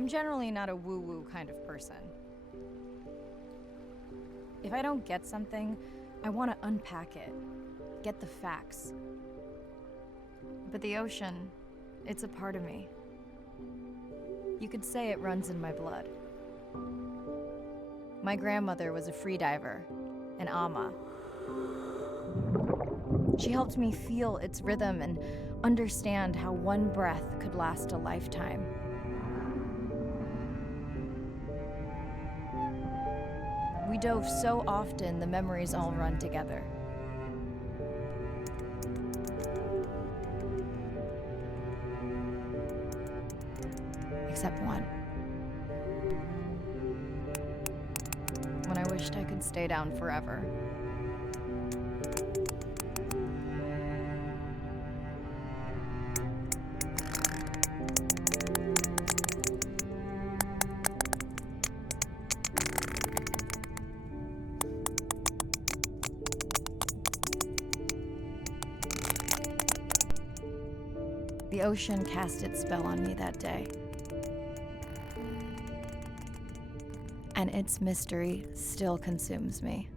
I'm generally not a woo-woo kind of person. If I don't get something, I want to unpack it, get the facts. But the ocean, it's a part of me. You could say it runs in my blood. My grandmother was a freediver, an ama. She helped me feel its rhythm and understand how one breath could last a lifetime. We dove so often, the memories all run together. Except one. When I wished I could stay down forever. The ocean cast its spell on me that day. And its mystery still consumes me.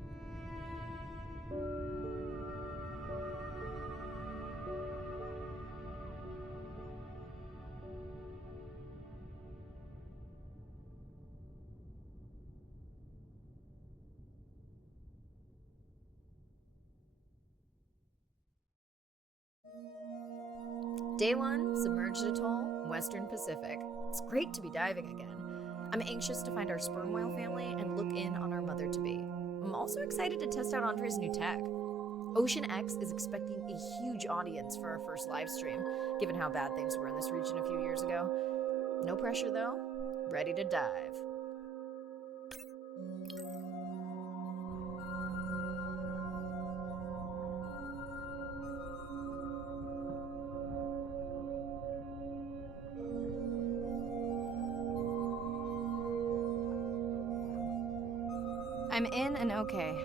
Day 1, submerged atoll, Western Pacific. It's great to be diving again. I'm anxious to find our sperm whale family and look in on our mother-to-be. I'm also excited to test out Andre's new tech. Ocean X is expecting a huge audience for our first live stream, given how bad things were in this region a few years ago. No pressure though, ready to dive. I'm in and okay.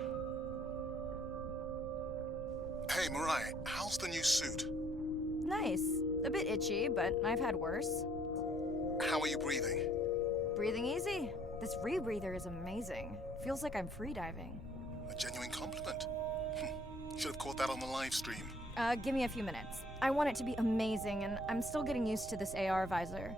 Hey, Mariah, how's the new suit? Nice. A bit itchy, but I've had worse. How are you breathing? Breathing easy. This rebreather is amazing. Feels like I'm freediving. A genuine compliment. Should have caught that on the live stream. Give me a few minutes. I want it to be amazing, and I'm still getting used to this AR visor.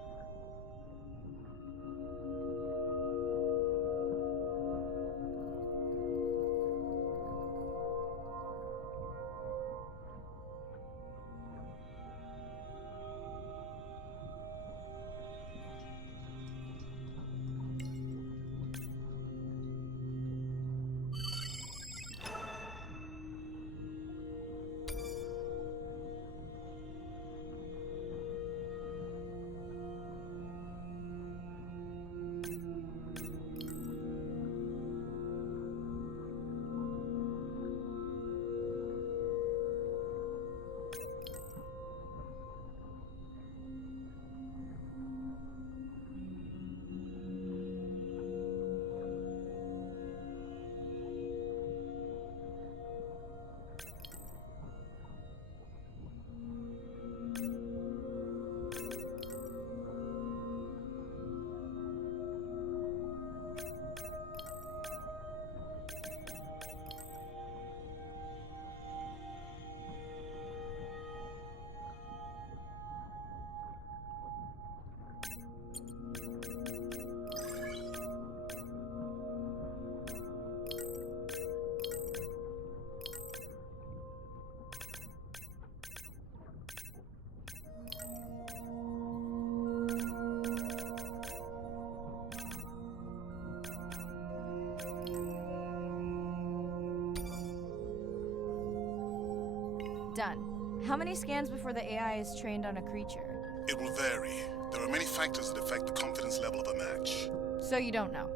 Done. How many scans before the AI is trained on a creature? It will vary. There are many factors that affect the confidence level of a match. So you don't know.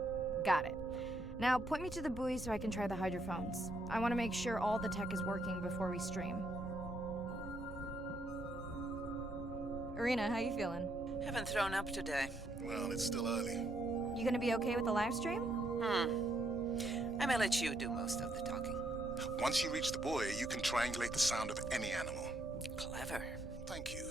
Got it. Now point me to the buoy so I can try the hydrophones. I want to make sure all the tech is working before we stream. Irina, how you feeling? Haven't thrown up today. Well, it's still early. You gonna be okay with the live stream? I may let you do most of the talking. Once you reach the buoy, you can triangulate the sound of any animal. Clever. Thank you.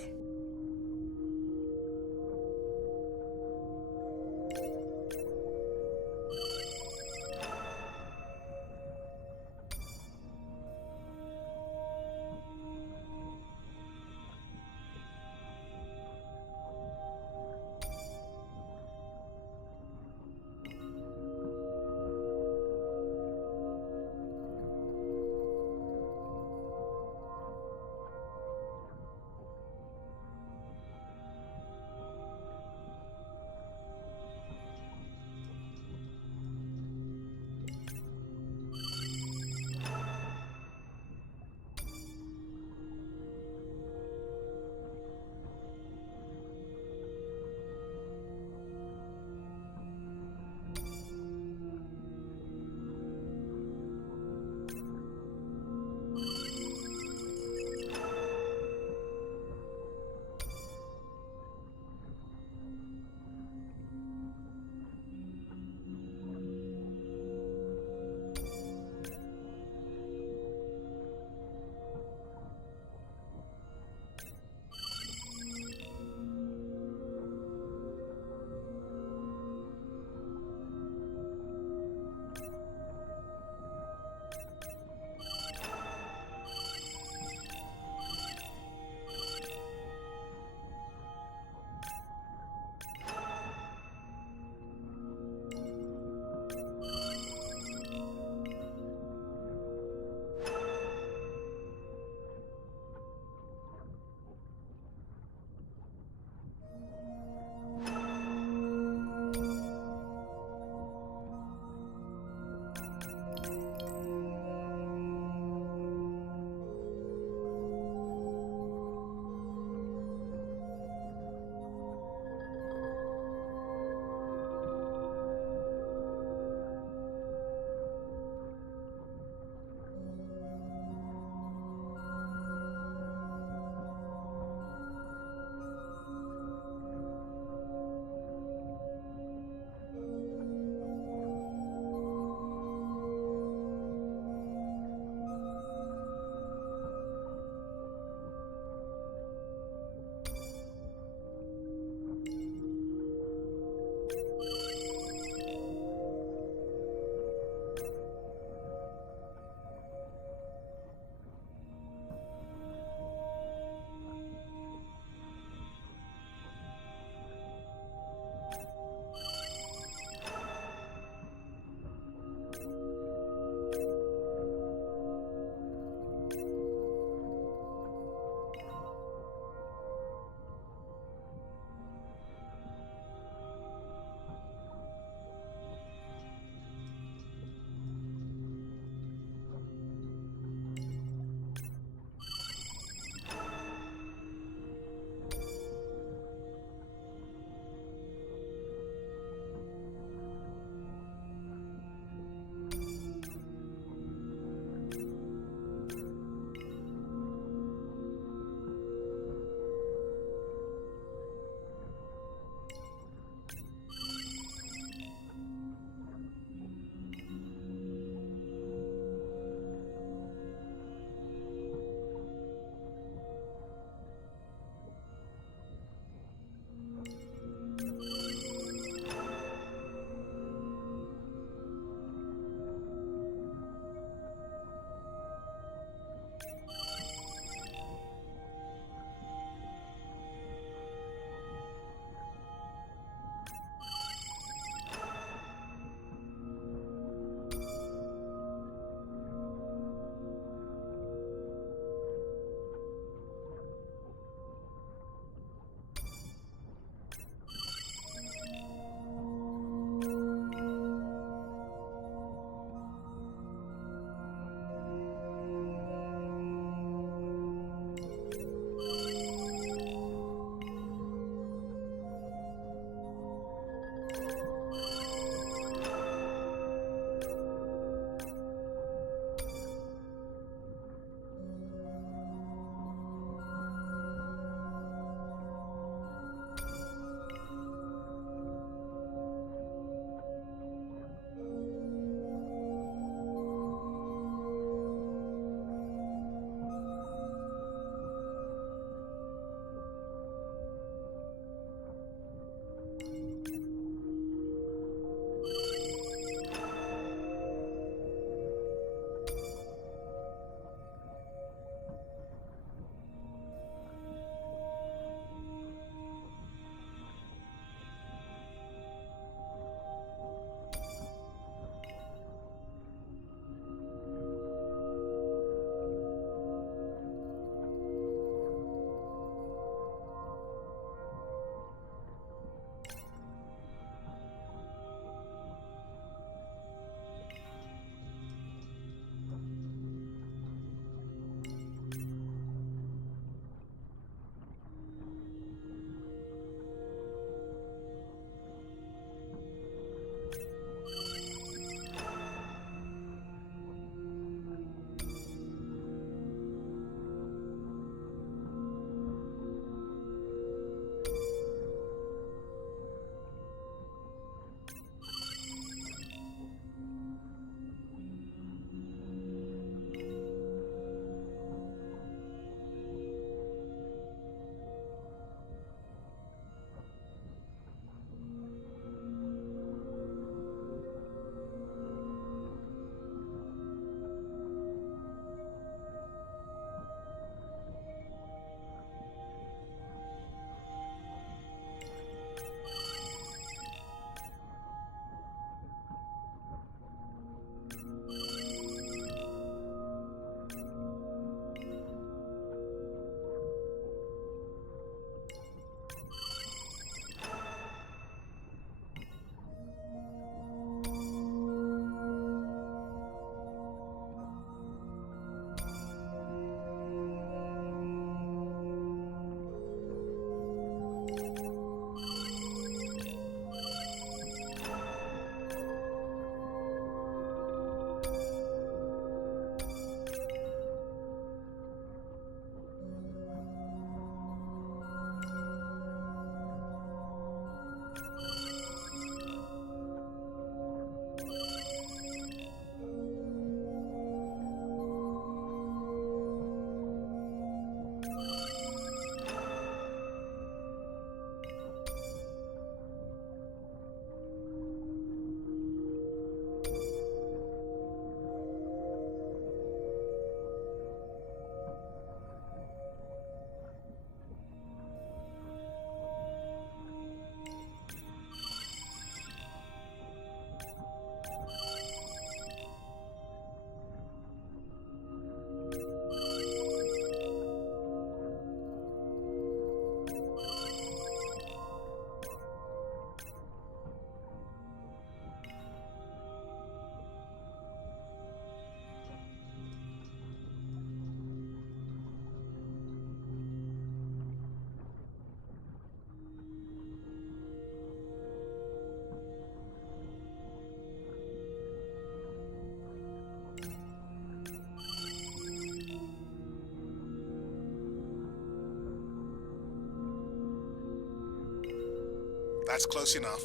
That's close enough.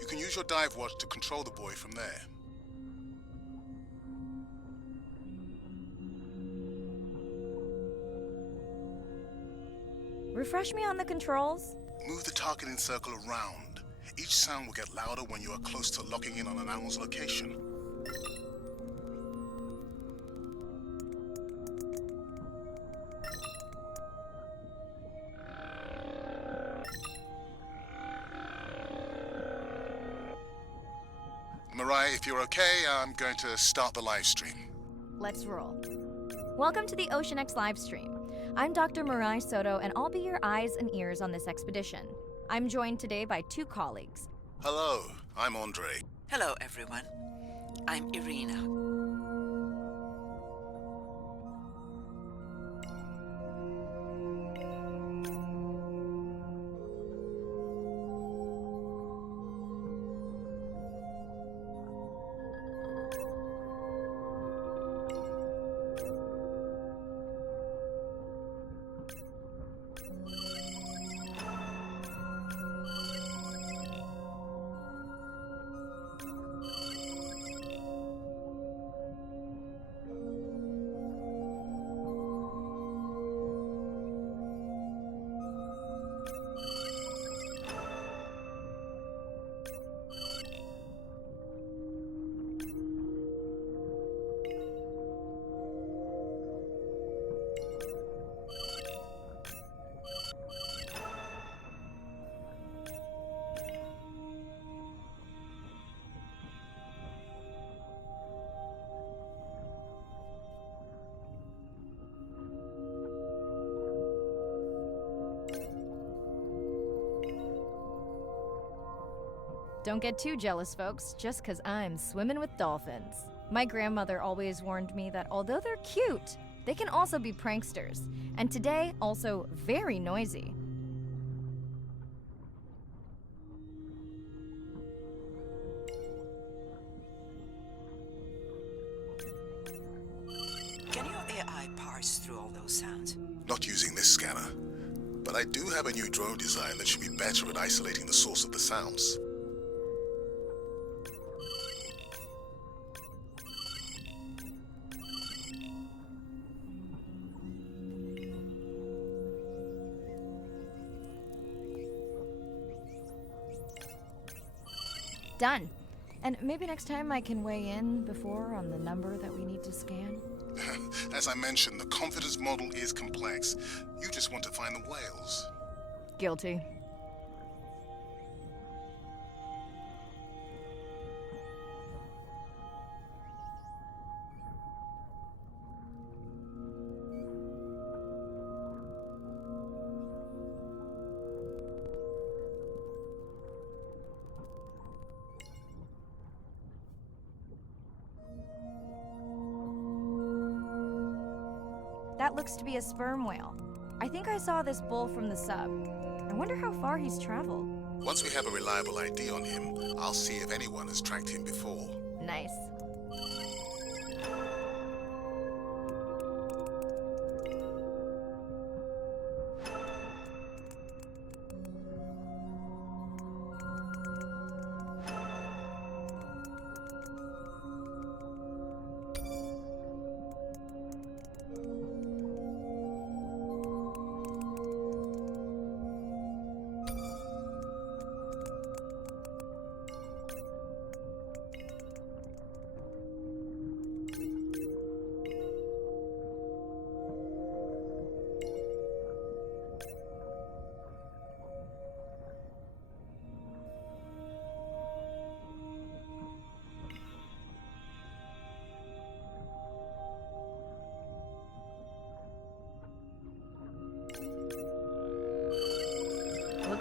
You can use your dive watch to control the boy from there. Refresh me on the controls? Move the targeting circle around. Each sound will get louder when you are close to locking in on an animal's location. Mariah, if you're okay, I'm going to start the live stream. Let's roll. Welcome to the Ocean X live stream. I'm Dr. Mariah Soto, and I'll be your eyes and ears on this expedition. I'm joined today by two colleagues. Hello, I'm Andre. Hello, everyone. I'm Irina. Don't get too jealous, folks, just 'cause I'm swimming with dolphins. My grandmother always warned me that although they're cute, they can also be pranksters, and today, also very noisy. Can your AI parse through all those sounds? Not using this scanner. But I do have a new drone design that should be better at isolating the source of the sounds. Done. And maybe next time I can weigh in before on the number that we need to scan? As I mentioned, the confidence model is complex. You just want to find the whales. Guilty. That looks to be a sperm whale. I think I saw this bull from the sub. I wonder how far he's traveled. Once we have a reliable ID on him, I'll see if anyone has tracked him before. Nice.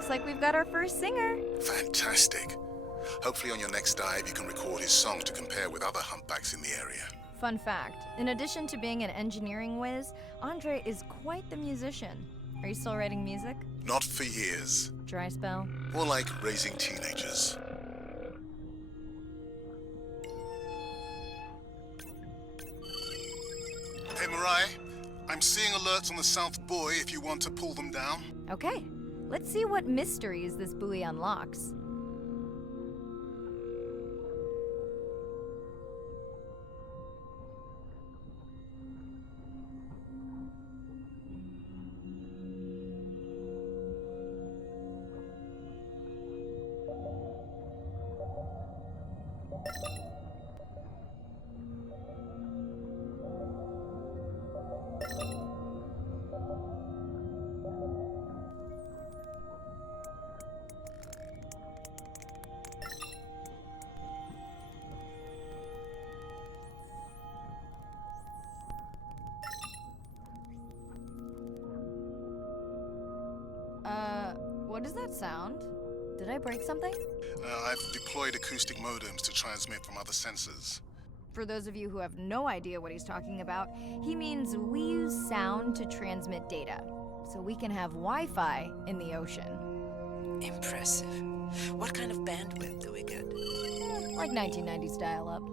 Looks like we've got our first singer. Fantastic. Hopefully on your next dive you can record his song to compare with other humpbacks in the area. Fun fact, in addition to being an engineering whiz, Andre is quite the musician. Are you still writing music? Not for years. Dry spell? More like raising teenagers. Hey Mariah, I'm seeing alerts on the South Buoy if you want to pull them down. Okay, let's see what mysteries this buoy unlocks. What does that sound? Did I break something? I've deployed acoustic modems to transmit from other sensors. For those of you who have no idea what he's talking about, he means we use sound to transmit data, so we can have Wi-Fi in the ocean. Impressive. What kind of bandwidth do we get? Like 1990s dial-up.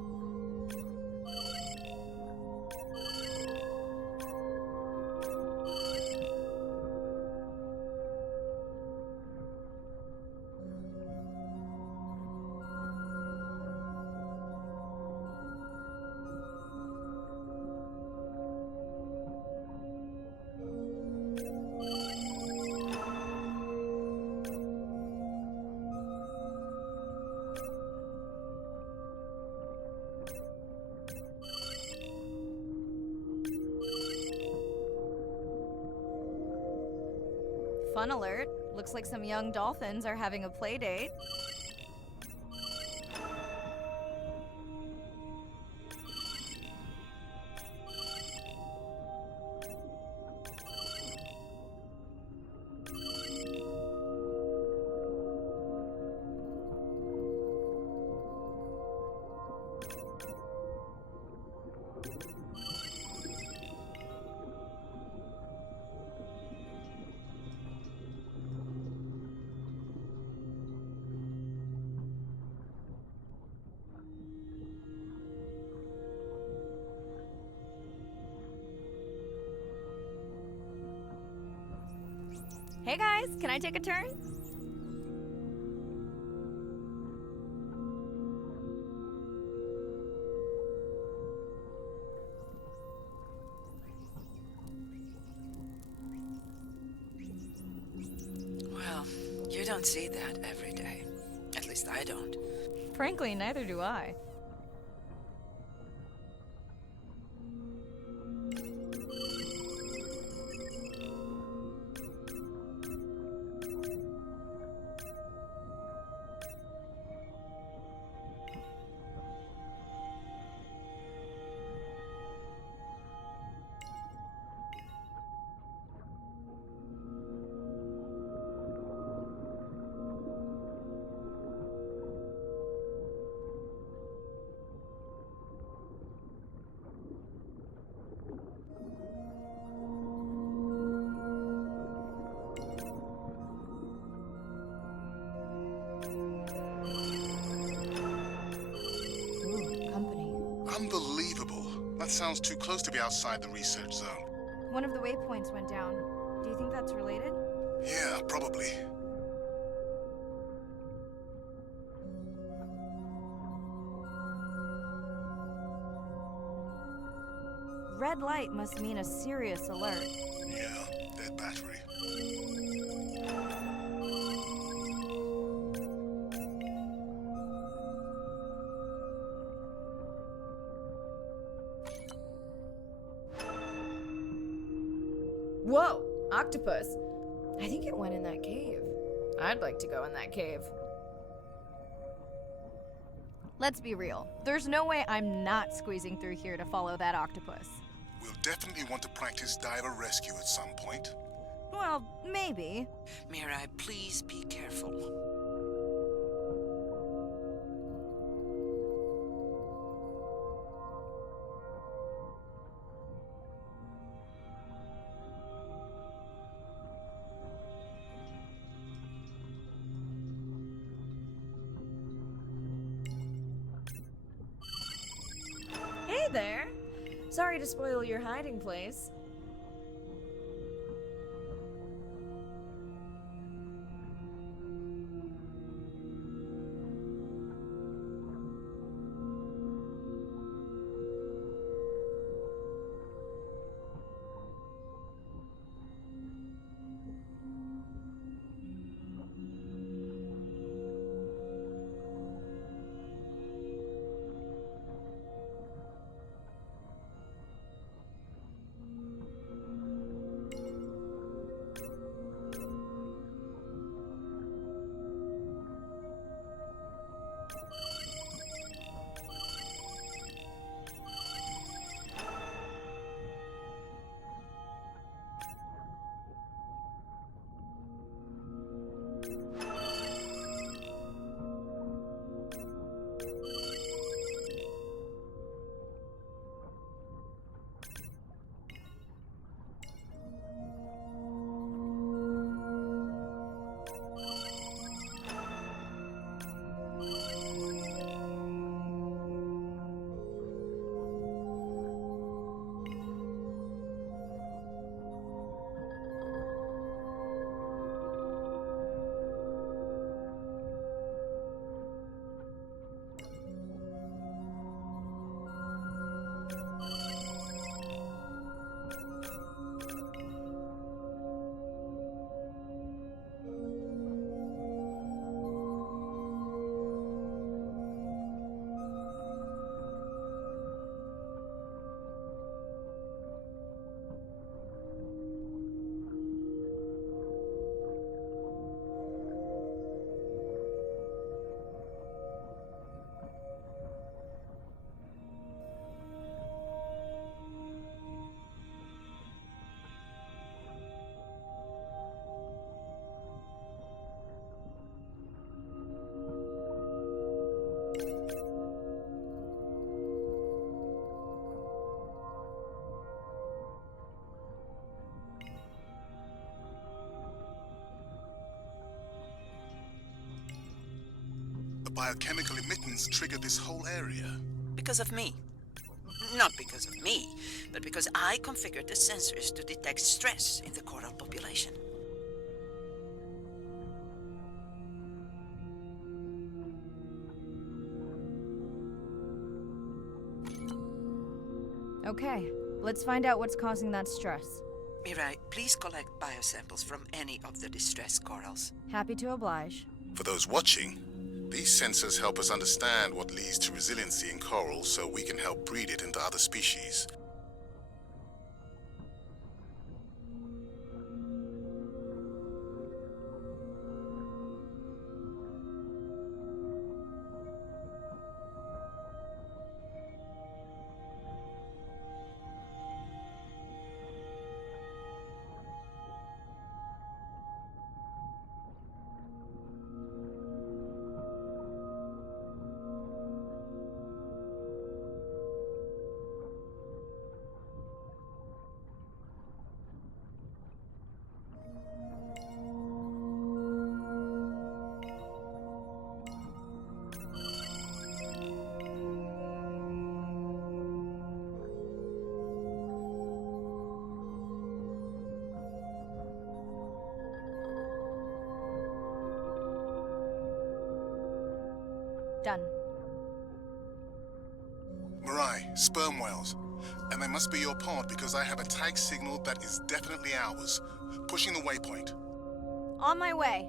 Fun alert. Looks like some young dolphins are having a play date. Hey guys, can I take a turn? Well, you don't see that every day. At least I don't. Frankly, neither do I. Unbelievable. That sounds too close to be outside the research zone. One of the waypoints went down. Do you think that's related? Yeah, probably. Red light must mean a serious alert. Yeah, dead battery. Whoa! Octopus! I think it went in that cave. I'd like to go in that cave. Let's be real. There's no way I'm not squeezing through here to follow that octopus. We'll definitely want to practice diver rescue at some point. Well, maybe. Mirai, please be careful. Hey there! Sorry to spoil your hiding place. The biochemical emittance triggered this whole area. Because of me. Not because of me, but because I configured the sensors to detect stress in the coral population. Okay, let's find out what's causing that stress. Mirai, please collect biosamples from any of the distressed corals. Happy to oblige. For those watching, these sensors help us understand what leads to resiliency in corals so we can help breed it into other species. Done. Mirai, sperm whales. And they must be your pod because I have a tag signal that is definitely ours. Pushing the waypoint. On my way.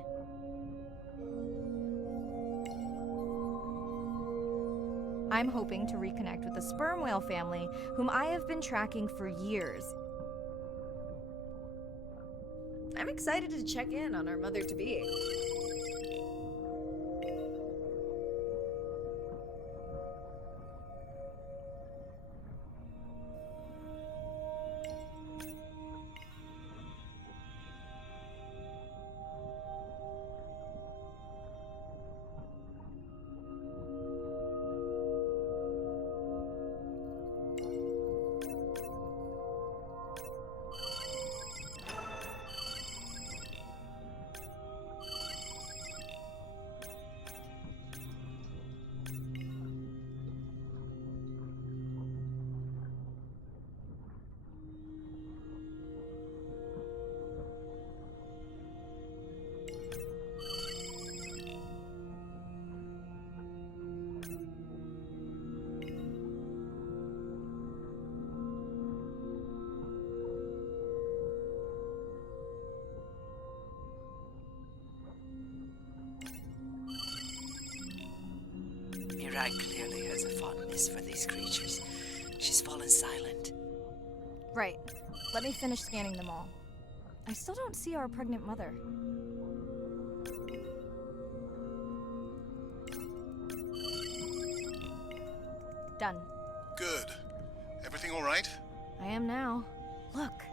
I'm hoping to reconnect with the sperm whale family, whom I have been tracking for years. I'm excited to check in on our mother-to-be. Sky clearly has a fondness for these creatures. She's fallen silent. Right. Let me finish scanning them all. I still don't see our pregnant mother. Done. Good. Everything all right? I am now. Look.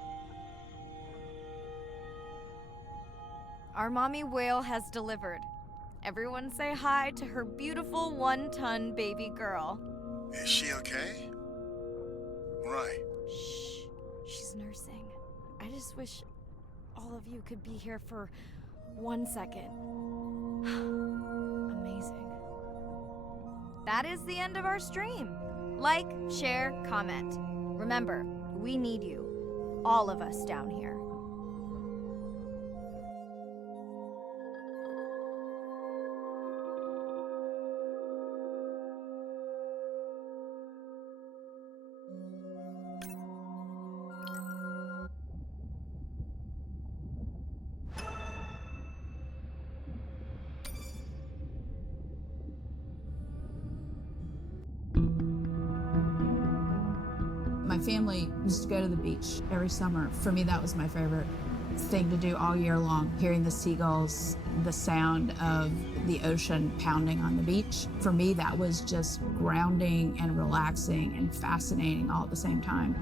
Our mommy whale has delivered. Everyone say hi to her beautiful 1-ton baby girl. Is she okay? Right. Shh. She's nursing. I just wish all of you could be here for 1 second. Amazing. That is the end of our stream. Like, share, comment. Remember, we need you. All of us down here. My family used to go to the beach every summer. For me, that was my favorite thing to do all year long, hearing the seagulls, the sound of the ocean pounding on the beach. For me, that was just grounding and relaxing and fascinating all at the same time.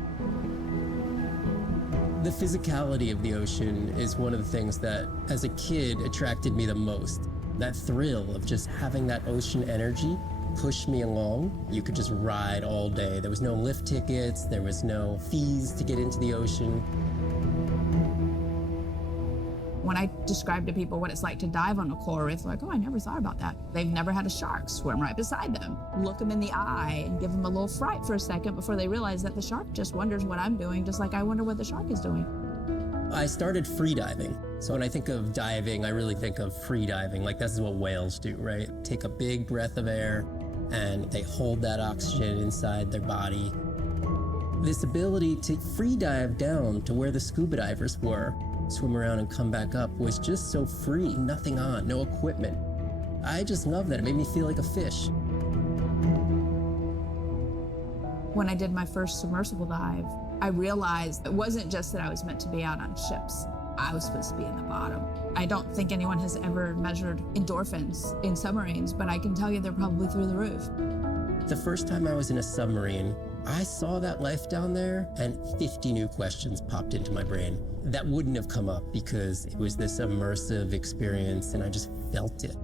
The physicality of the ocean is one of the things that, as a kid, attracted me the most. That thrill of just having that ocean energy push me along. You could just ride all day. There was no lift tickets, there was no fees to get into the ocean. When I describe to people what it's like to dive on a coral reef, they're like, oh, I never thought about that. They've never had a shark swim right beside them. Look them in the eye and give them a little fright for a second before they realize that the shark just wonders what I'm doing, just like I wonder what the shark is doing. I started free diving. So when I think of diving, I really think of free diving. Like, this is what whales do, right? Take a big breath of air and they hold that oxygen inside their body. This ability to free dive down to where the scuba divers were, swim around and come back up, was just so free, nothing on, no equipment. I just love that. It made me feel like a fish. When I did my first submersible dive, I realized it wasn't just that I was meant to be out on ships. I was supposed to be in the bottom. I don't think anyone has ever measured endorphins in submarines, but I can tell you they're probably through the roof. The first time I was in a submarine, I saw that life down there and 50 new questions popped into my brain that wouldn't have come up because it was this immersive experience and I just felt it.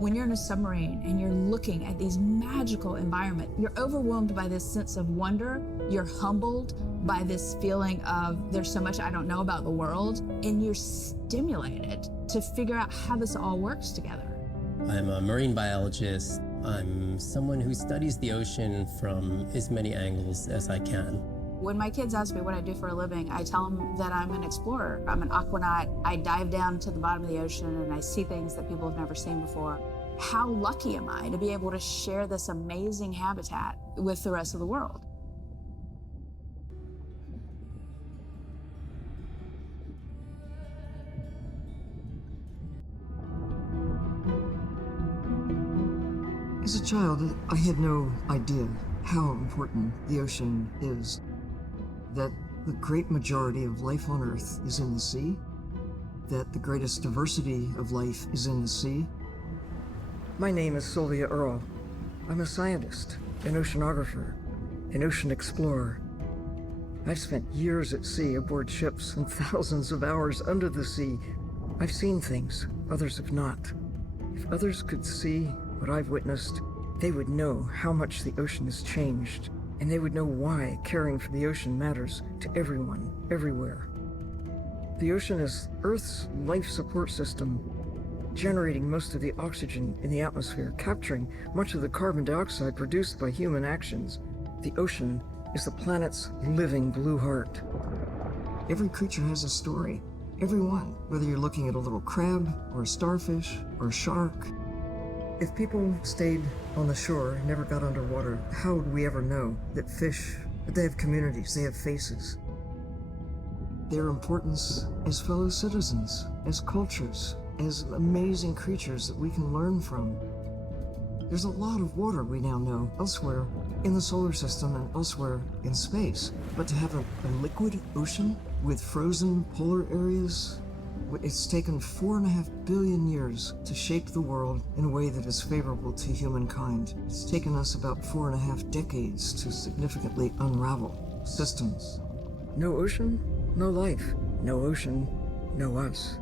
When you're in a submarine and you're looking at these magical environments, you're overwhelmed by this sense of wonder. You're humbled by this feeling of there's so much I don't know about the world, and you're stimulated to figure out how this all works together. I'm a marine biologist. I'm someone who studies the ocean from as many angles as I can. When my kids ask me what I do for a living, I tell them that I'm an explorer. I'm an aquanaut. I dive down to the bottom of the ocean and I see things that people have never seen before. How lucky am I to be able to share this amazing habitat with the rest of the world? As a child, I had no idea how important the ocean is. That the great majority of life on Earth is in the sea. That the greatest diversity of life is in the sea. My name is Sylvia Earle. I'm a scientist, an oceanographer, an ocean explorer. I've spent years at sea aboard ships and thousands of hours under the sea. I've seen things others have not. If others could see what I've witnessed, they would know how much the ocean has changed, and they would know why caring for the ocean matters to everyone, everywhere. The ocean is Earth's life support system, generating most of the oxygen in the atmosphere, capturing much of the carbon dioxide produced by human actions. The ocean is the planet's living blue heart. Every creature has a story. Every one, whether you're looking at a little crab, or a starfish, or a shark. If people stayed on the shore and never got underwater, how would we ever know that fish, that they have communities, they have faces? Their importance as fellow citizens, as cultures, as amazing creatures that we can learn from. There's a lot of water we now know elsewhere in the solar system and elsewhere in space. But to have a liquid ocean with frozen polar areas, it's taken 4.5 billion years to shape the world in a way that is favorable to humankind. It's taken us about 4.5 decades to significantly unravel systems. No ocean, no life. No ocean, no us.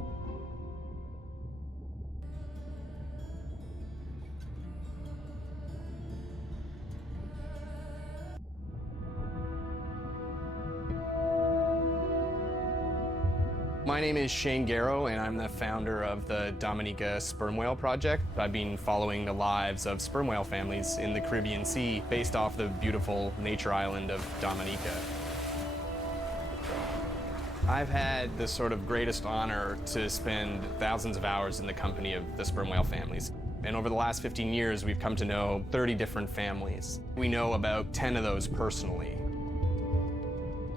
My name is Shane Garrow, and I'm the founder of the Dominica Sperm Whale Project. I've been following the lives of sperm whale families in the Caribbean Sea based off the beautiful nature island of Dominica. I've had the sort of greatest honor to spend thousands of hours in the company of the sperm whale families. And over the last 15 years, we've come to know 30 different families. We know about 10 of those personally.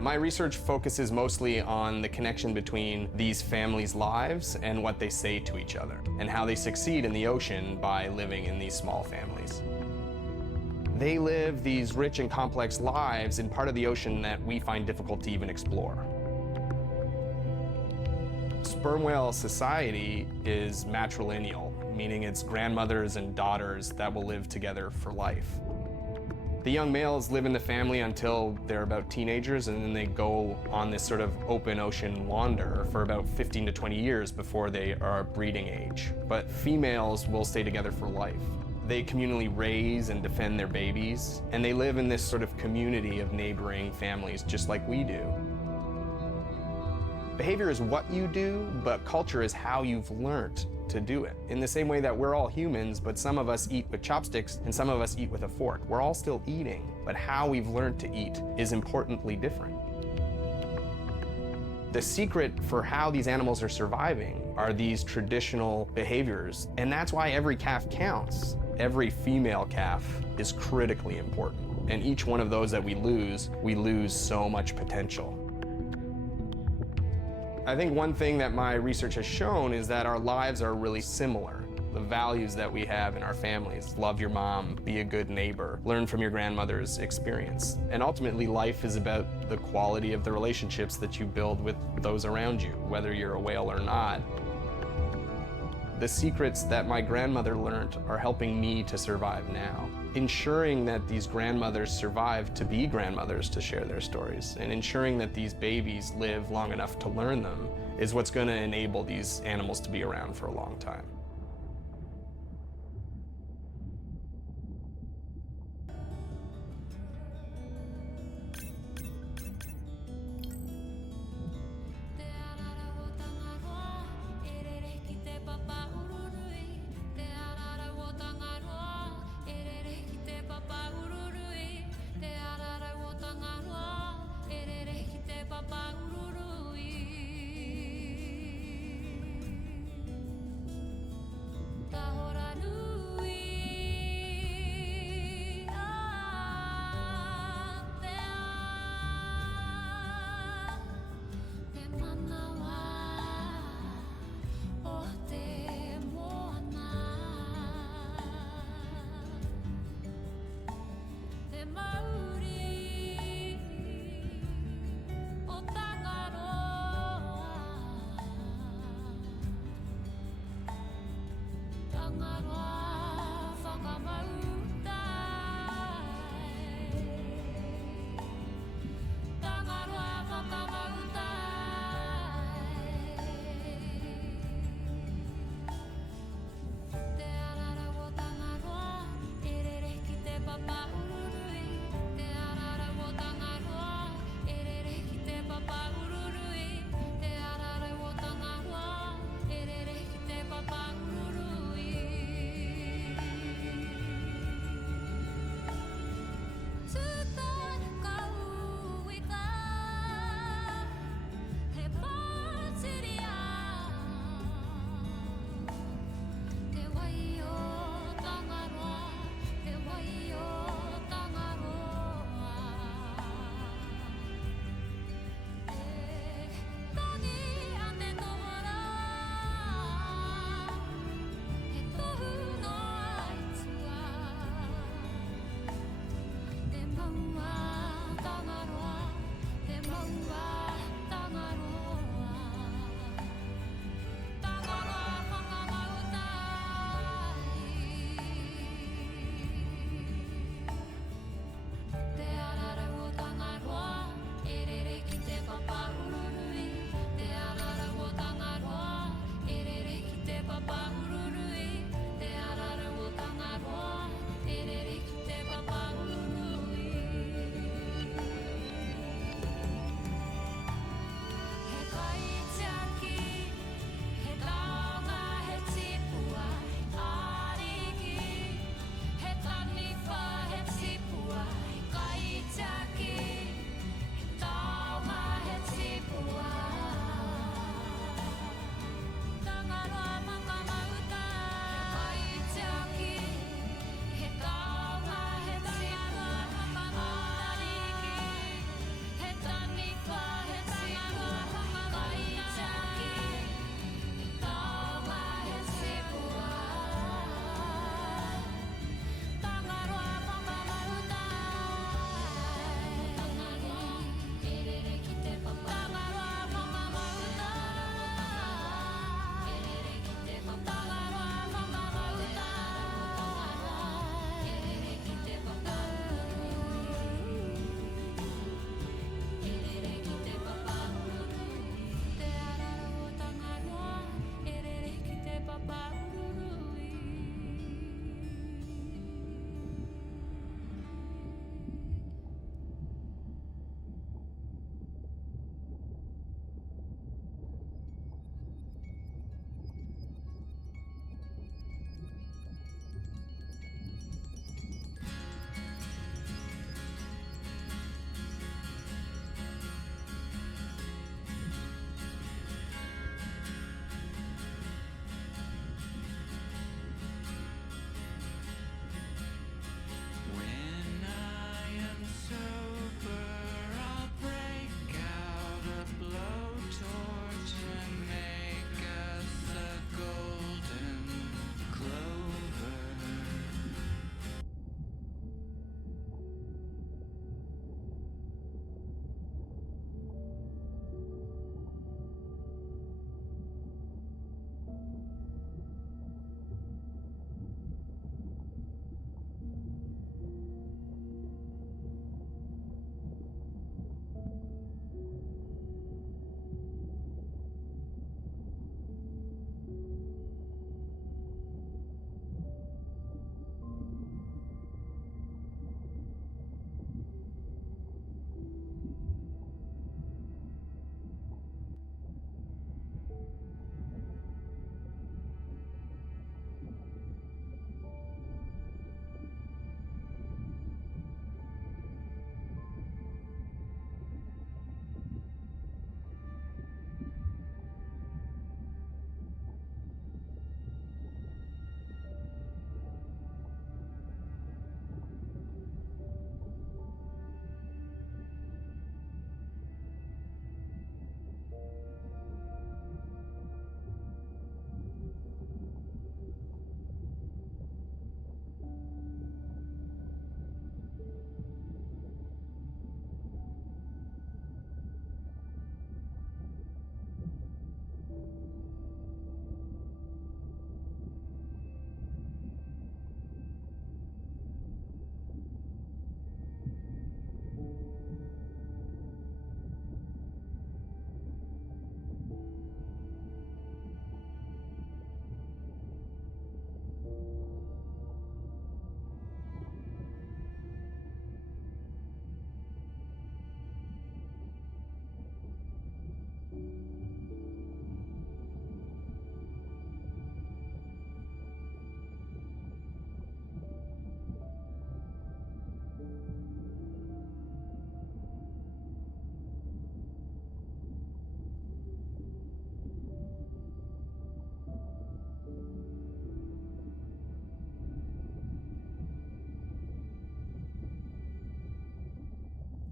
My research focuses mostly on the connection between these families' lives and what they say to each other, and how they succeed in the ocean by living in these small families. They live these rich and complex lives in part of the ocean that we find difficult to even explore. Sperm whale society is matrilineal, meaning it's grandmothers and daughters that will live together for life. The young males live in the family until they're about teenagers, and then they go on this sort of open ocean wander for about 15 to 20 years before they are breeding age. But females will stay together for life. They communally raise and defend their babies, and they live in this sort of community of neighboring families just like we do. Behavior is what you do, but culture is how you've learned to do it. In the same way that we're all humans, but some of us eat with chopsticks and some of us eat with a fork. We're all still eating, but how we've learned to eat is importantly different. The secret for how these animals are surviving are these traditional behaviors, and that's why every calf counts. Every female calf is critically important, and each one of those that we lose so much potential. I think one thing that my research has shown is that our lives are really similar. The values that we have in our families, love your mom, be a good neighbor, learn from your grandmother's experience. And ultimately, life is about the quality of the relationships that you build with those around you, whether you're a whale or not. The secrets that my grandmother learned are helping me to survive now. Ensuring that these grandmothers survive to be grandmothers to share their stories, and ensuring that these babies live long enough to learn them is what's going to enable these animals to be around for a long time.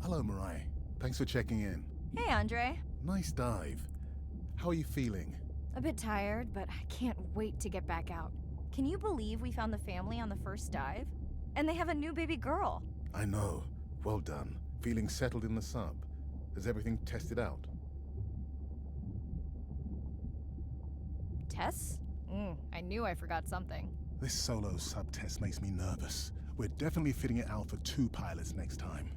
Hello, Mariah. Thanks for checking in. Hey, Andre. Nice dive. How are you feeling? A bit tired, but I can't wait to get back out. Can you believe we found the family on the first dive? And they have a new baby girl. I know. Well done. Feeling settled in the sub. Has everything tested out? Tests? I knew I forgot something. This solo sub test makes me nervous. We're definitely fitting it out for 2 pilots next time.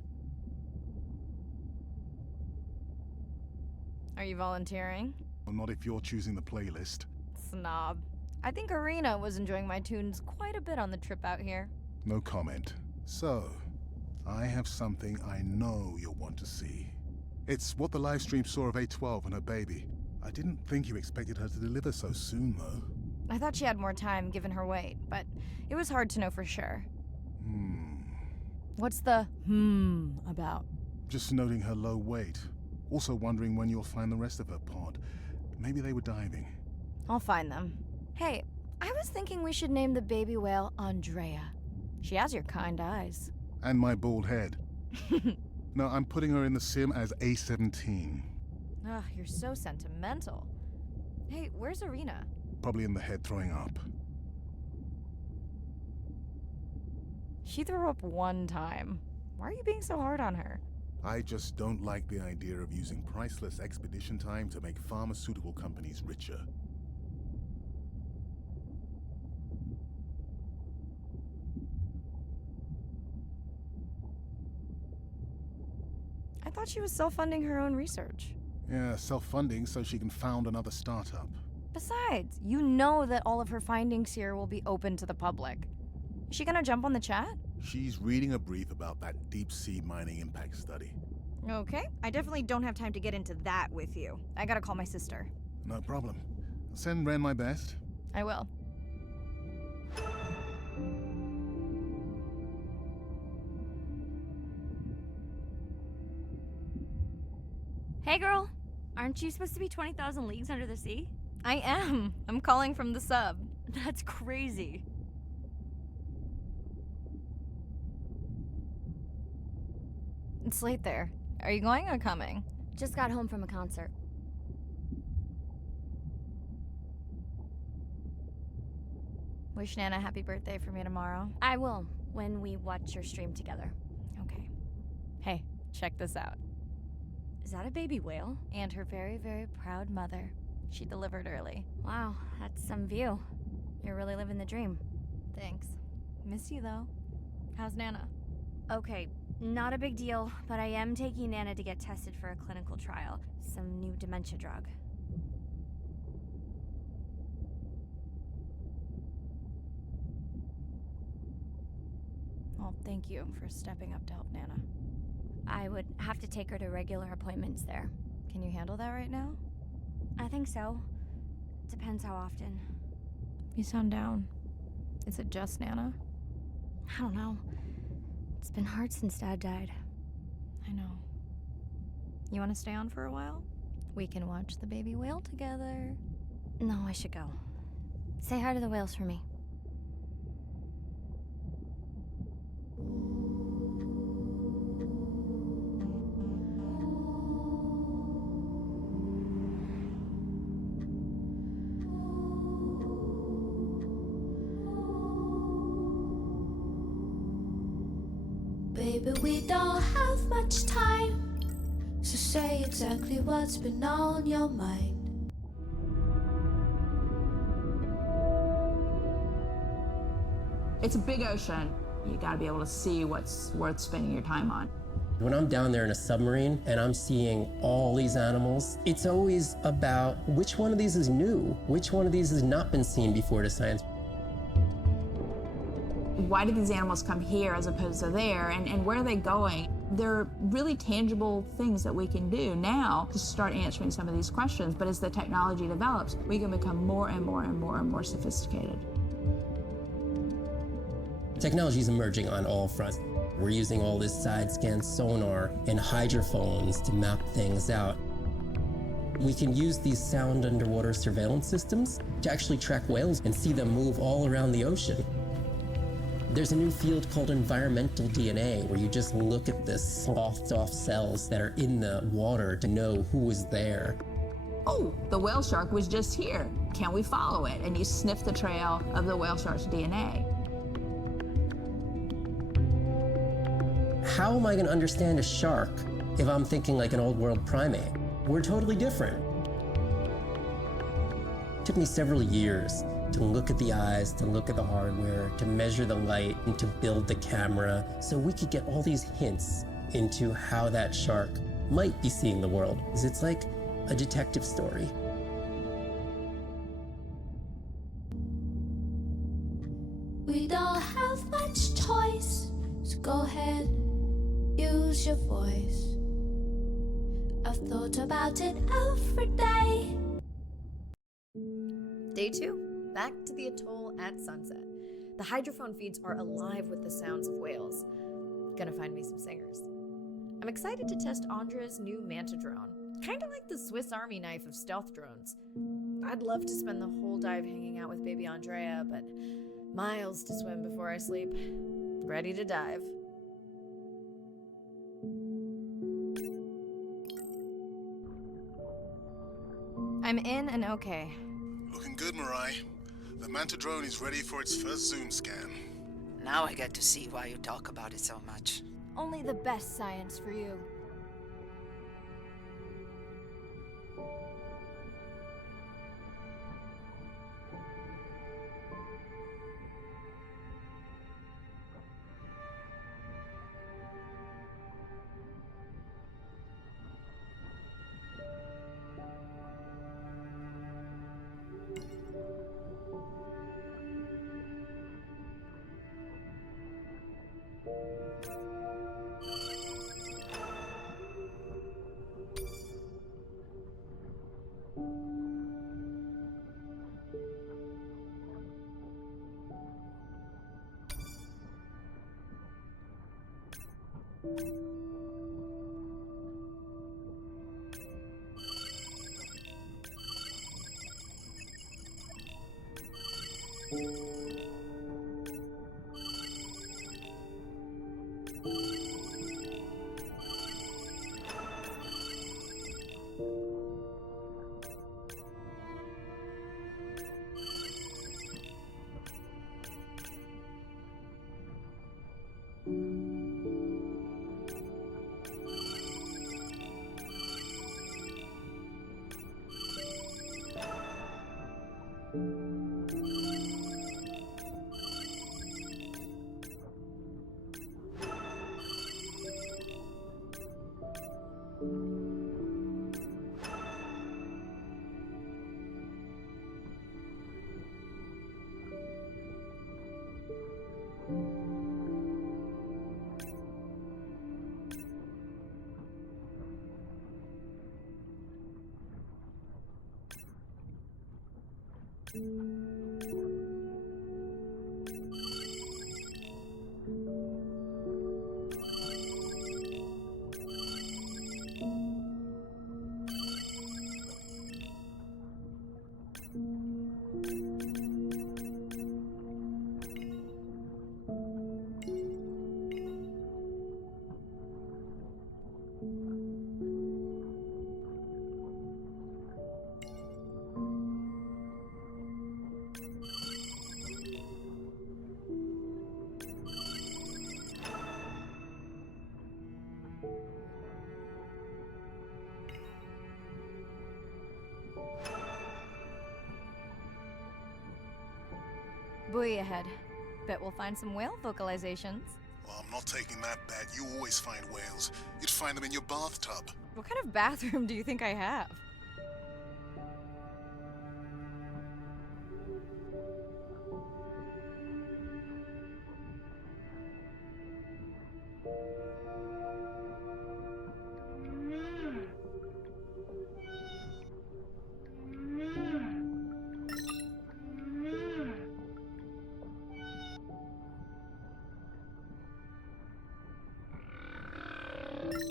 Are you volunteering? Well, not if you're choosing the playlist. Snob. I think Arena was enjoying my tunes quite a bit on the trip out here. No comment. So, I have something I know you'll want to see. It's what the live stream saw of A12 and her baby. I didn't think you expected her to deliver so soon, though. I thought she had more time given her weight, but it was hard to know for sure. What's the about? Just noting her low weight. Also wondering when you'll find the rest of her pod. Maybe they were diving. I'll find them. Hey, I was thinking we should name the baby whale Andrea. She has your kind eyes. And my bald head. No, I'm putting her in the sim as A17. Ugh, you're so sentimental. Hey, where's Arena? Probably in the head throwing up. She threw up one time. Why are you being so hard on her? I just don't like the idea of using priceless expedition time to make pharmaceutical companies richer. I thought she was self-funding her own research. Yeah, self-funding so she can found another startup. Besides, you know that all of her findings here will be open to the public. Is she gonna jump on the chat? She's reading a brief about that deep-sea mining impact study. Okay, I definitely don't have time to get into that with you. I gotta call my sister. No problem. Send Ren my best. I will. Hey girl, aren't you supposed to be 20,000 leagues under the sea? I am. I'm calling from the sub. That's crazy. It's late there. Are you going or coming? Just got home from a concert. Wish Nana a happy birthday for me tomorrow. I will, when we watch your stream together. Okay. Hey, check this out. Is that a baby whale? And her very, very proud mother. She delivered early. Wow, that's some view. You're really living the dream. Thanks. Miss you, though. How's Nana? Okay, not a big deal, but I am taking Nana to get tested for a clinical trial. Some new dementia drug. Well, thank you for stepping up to help Nana. I would have to take her to regular appointments there. Can you handle that right now? I think so. Depends how often. You sound down. Is it just Nana? I don't know. It's been hard since Dad died. I know. You want to stay on for a while? We can watch the baby whale together. No, I should go. Say hi to the whales for me. Baby, we don't have much time, so say exactly what's been on your mind. It's a big ocean. You gotta be able to see what's worth spending your time on. When I'm down there in a submarine and I'm seeing all these animals, it's always about which one of these is new, which one of these has not been seen before to science. Why did these animals come here as opposed to there, and where are they going? There are really tangible things that we can do now to start answering some of these questions, but as the technology develops, we can become more and more and more and more sophisticated. Technology is emerging on all fronts. We're using all this side-scan sonar and hydrophones to map things out. We can use these sound underwater surveillance systems to actually track whales and see them move all around the ocean. There's a new field called environmental DNA, where you just look at the sloughed off cells that are in the water to know who was there. Oh, the whale shark was just here. Can we follow it? And you sniff the trail of the whale shark's DNA. How am I going to understand a shark if I'm thinking like an old world primate? We're totally different. It took me several years to look at the eyes, to look at the hardware, to measure the light, and to build the camera so we could get all these hints into how that shark might be seeing the world. Because it's like a detective story. We don't have much choice, so go ahead, use your voice. I've thought about it every day. Day 2, back to the atoll at sunset. The hydrophone feeds are alive with the sounds of whales. Gonna find me some singers. I'm excited to test Andrea's new Manta drone. Kinda like the Swiss Army knife of stealth drones. I'd love to spend the whole dive hanging out with baby Andrea, but miles to swim before I sleep. Ready to dive. I'm in and okay. Looking good, Mirai. The Manta drone is ready for its first zoom scan. Now I get to see why you talk about it so much. Only the best science for you. Buoy ahead. Bet we'll find some whale vocalizations. Well, I'm not taking that bet. You always find whales. You'd find them in your bathtub. What kind of bathroom do you think I have?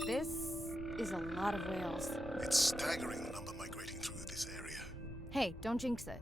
This is a lot of whales. It's staggering the number migrating through this area. Hey, don't jinx it.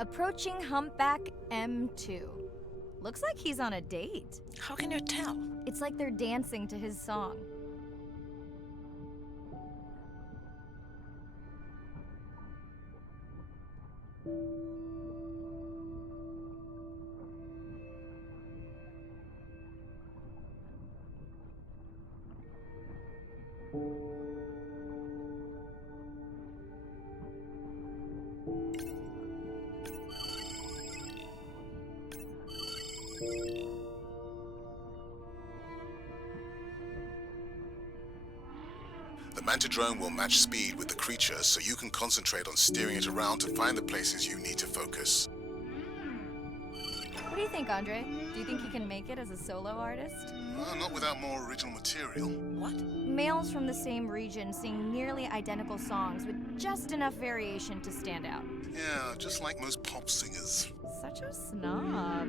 Approaching humpback M2. Looks like he's on a date. How can you tell? It's like they're dancing to his song. The Manta drone will match speed with the creature so you can concentrate on steering it around to find the places you need to focus. What do you think, Andre? Do you think he can make it as a solo artist? Not without more original material. What? Males from the same region sing nearly identical songs with just enough variation to stand out. Yeah, just like most pop singers. Such a snob.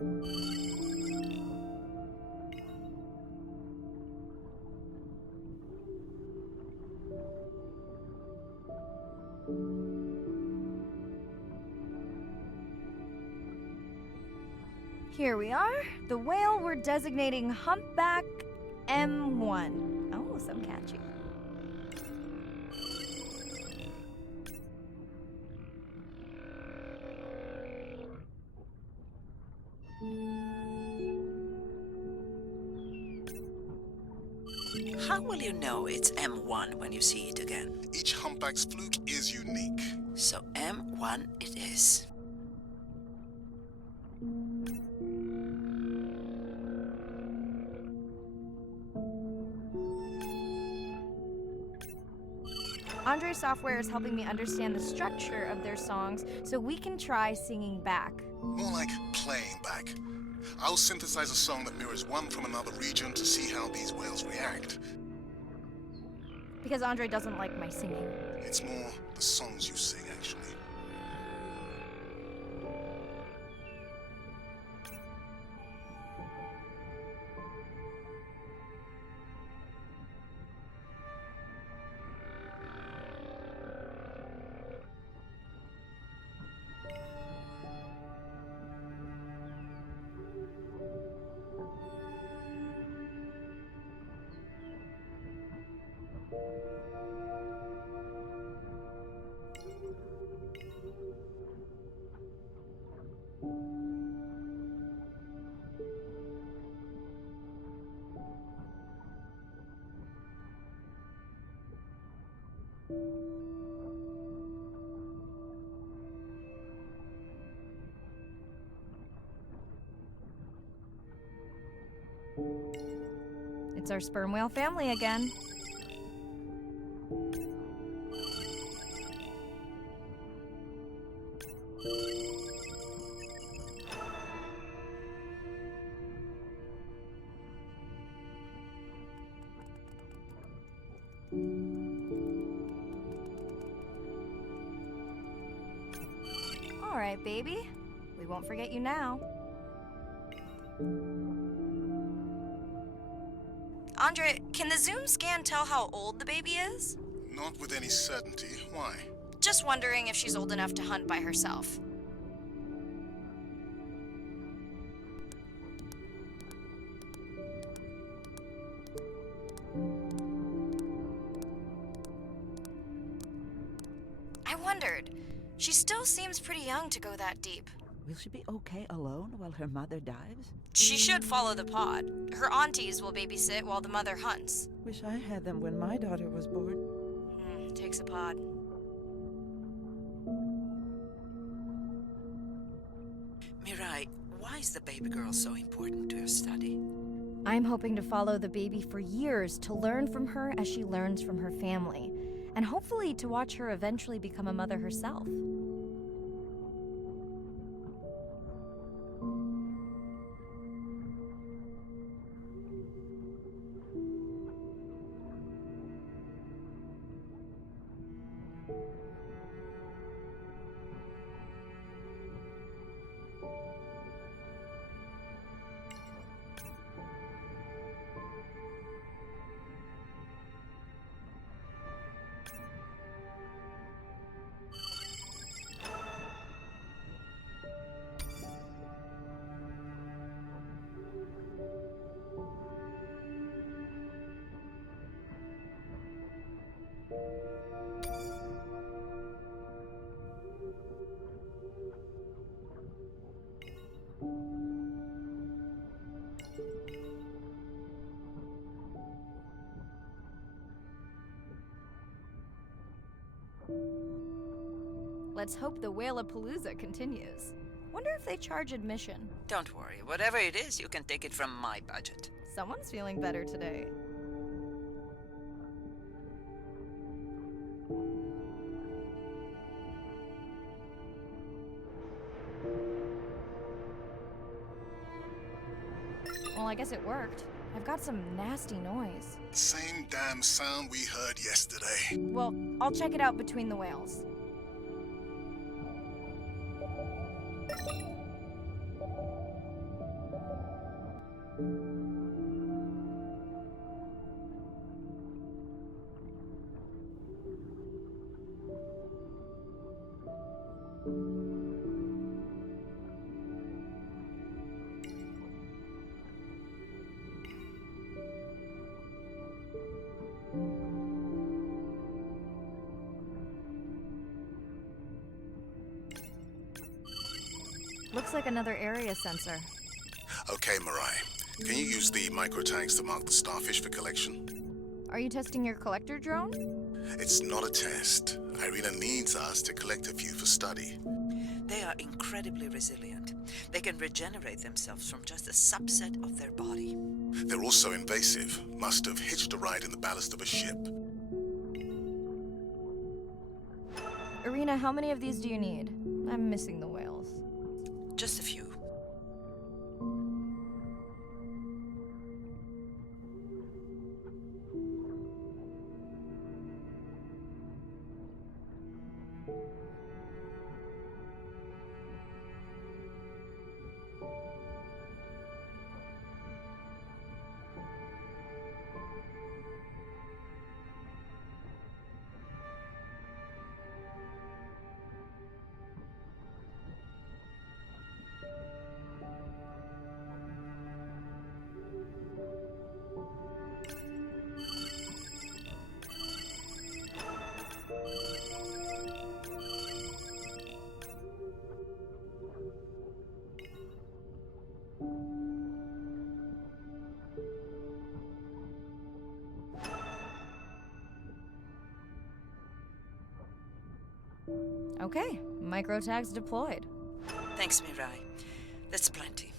Here we are. The whale we're designating humpback M1. Oh, so catchy. How will you know it's M1 when you see it again? Each humpback's fluke is unique. So M1 it is. Andre's software is helping me understand the structure of their songs so we can try singing back. More like playing back. I'll synthesize a song that mirrors one from another region to see how these whales react. Because Andre doesn't like my singing. It's more the songs you sing, actually. It's our sperm whale family again. All right, baby. We won't forget you now. Andre, can the Zoom scan tell how old the baby is? Not with any certainty. Why? Just wondering if she's old enough to hunt by herself. I wondered. She still seems pretty young to go that deep. Will she be okay alone while her mother dives? She should follow the pod. Her aunties will babysit while the mother hunts. Wish I had them when my daughter was born. Takes a pod. Mirai, why is the baby girl so important to your study? I'm hoping to follow the baby for years to learn from her as she learns from her family, and hopefully to watch her eventually become a mother herself. Let's hope the Whalapalooza continues. Wonder if they charge admission. Don't worry, whatever it is, you can take it from my budget. Someone's feeling better today. Well, I guess it worked. I've got some nasty noise. Same damn sound we heard yesterday. Well, I'll check it out between the whales. Looks like another area sensor. Okay, Mirai. Can you use the micro tags to mark the starfish for collection? Are you testing your collector drone? It's not a test. Irina needs us to collect a few for study. They are incredibly resilient. They can regenerate themselves from just a subset of their body. They're also invasive. Must have hitched a ride in the ballast of a ship. Irina, how many of these do you need? I'm missing the whales. Just a few. Okay, micro tags deployed. Thanks, Mirai. That's plenty.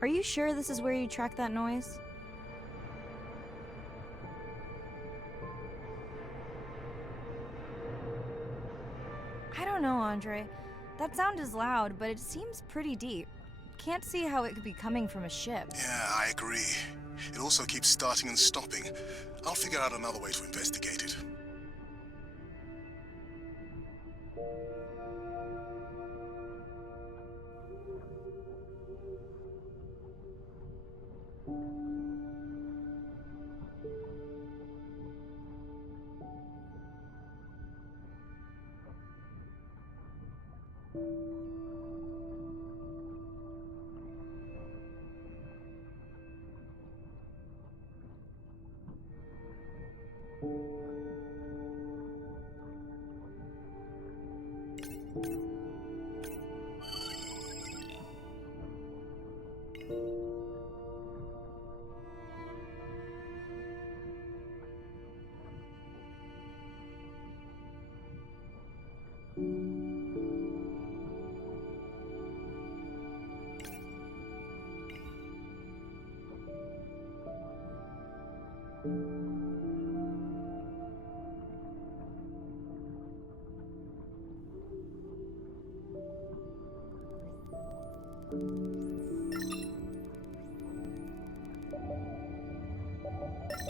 Are you sure this is where you track that noise? I don't know, Andre. That sound is loud, but it seems pretty deep. Can't see how it could be coming from a ship. Yeah, I agree. It also keeps starting and stopping. I'll figure out another way to investigate it.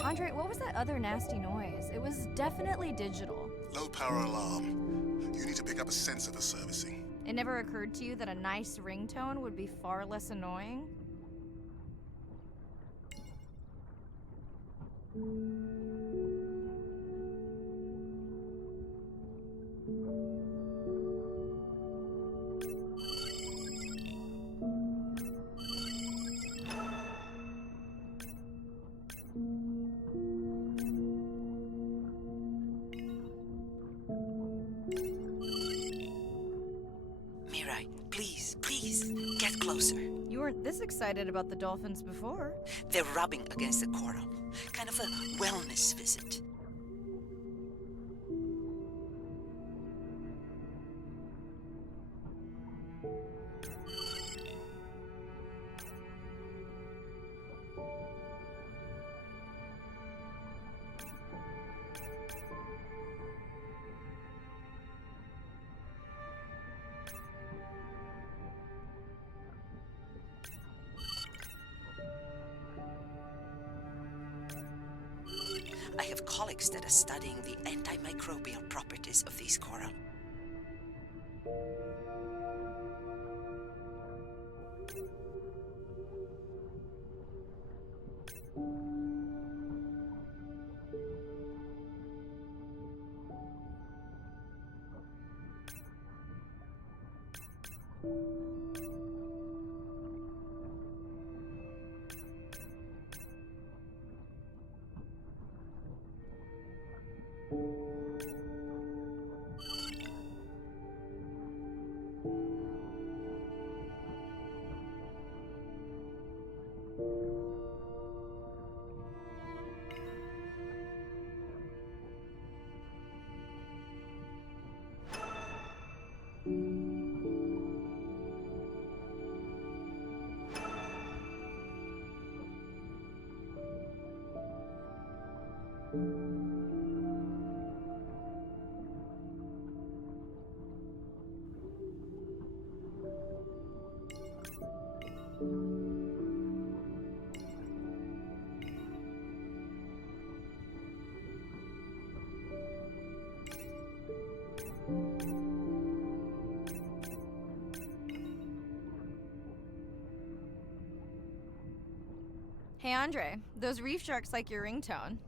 Andre, what was that other nasty noise? It was definitely digital. Low power alarm. You need to pick up a sensor for servicing. It never occurred to you that a nice ringtone would be far less annoying? Mirai, please, get closer. You weren't this excited about the dolphins before. They're rubbing against the coral. Kind of a wellness visit. I have colleagues that are studying the antimicrobial properties of these coral. Hey Andre, those reef sharks like your ringtone.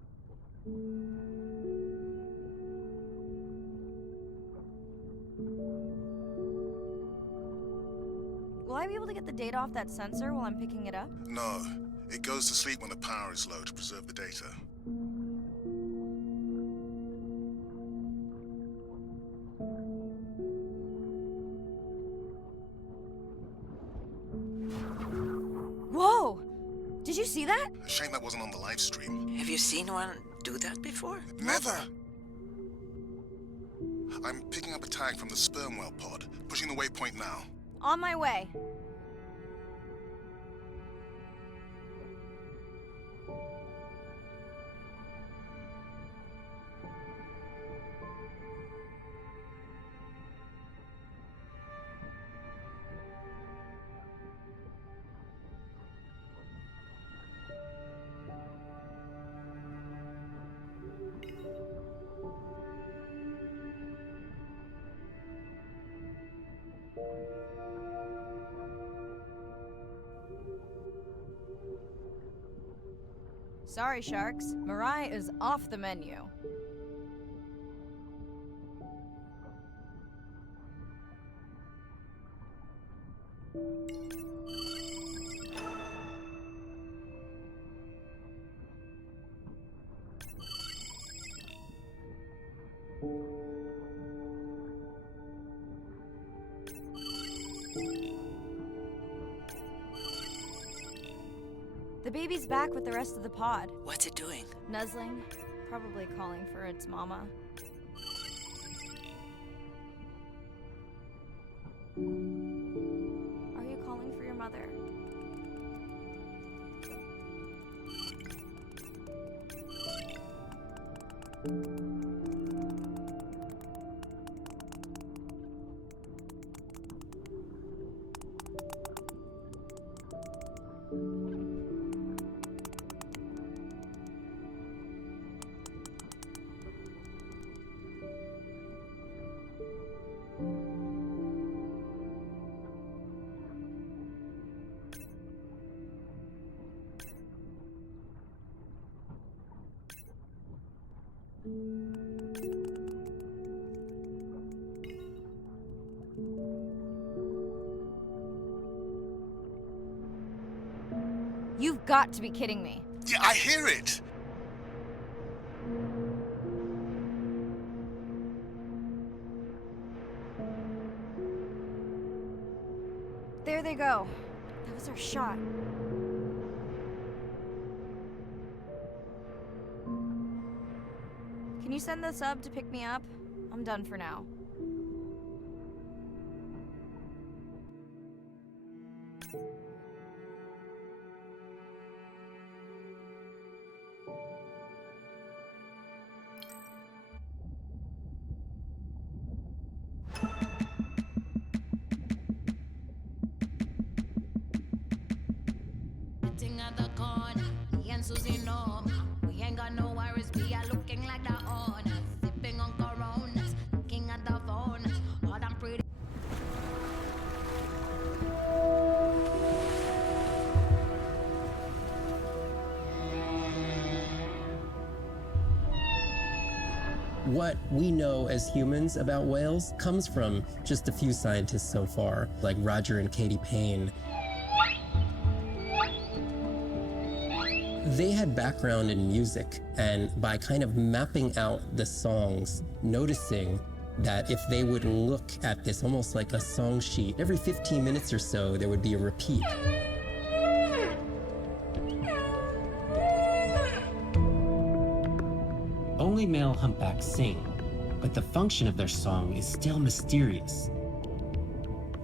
Will I be able to get the data off that sensor while I'm picking it up? No. It goes to sleep when the power is low to preserve the data. Whoa! Did you see that? Shame that wasn't on the live stream. Have you seen one do that before? Never! I'm picking up a tag from the sperm whale pod, pushing the waypoint now. On my way. Sorry, sharks. Mirai is off the menu. The baby's back with the rest of the pod. What's it doing? Nuzzling, probably calling for its mama. Are you calling for your mother? You've got to be kidding me. Yeah, I hear it. There they go. That was our shot. Can you send the sub to pick me up? I'm done for now. Sitting at the corner, me and Susie know we ain't got no worries. We are looking like the owners, sipping on Coronas, looking at the phone. All them pretty. What we know as humans about whales comes from just a few scientists so far, like Roger and Katie Payne. They had background in music, and by kind of mapping out the songs, noticing that if they would look at this almost like a song sheet, every 15 minutes or so, there would be a repeat. Only male humpbacks sing, but the function of their song is still mysterious.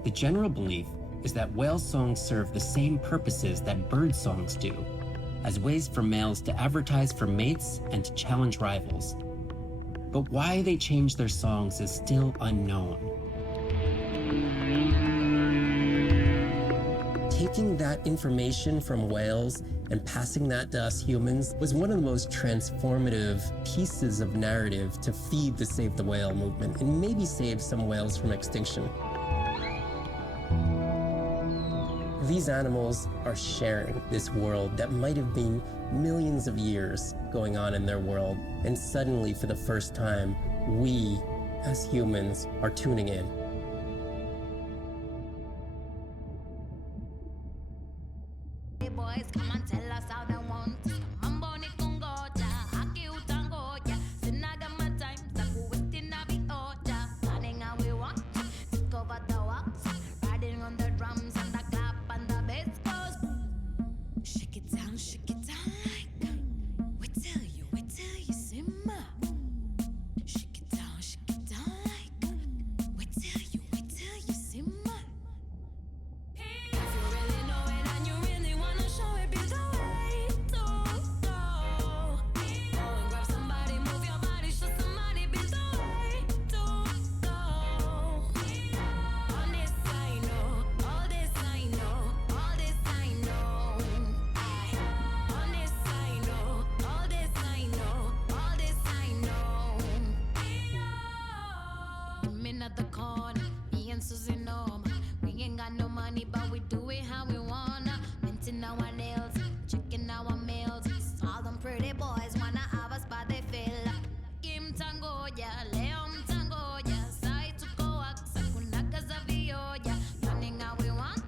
The general belief is that whale songs serve the same purposes that bird songs do, as ways for males to advertise for mates and to challenge rivals. But why they change their songs is still unknown. Taking that information from whales and passing that to us humans was one of the most transformative pieces of narrative to feed the Save the Whale movement and maybe save some whales from extinction. These animals are sharing this world that might have been millions of years going on in their world, and suddenly, for the first time, we, as humans, are tuning in. Hey boys, come and tell us how they want. Mambo ni kungoja, aki utangoja. Sinaga matime, taku waiting na be order. Planning how we want, take over the walks. Riding on the drums and the clap and the bass goes. Shake it down like. Wait till you simmer. Shake it down like. Wait till you simmer. If you really know it and you really wanna show it, be the way to go. Go and grab somebody, move your body, show somebody, be the way to go. On this I know, all this I know, all this I know. On this I know, all this I know, all this I know. I'm at the corner, me and Susie know. We ain't got no money, but we do it how we wanna. Minting our nails, checking our mails. All them pretty boys wanna have us, but they feel. Kim tango, yeah, Leon tango, yeah. Sai to go out, Sakunaga Zavio, yeah. Running how we want,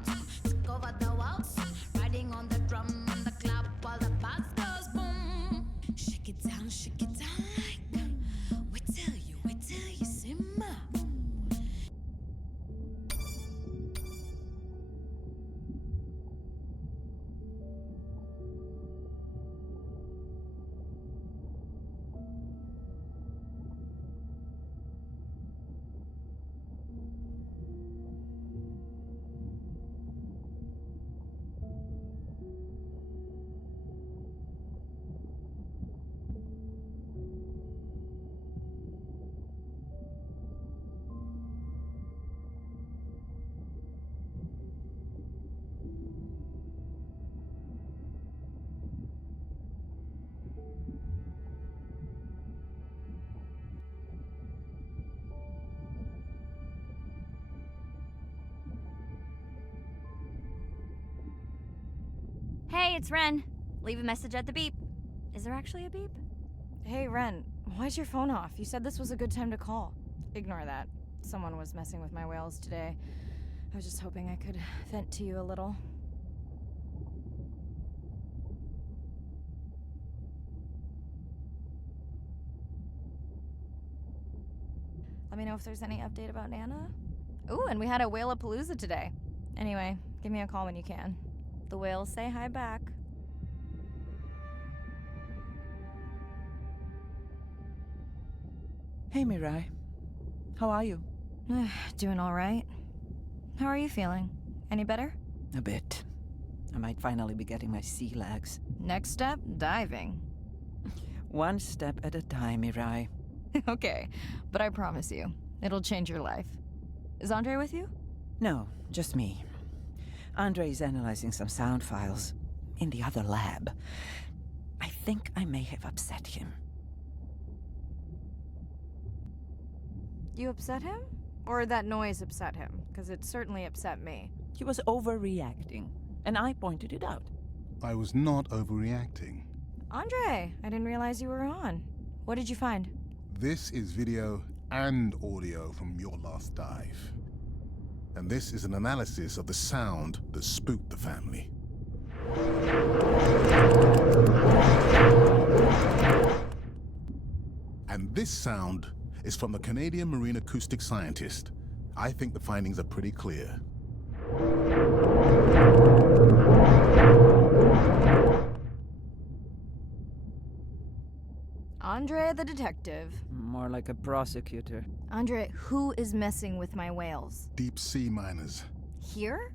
take over the waltz. Riding on the drum and the clap while the bass goes boom. Shake it down like. Wait till you simmer. Hey, it's Ren. Leave a message at the beep. Is there actually a beep? Hey, Ren, why's your phone off? You said this was a good time to call. Ignore that. Someone was messing with my whales today. I was just hoping I could vent to you a little. Let me know if there's any update about Nana. Ooh, and we had a whale-a-palooza today. Anyway, give me a call when you can. The whales say hi back. Hey, Mirai. How are you? Doing all right. How are you feeling? Any better? A bit. I might finally be getting my sea legs. Next step, diving. One step at a time, Mirai. Okay, but I promise you, it'll change your life. Is Andre with you? No, just me. Andre is analyzing some sound files in the other lab. I think I may have upset him. You upset him? Or that noise upset him? Because it certainly upset me. He was overreacting, and I pointed it out. I was not overreacting. Andre, I didn't realize you were on. What did you find? This is video and audio from your last dive. And this is an analysis of the sound that spooked the family. And this sound is from the Canadian marine acoustic scientist. I think the findings are pretty clear. Andre the detective. More like a prosecutor. Andre, who is messing with my whales? Deep sea miners. Here?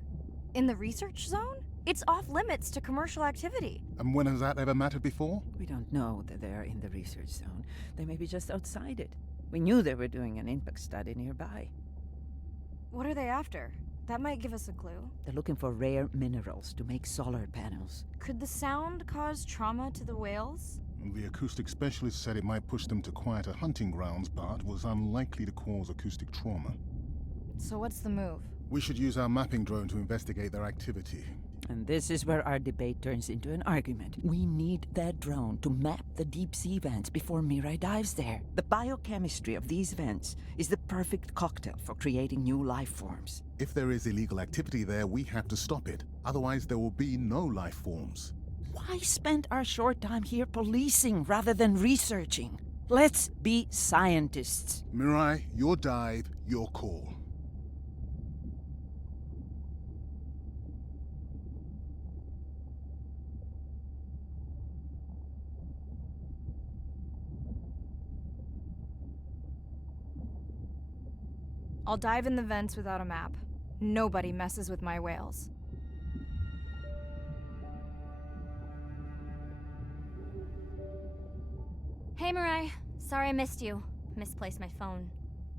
In the research zone? It's off limits to commercial activity. And when has that ever mattered before? We don't know that they are in the research zone. They may be just outside it. We knew they were doing an impact study nearby. What are they after? That might give us a clue. They're looking for rare minerals to make solar panels. Could the sound cause trauma to the whales? The acoustic specialist said it might push them to quieter hunting grounds, but was unlikely to cause acoustic trauma. So what's the move? We should use our mapping drone to investigate their activity. And this is where our debate turns into an argument. We need that drone to map the deep sea vents before Mirai dives there. The biochemistry of these vents is the perfect cocktail for creating new life forms. If there is illegal activity there, we have to stop it. Otherwise, there will be no life forms. Why spend our short time here policing rather than researching? Let's be scientists. Mirai, your dive, your call. I'll dive in the vents without a map. Nobody messes with my whales. Hey, Mirai. Sorry I missed you. Misplaced my phone.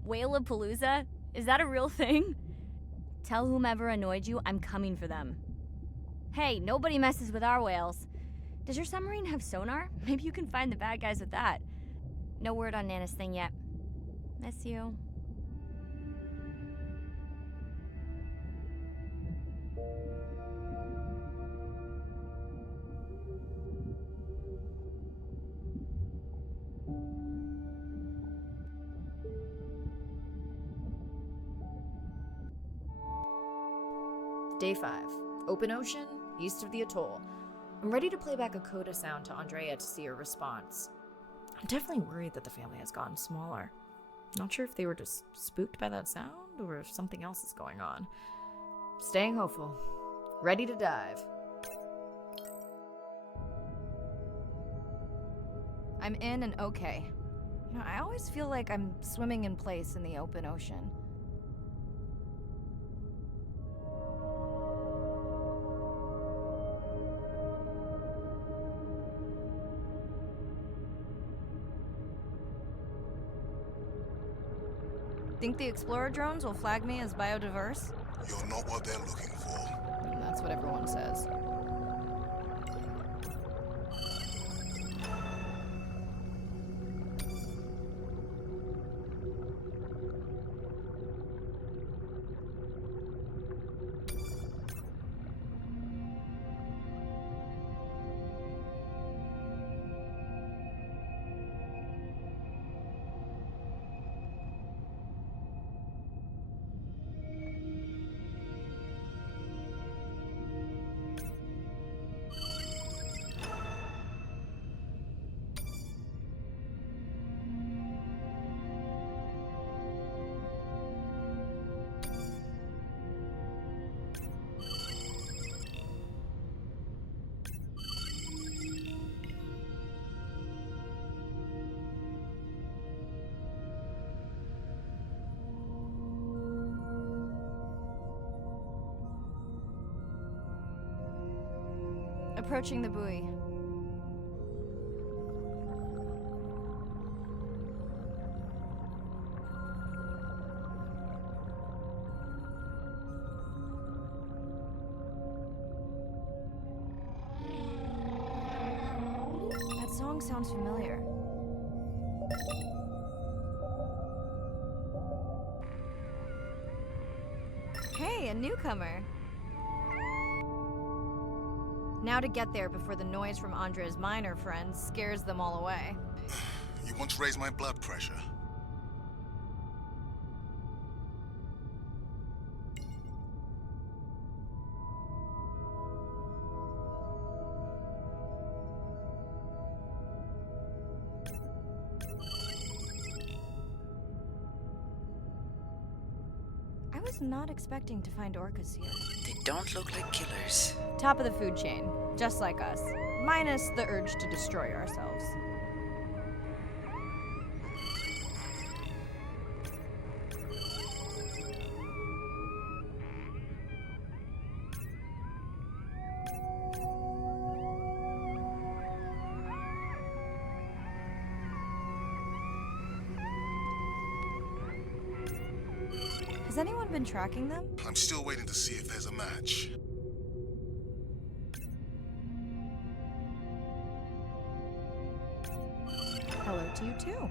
Whale-a-palooza? Is that a real thing? Tell whomever annoyed you I'm coming for them. Hey, nobody messes with our whales. Does your submarine have sonar? Maybe you can find the bad guys with that. No word on Nana's thing yet. Miss you. Day 5. Open ocean, east of the atoll. I'm ready to play back a coda sound to Andrea to see her response. I'm definitely worried that the family has gotten smaller. Not sure if they were just spooked by that sound or if something else is going on. Staying hopeful. Ready to dive. I'm in and okay. You know, I always feel like I'm swimming in place in the open ocean. Think the Explorer drones will flag me as biodiverse? You're not what they're looking for. And that's what everyone says. Approaching the buoy. That song sounds familiar. Hey, a newcomer. Now to get there before the noise from Andre's minor friends scares them all away. You want to raise my blood pressure? I was not expecting to find orcas here. They don't look like killers. Top of the food chain, just like us. Minus the urge to destroy ourselves. Has anyone been tracking them? I'm still waiting to see if there's a match. Hello to you too.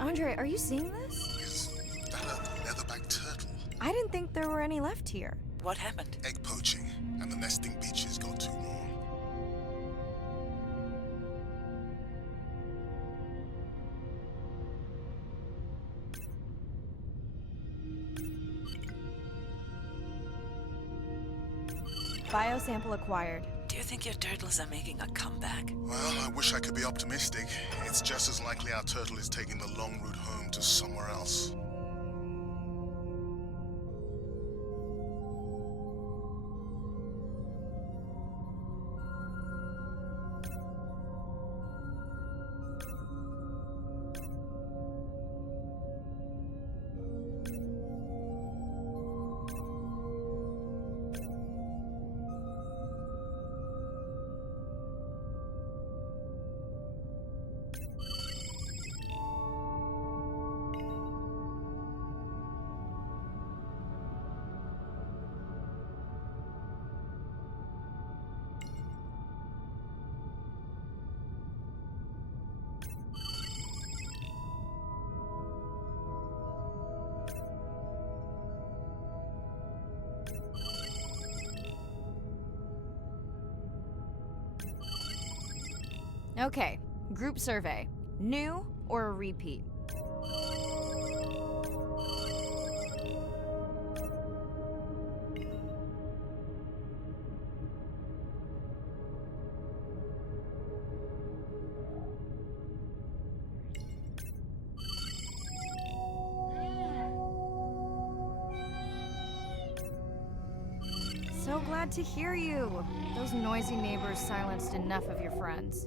Andre, are you seeing this? Is that a leatherback turtle? I didn't think there were any left here. What happened? Egg poaching, and the nesting beaches got too warm. Biosample acquired. Do you think your turtles are making a comeback? Well, I wish I could be optimistic. It's just as likely our turtle is taking the long route home to somewhere else. Okay, group survey. New or a repeat? So glad to hear you. Those noisy neighbors silenced enough of your friends.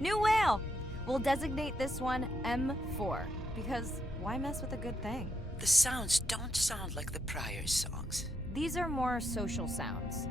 New whale! We'll designate this one M4, because why mess with a good thing? The sounds don't sound like the prior songs. These are more social sounds.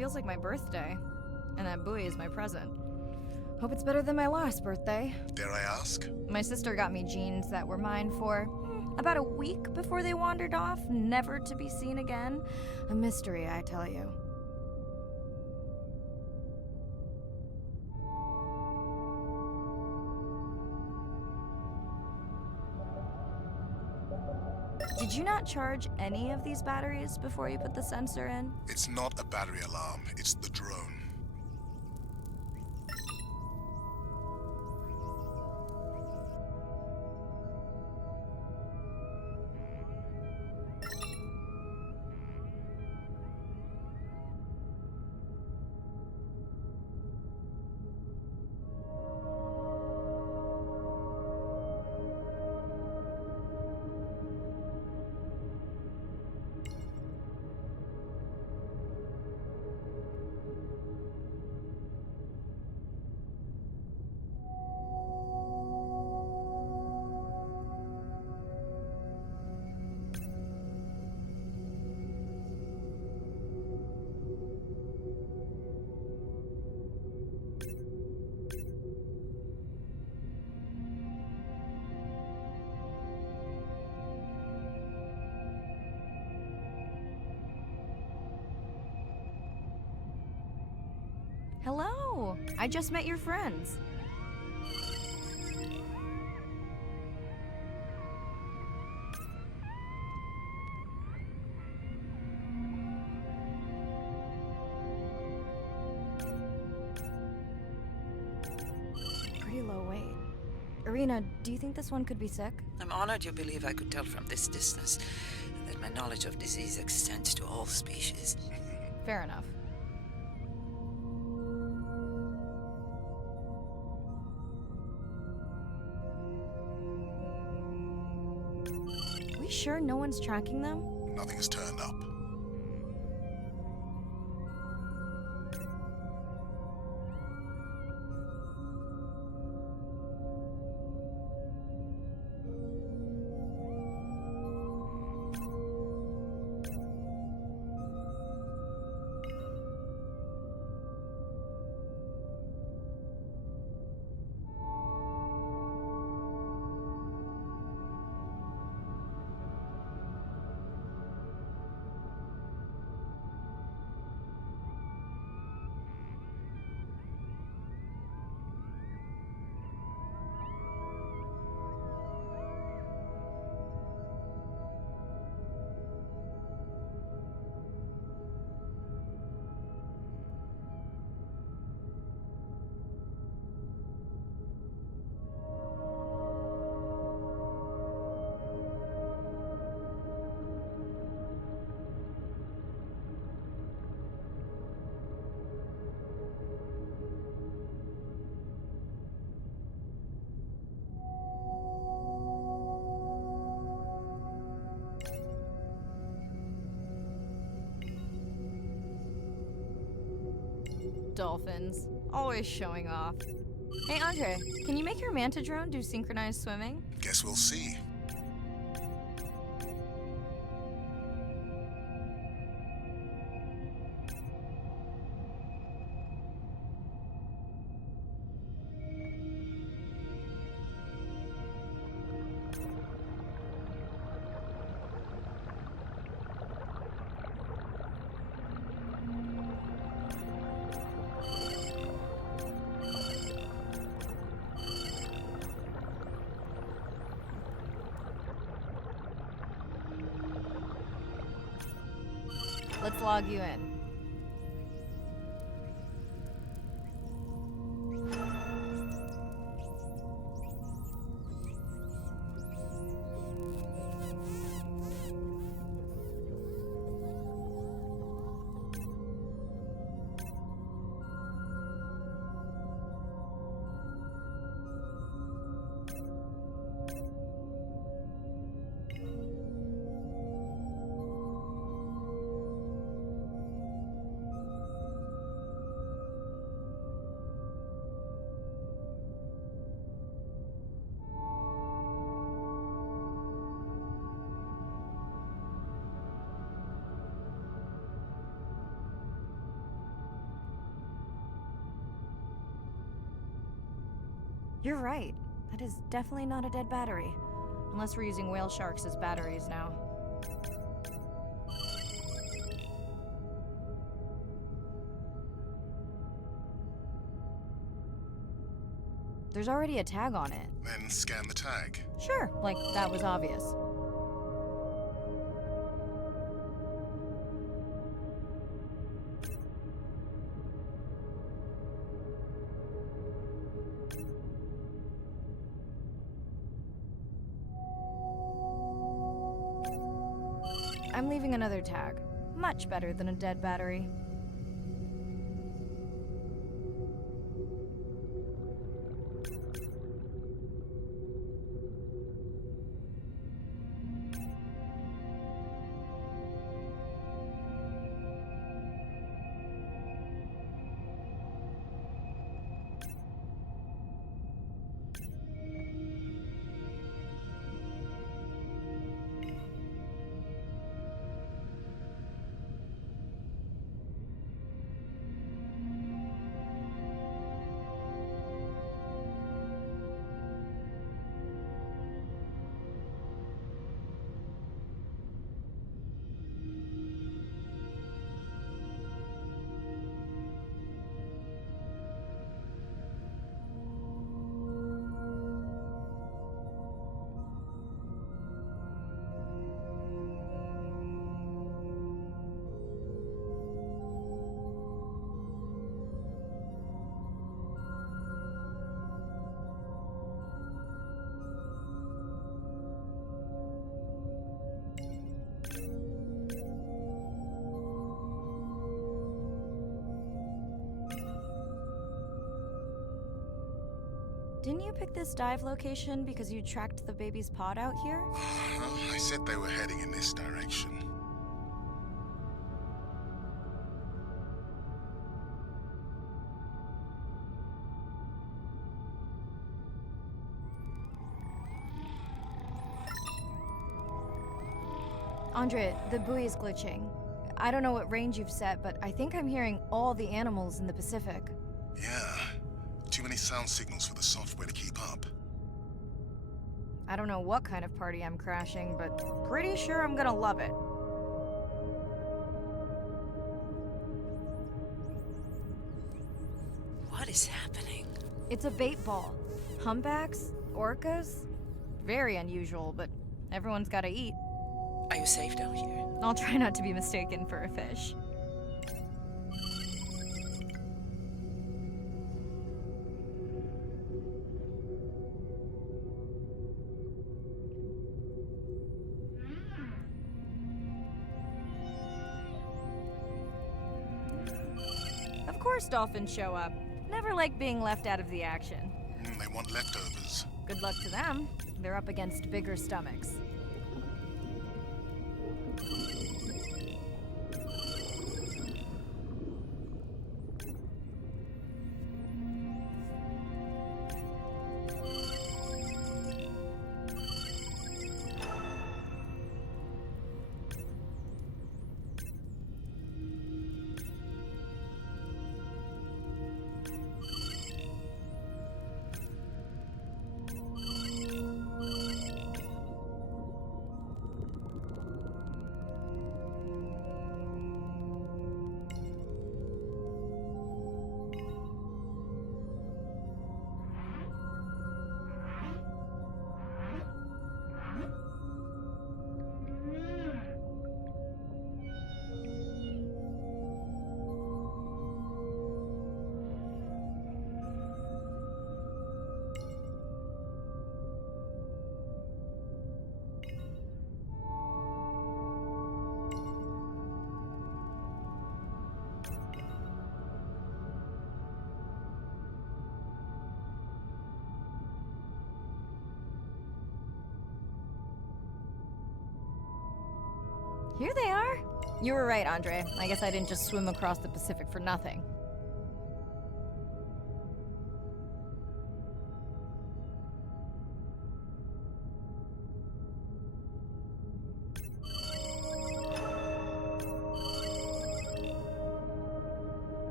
feels like my birthday. And that buoy is my present. Hope it's better than my last birthday. Dare I ask? My sister got me jeans that were mine for about a week before they wandered off, never to be seen again. A mystery, I tell you. Did you not charge any of these batteries before you put the sensor in? It's not a battery alarm, it's the drone. Hello! I just met your friends. Pretty low weight. Irina, do you think this one could be sick? I'm honored you believe I could tell from this distance that my knowledge of disease extends to all species. Fair enough. We sure no one's tracking them? Nothing has turned up. Dolphins. Always showing off. Hey, Andre, can you make your manta drone do synchronized swimming? Guess we'll see. Let's log you in. You're right. That is definitely not a dead battery. Unless we're using whale sharks as batteries now. There's already a tag on it. Then scan the tag. Sure, like that was obvious. I'm leaving another tag. Much better than a dead battery. Didn't you pick this dive location because you tracked the baby's pod out here? Well, I said they were heading in this direction. Andre, the buoy is glitching. I don't know what range you've set, but I think I'm hearing all the animals in the Pacific. Yeah. Too many sound signals for the software to keep up. I don't know what kind of party I'm crashing, but pretty sure I'm gonna love it. What is happening? It's a bait ball. Humpbacks? Orcas? Very unusual, but everyone's gotta eat. Are you safe down here? I'll try not to be mistaken for a fish. Of course dolphins show up. Never like being left out of the action. They want leftovers. Good luck to them. They're up against bigger stomachs. Here they are. You were right, Andre. I guess I didn't just swim across the Pacific for nothing.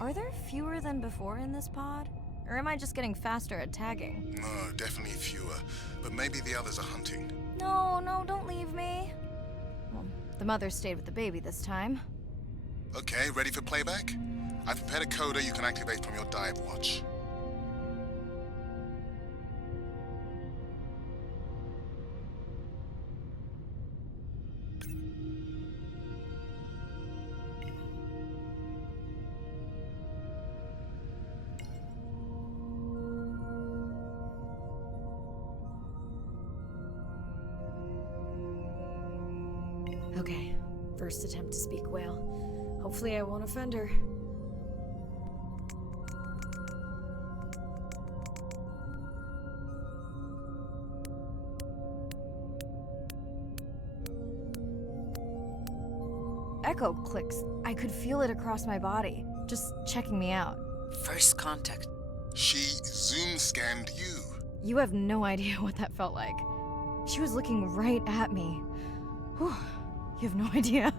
Are there fewer than before in this pod? Or am I just getting faster at tagging? No, definitely fewer. But maybe the others are hunting. No, don't leave me. Well, the mother stayed with the baby this time. Okay, ready for playback? I've prepared a coder you can activate from your dive watch. Okay, first attempt to speak whale. Hopefully I won't offend her. Echo clicks. I could feel it across my body, just checking me out. First contact. She zoom scanned you. You have no idea what that felt like. She was looking right at me. Whew, you have no idea.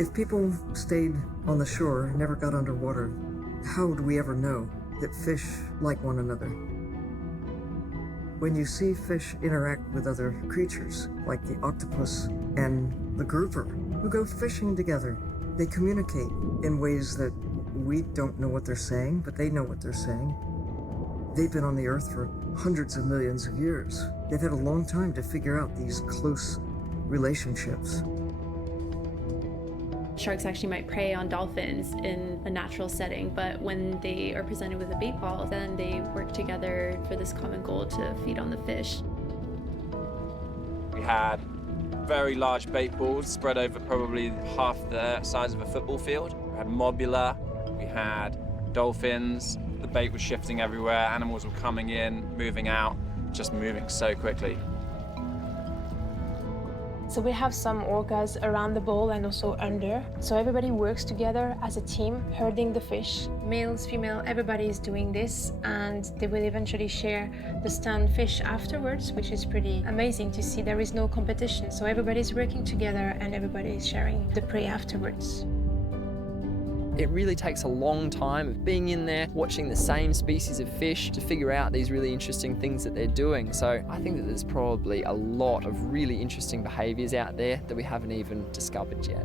If people stayed on the shore, never got underwater, how would we ever know that fish like one another? When you see fish interact with other creatures, like the octopus and the grouper, who go fishing together, they communicate in ways that we don't know what they're saying, but they know what they're saying. They've been on the earth for hundreds of millions of years. They've had a long time to figure out these close relationships. Sharks actually might prey on dolphins in a natural setting, but when they are presented with a bait ball, then they work together for this common goal to feed on the fish. We had very large bait balls spread over probably half the size of a football field. We had mobula, we had dolphins, the bait was shifting everywhere, animals were coming in, moving out, just moving so quickly. So we have some orcas around the bowl and also under. So everybody works together as a team, herding the fish. Males, female, everybody is doing this, and they will eventually share the stunned fish afterwards, which is pretty amazing to see. There is no competition, so everybody's working together and everybody is sharing the prey afterwards. It really takes a long time of being in there, watching the same species of fish to figure out these really interesting things that they're doing. So I think that there's probably a lot of really interesting behaviours out there that we haven't even discovered yet.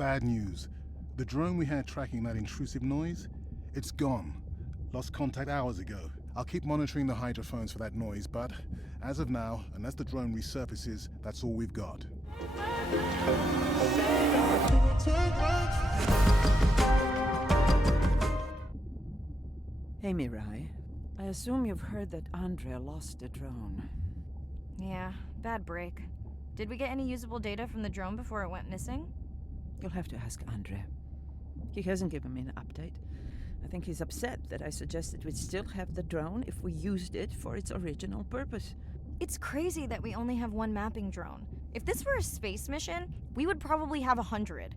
bad news. The drone we had tracking that intrusive noise, it's gone. Lost contact hours ago. I'll keep monitoring the hydrophones for that noise, but as of now, unless the drone resurfaces, that's all we've got. Hey, Mirai. I assume you've heard that Andre lost a drone. Yeah, bad break. Did we get any usable data from the drone before it went missing? You'll have to ask Andre. He hasn't given me an update. I think he's upset that I suggested we'd still have the drone if we used it for its original purpose. It's crazy that we only have one mapping drone. If this were a space mission, we would probably have 100.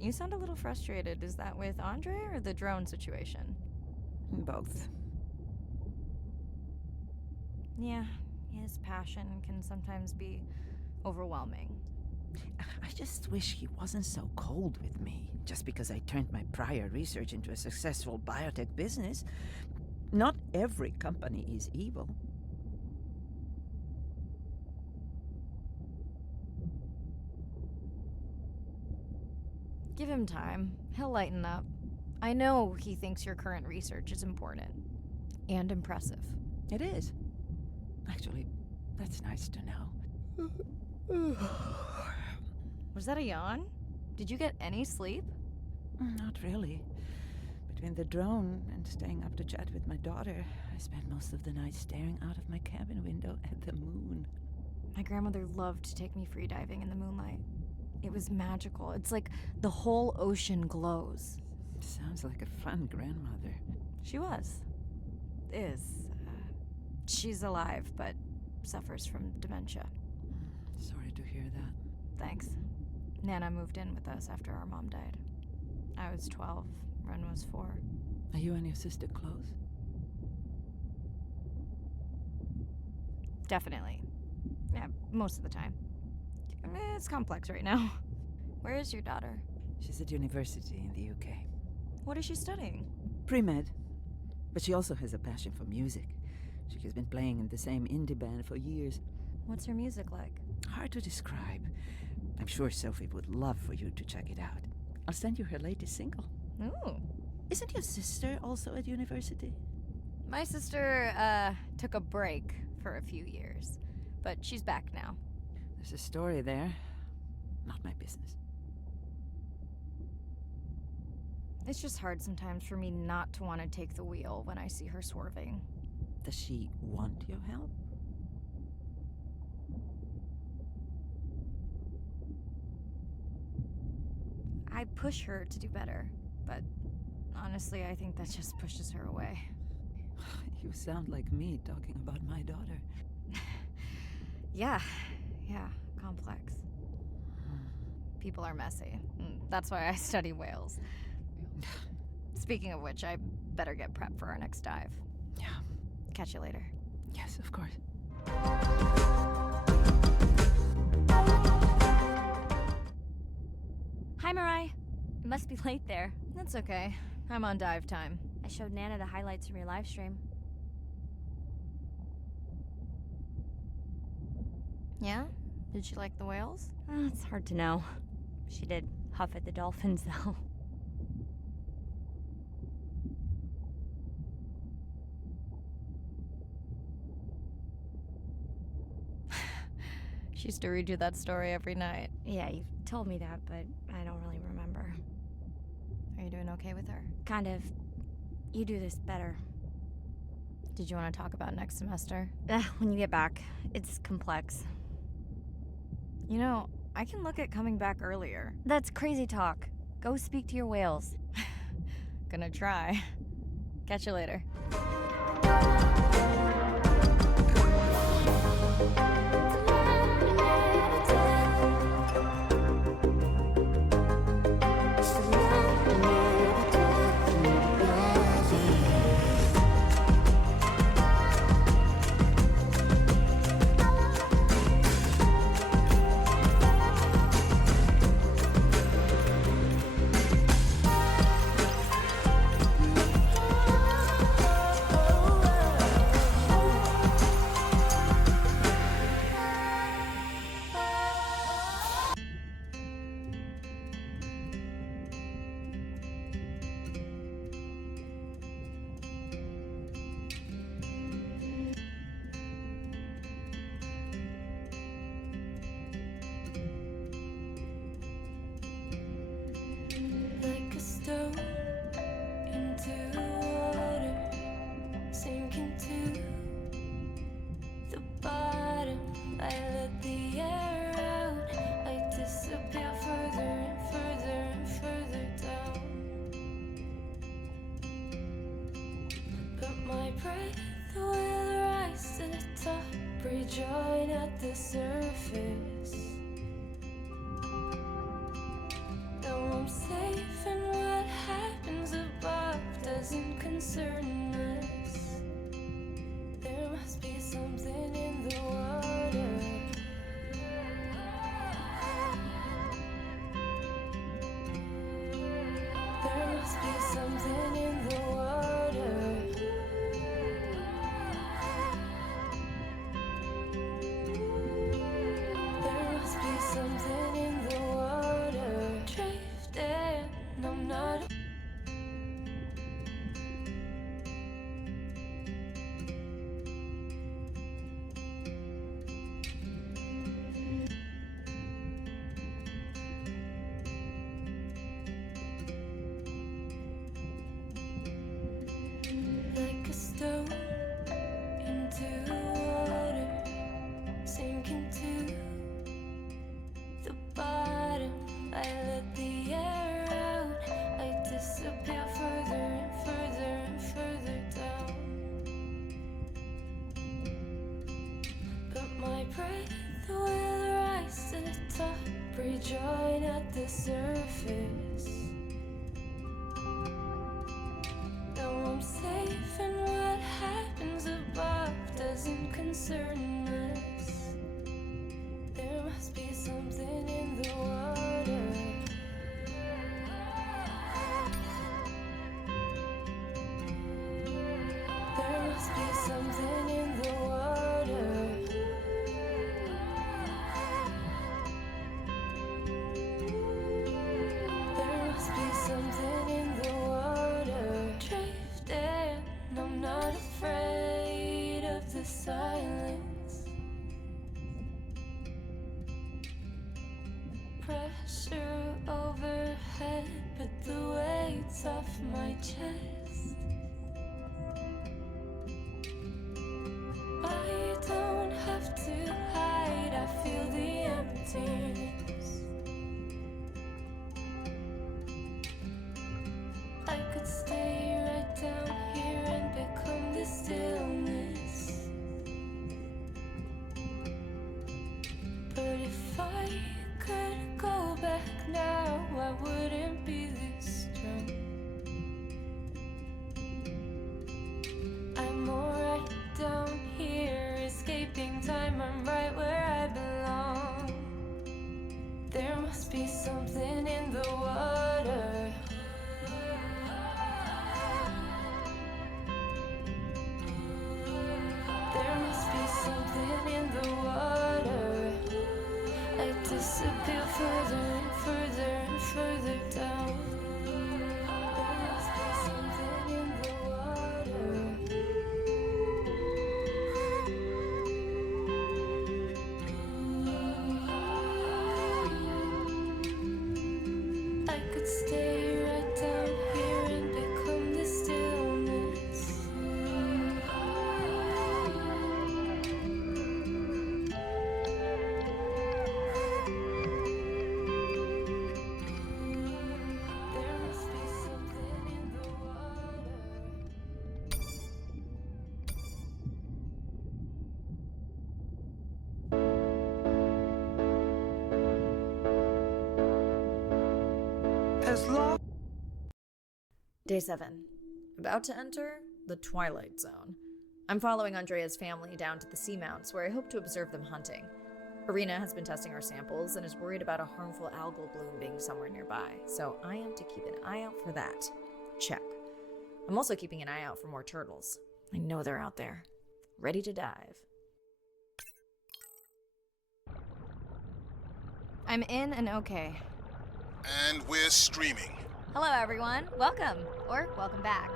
You sound a little frustrated. Is that with Andre or the drone situation? Both. Yeah, his passion can sometimes be overwhelming. I just wish he wasn't so cold with me, just because I turned my prior research into a successful biotech business. Not every company is evil. Give him time. He'll lighten up. I know he thinks your current research is important. And impressive. It is. Actually, that's nice to know. Was that a yawn? Did you get any sleep? Not really. Between the drone and staying up to chat with my daughter, I spent most of the night staring out of my cabin window at the moon. My grandmother loved to take me freediving in the moonlight. It was magical. It's like the whole ocean glows. Sounds like a fun grandmother. She was. Is. She's alive, but suffers from dementia. Sorry to hear that. Thanks. Nana moved in with us after our mom died. I was 12. Ren was 4. Are you and your sister close? Definitely. Yeah, most of the time. It's complex right now. Where is your daughter? She's at university in the UK. What is she studying? Pre-med. But she also has a passion for music. She has been playing in the same indie band for years. What's her music like? Hard to describe. I'm sure Sophie would love for you to check it out. I'll send you her latest single. Ooh. Isn't your sister also at university? My sister, took a break for a few years. But she's back now. There's a story there. Not my business. It's just hard sometimes for me not to want to take the wheel when I see her swerving. Does she want your help? I push her to do better, but honestly, I think that just pushes her away. You sound like me talking about my daughter. Yeah, complex. People are messy. That's why I study whales. Speaking of which, I better get prepped for our next dive. Yeah. Catch you later. Yes, of course. Hi, Mirai. It must be late there. That's okay. I'm on dive time. I showed Nana the highlights from your live stream. Yeah? Did she like the whales? It's hard to know. She did huff at the dolphins, though. She used to read you that story every night. Yeah, you've told me that, but I don't really remember. Are you doing okay with her? Kind of. You do this better. Did you want to talk about next semester? When you get back. It's complex. You know, I can look at coming back earlier. That's crazy talk. Go speak to your whales. Gonna try. Catch you later. breath will rise to the top, rejoin at the surface. Now I'm safe, and what happens above doesn't concern us. There must be something in the water. There must be something in the water. There must be something in the water. Drifting, I'm not. Like a stone into water, sinking to the bottom. I let the air out, I disappear further and further and further down. But my breath will rise to the top, rejoin at the surface. Now I'm safe, and what happens above doesn't concern us. There must be something in the water. There must be something in the water. There must be something in the water. Drifting, I'm not afraid of the silence. Pressure overhead, but the weight's off my chest. I don't have to hide, I feel the emptiness. I could stay right down here and become the stillness. But if I could go back now, I wouldn't be this strong. I'm alright down here, escaping time, I'm right where I belong. There must be something in the water. There must be something in the water. I disappear further and further and further down. There must be something in the water. I could stay right down here and become the stillness. There must be something in the water. Day 7. About to enter the Twilight Zone. I'm following Andrea's family down to the seamounts where I hope to observe them hunting. Irina has been testing our samples and is worried about a harmful algal bloom being somewhere nearby, so I am to keep an eye out for that. Check. I'm also keeping an eye out for more turtles. I know they're out there, ready to dive. I'm in and okay. And we're streaming. Hello, everyone. Welcome, or welcome back.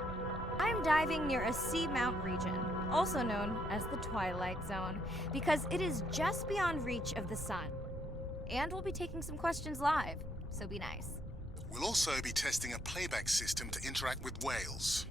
I'm diving near a seamount region, also known as the Twilight Zone, because it is just beyond reach of the sun. And we'll be taking some questions live, so be nice. We'll also be testing a playback system to interact with whales.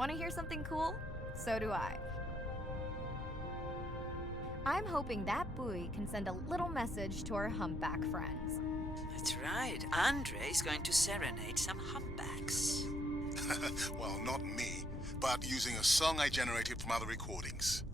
Want to hear something cool? So do I. I'm hoping that buoy can send a little message to our humpback friends. That's right. Andre is going to serenade some humpbacks. Well, not me, but using a song I generated from other recordings.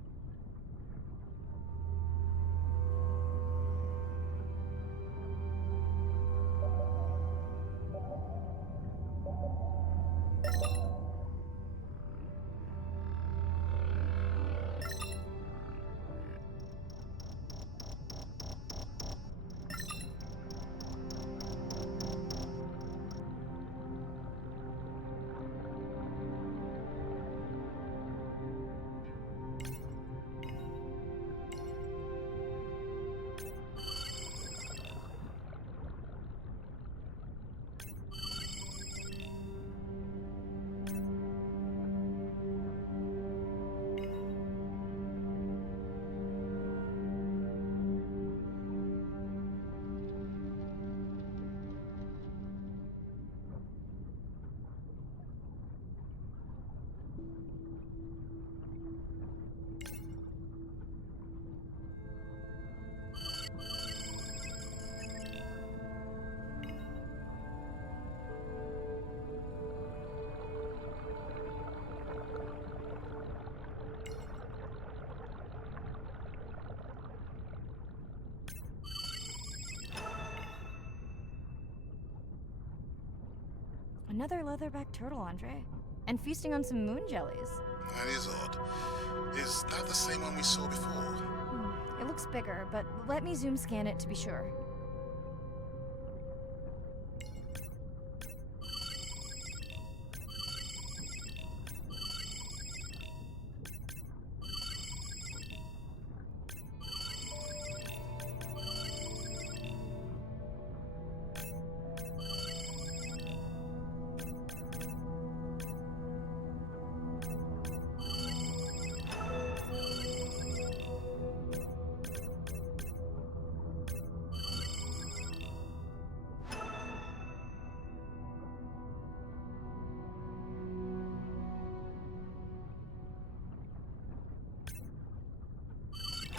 Another leatherback turtle, Andre. And feasting on some moon jellies. That is odd. Is that the same one we saw before? It looks bigger, but let me zoom scan it to be sure.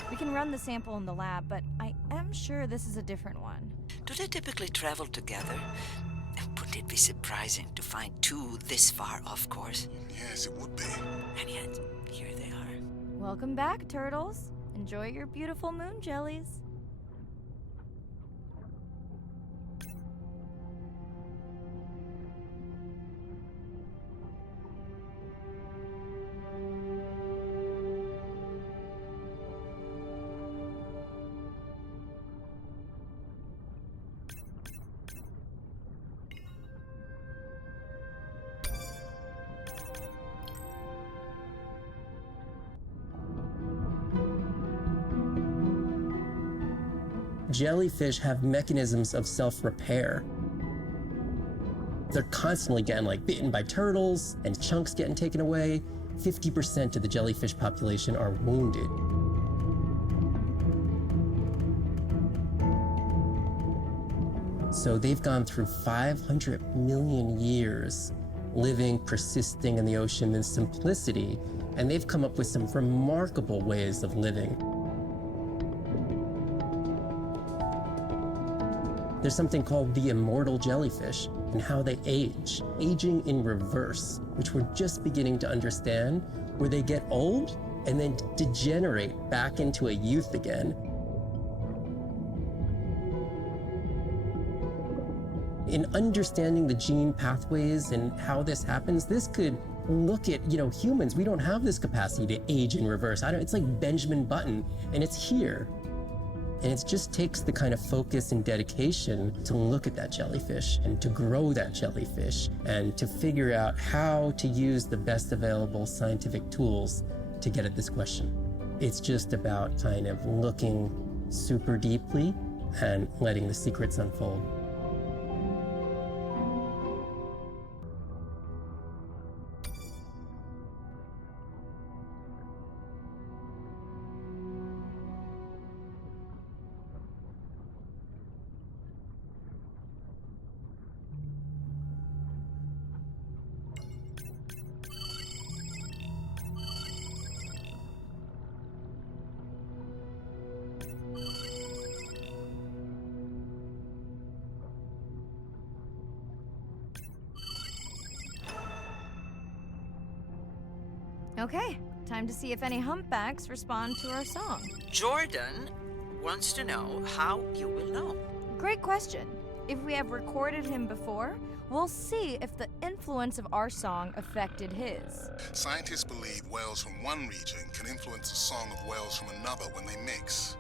We can run the sample in the lab, but I am sure this is a different one. Do they typically travel together? Wouldn't it be surprising to find two this far off course? Yes, it would be. And yet, here they are. Welcome back, turtles. Enjoy your beautiful moon jellies. Jellyfish have mechanisms of self-repair. They're constantly getting bitten by turtles and chunks getting taken away. 50% of the jellyfish population are wounded. So they've gone through 500 million years living, persisting in the ocean in simplicity, and they've come up with some remarkable ways of living. There's something called the immortal jellyfish and how they age, aging in reverse, which we're just beginning to understand, where they get old and then degenerate back into a youth again. In understanding the gene pathways and how this happens, this could look at, humans. We don't have this capacity to age in reverse. It's like Benjamin Button, and it's here. And it just takes the kind of focus and dedication to look at that jellyfish and to grow that jellyfish and to figure out how to use the best available scientific tools to get at this question. It's just about kind of looking super deeply and letting the secrets unfold. Okay, time to see if any humpbacks respond to our song. Jordan wants to know how you will know. Great question. If we have recorded him before, we'll see if the influence of our song affected his. Scientists believe whales from one region can influence the song of whales from another when they mix.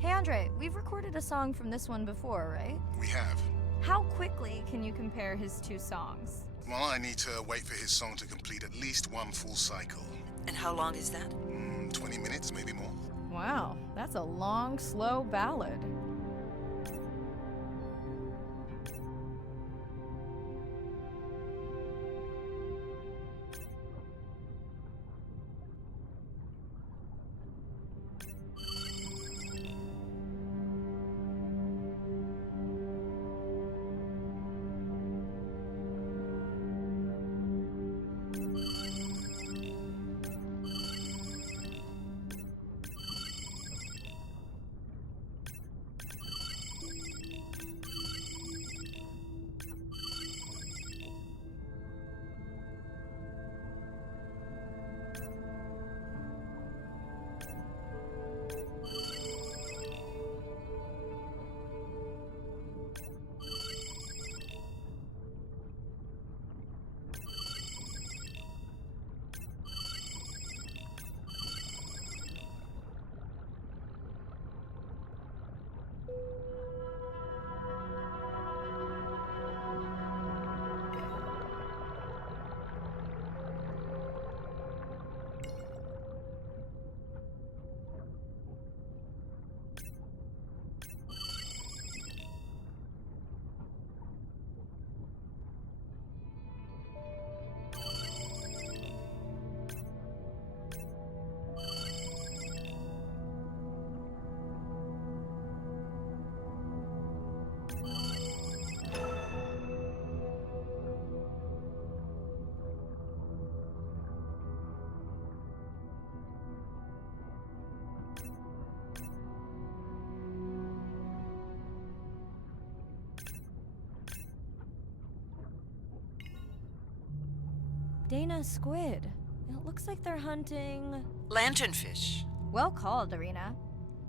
Hey Andre, we've recorded a song from this one before, right? We have. How quickly can you compare his two songs? Well, I need to wait for his song to complete at least one full cycle. And how long is that? 20 minutes, maybe more. Wow, that's a long, slow ballad. Dana, squid. It looks like they're hunting... Lanternfish. Well called, Arena.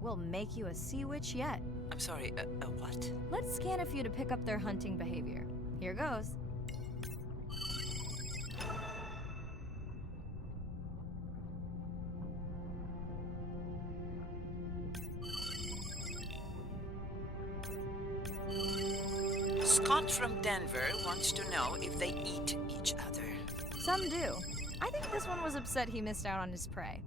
We'll make you a sea witch yet. I'm sorry, a what? Let's scan a few to pick up their hunting behavior. Here goes. Scott from Denver wants to know if they eat each other. Some do. I think this one was upset he missed out on his prey.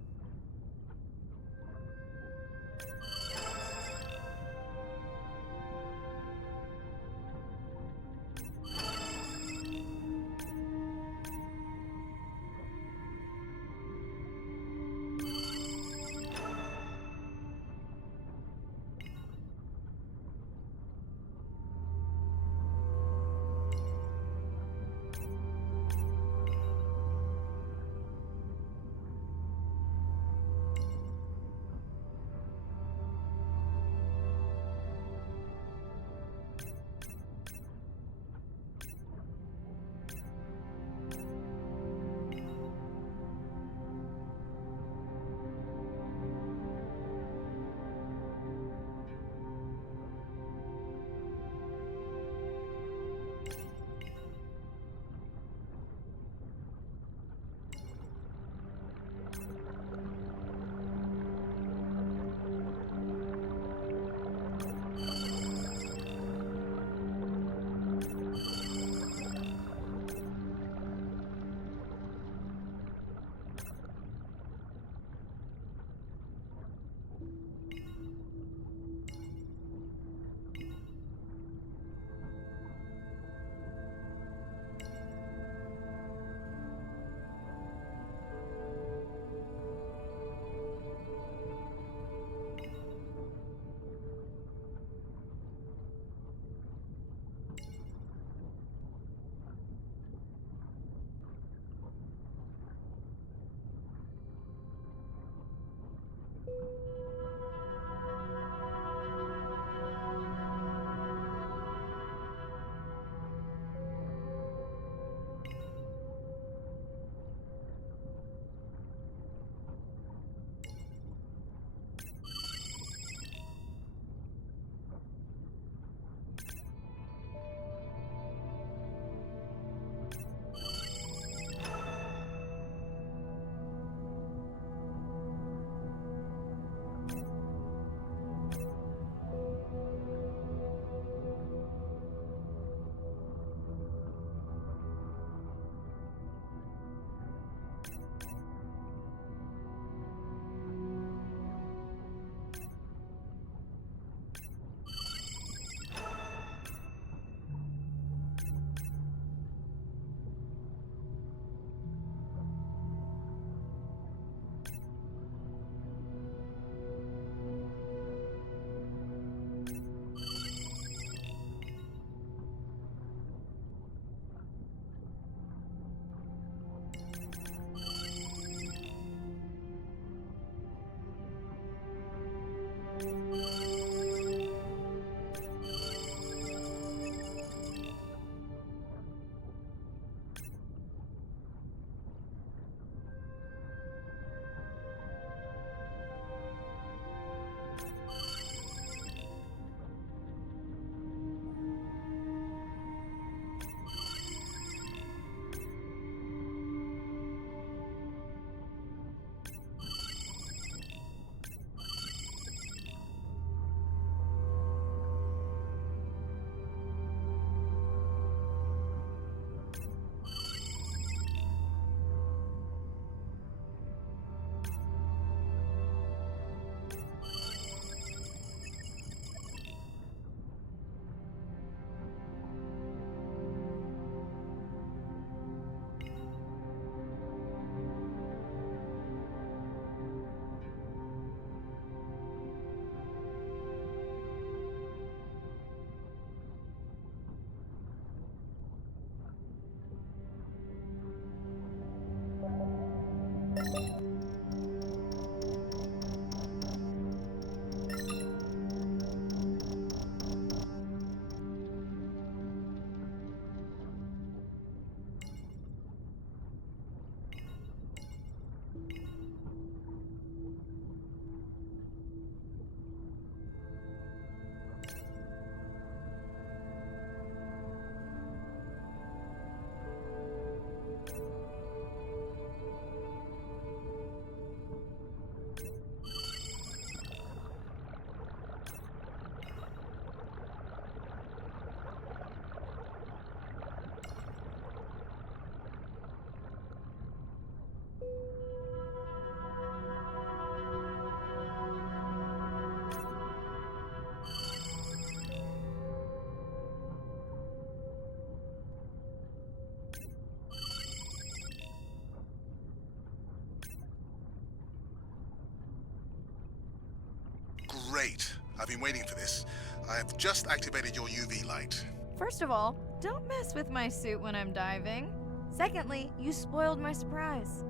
Great. I've been waiting for this. I have just activated your UV light. First of all, don't mess with my suit when I'm diving. Secondly, you spoiled my surprise.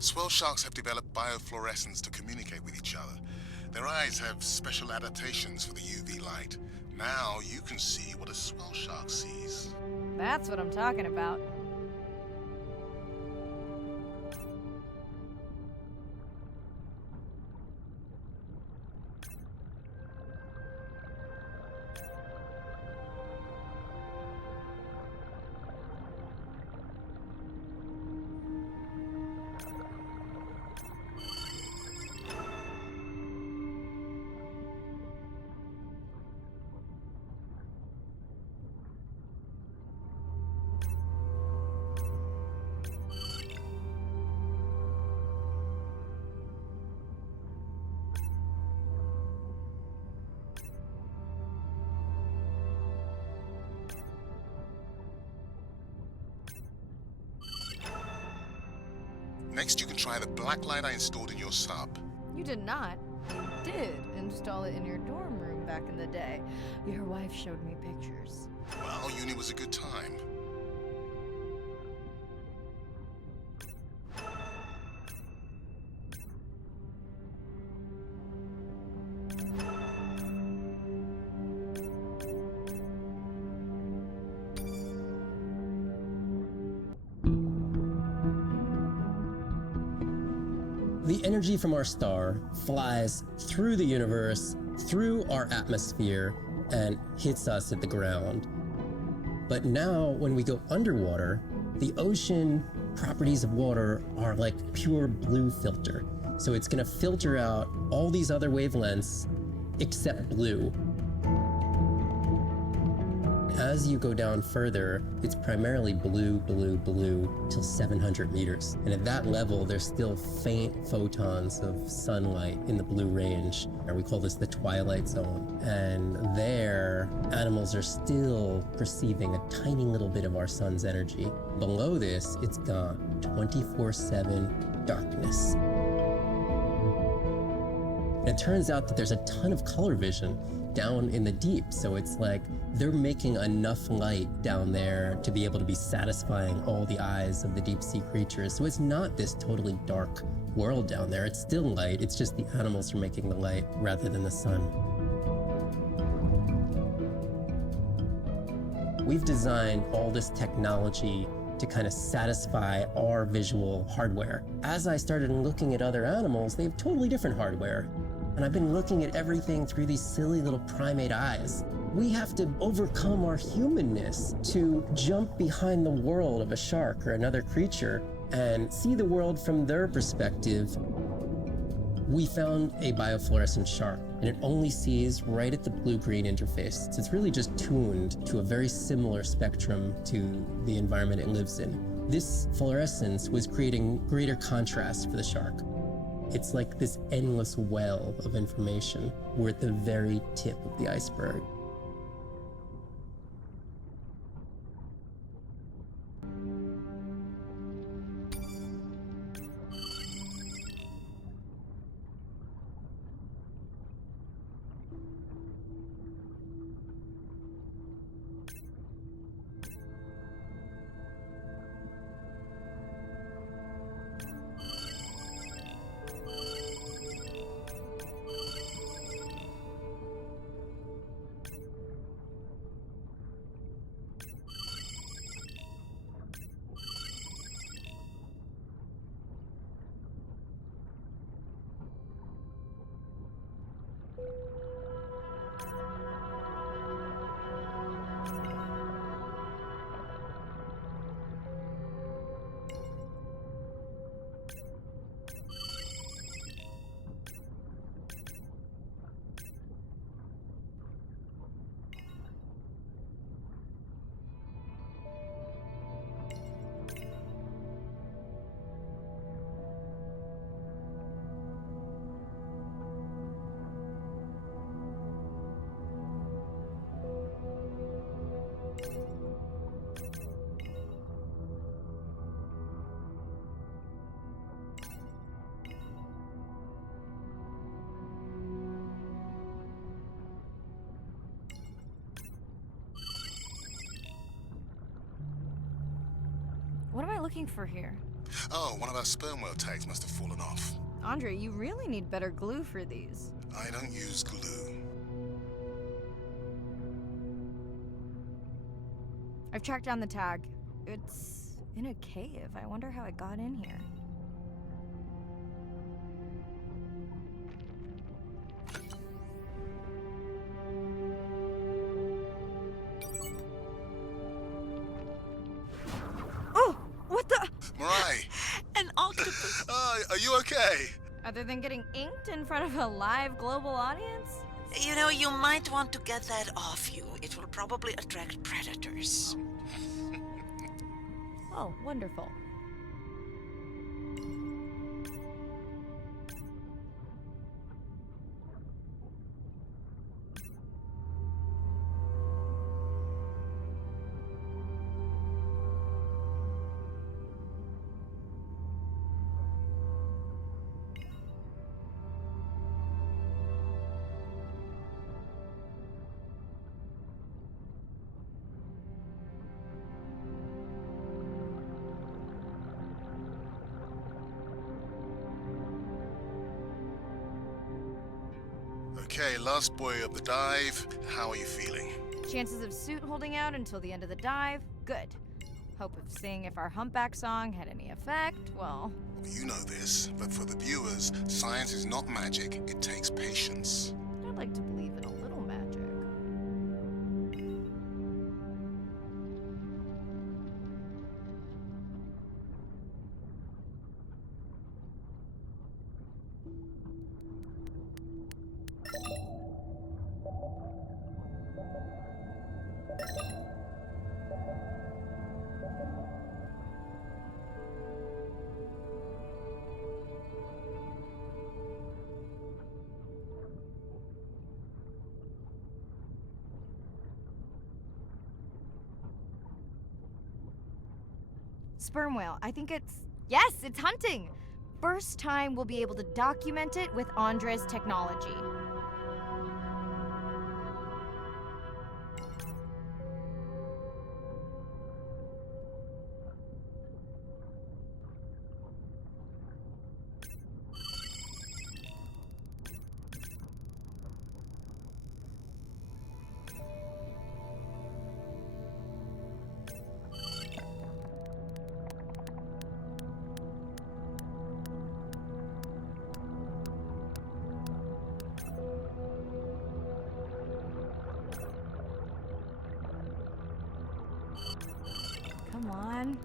Swell sharks have developed biofluorescence to communicate with each other. Their eyes have special adaptations for the UV light. Now you can see what a swell shark sees. That's what I'm talking about. Next, you can try the black light I installed in your sub. You did not. Did install it in your dorm room back in the day. Your wife showed me pictures. Well, uni was a good time. The energy from our star flies through the universe, through our atmosphere, and hits us at the ground. But now, when we go underwater, the ocean properties of water are like pure blue filter. So it's gonna filter out all these other wavelengths except blue. As you go down further, it's primarily blue, blue, blue till 700 meters. And at that level, there's still faint photons of sunlight in the blue range. And we call this the twilight zone. And there, animals are still perceiving a tiny little bit of our sun's energy. Below this, it's gone. 24/7 darkness. And it turns out that there's a ton of color vision down in the deep. So it's like they're making enough light down there to be able to be satisfying all the eyes of the deep sea creatures. So it's not this totally dark world down there. It's still light. It's just the animals are making the light rather than the sun. We've designed all this technology to kind of satisfy our visual hardware. As I started looking at other animals, they have totally different hardware. And I've been looking at everything through these silly little primate eyes. We have to overcome our humanness to jump behind the world of a shark or another creature and see the world from their perspective. We found a biofluorescent shark, and it only sees right at the blue-green interface. So it's really just tuned to a very similar spectrum to the environment it lives in. This fluorescence was creating greater contrast for the shark. It's like this endless well of information. We're at the very tip of the iceberg. What am I looking for here? Oh, one of our sperm whale tags must have fallen off. Andre, you really need better glue for these. I don't use glue. I've tracked down the tag. It's in a cave. I wonder how it got in here. An octopus. Are you okay? Other than getting inked in front of a live global audience? You know, you might want to get that off you. It will probably attract predators. Oh, wonderful. Okay, last boy of the dive. How are you feeling? Chances of suit holding out until the end of the dive? Good. Hope of seeing if our humpback song had any effect, well... You know this, but for the viewers, science is not magic. It takes patience. I'd like to believe in a little magic. Sperm whale, I think it's... Yes, it's hunting! First time we'll be able to document it with Andre's technology.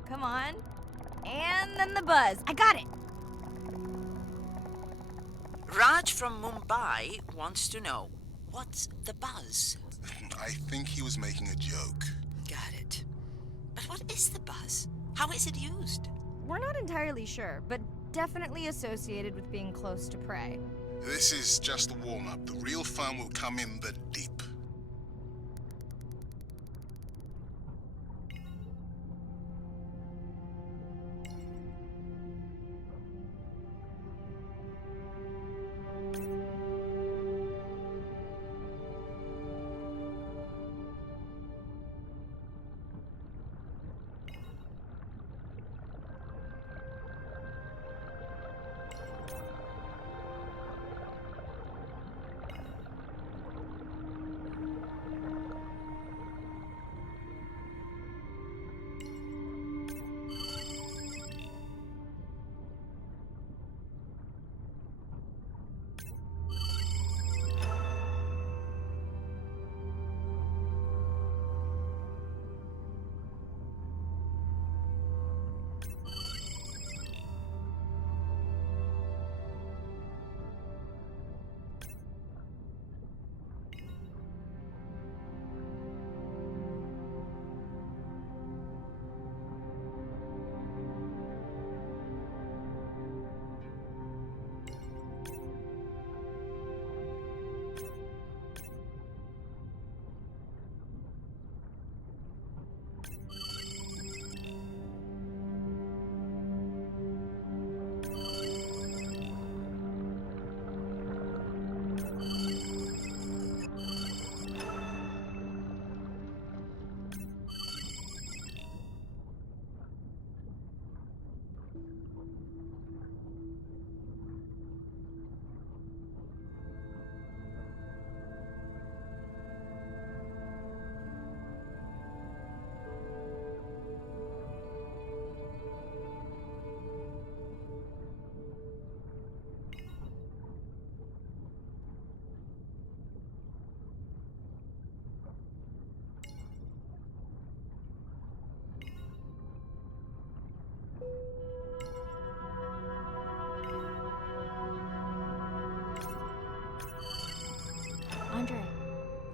Come on. And then the buzz. I got it. Raj from Mumbai wants to know, what's the buzz? I think he was making a joke. Got it. But what is the buzz? How is it used? We're not entirely sure, but definitely associated with being close to prey. This is just the warm-up. The real fun will come in the deep.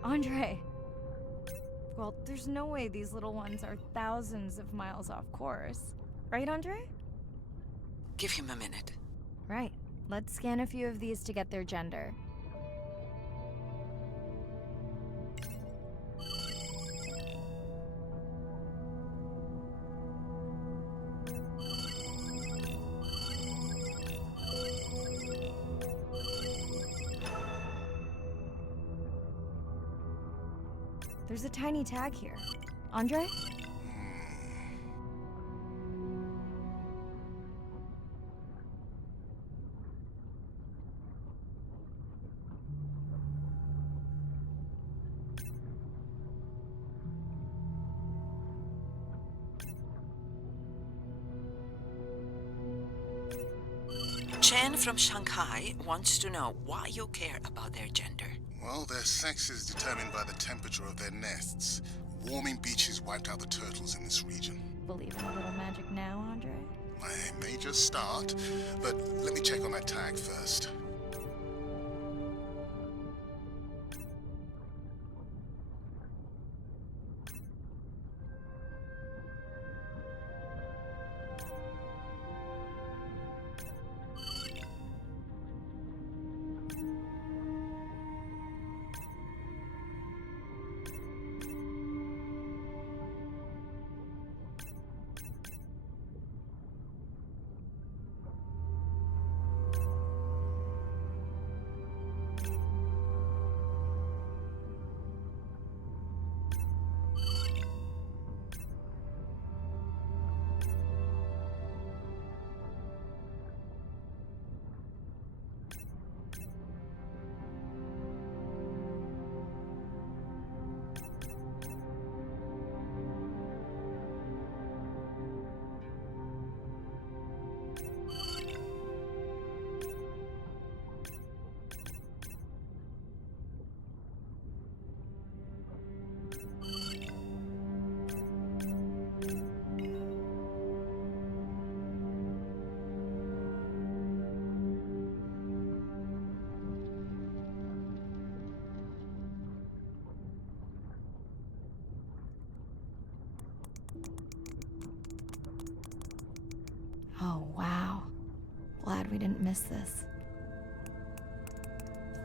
Andre. Well, there's no way these little ones are thousands of miles off course. Right, Andre? Give him a minute. Right. Let's scan a few of these to get their gender. There's a tiny tag here. Andre? Chen from Shanghai wants to know why you care about their gender. Well, their sex is determined by the temperature of their nests. Warming beaches wiped out the turtles in this region. Believe in a little magic now, Andre? I may just start, but let me check on that tag first. Oh, wow. Glad we didn't miss this.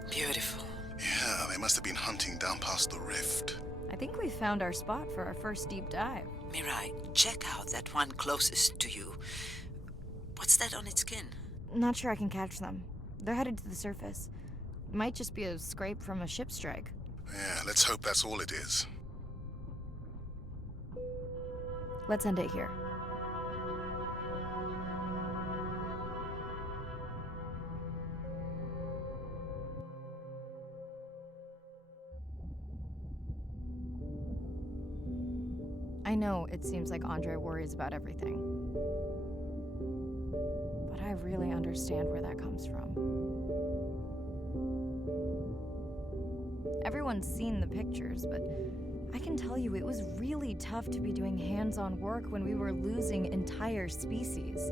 Beautiful. Yeah, they must have been hunting down past the rift. I think we found our spot for our first deep dive. Mirai, check out that one closest to you. What's that on its skin? Not sure I can catch them. They're headed to the surface. Might just be a scrape from a ship strike. Yeah, let's hope that's all it is. Let's end it here. I know it seems like Andre worries about everything. But I really understand where that comes from. Everyone's seen the pictures, but I can tell you it was really tough to be doing hands-on work when we were losing entire species.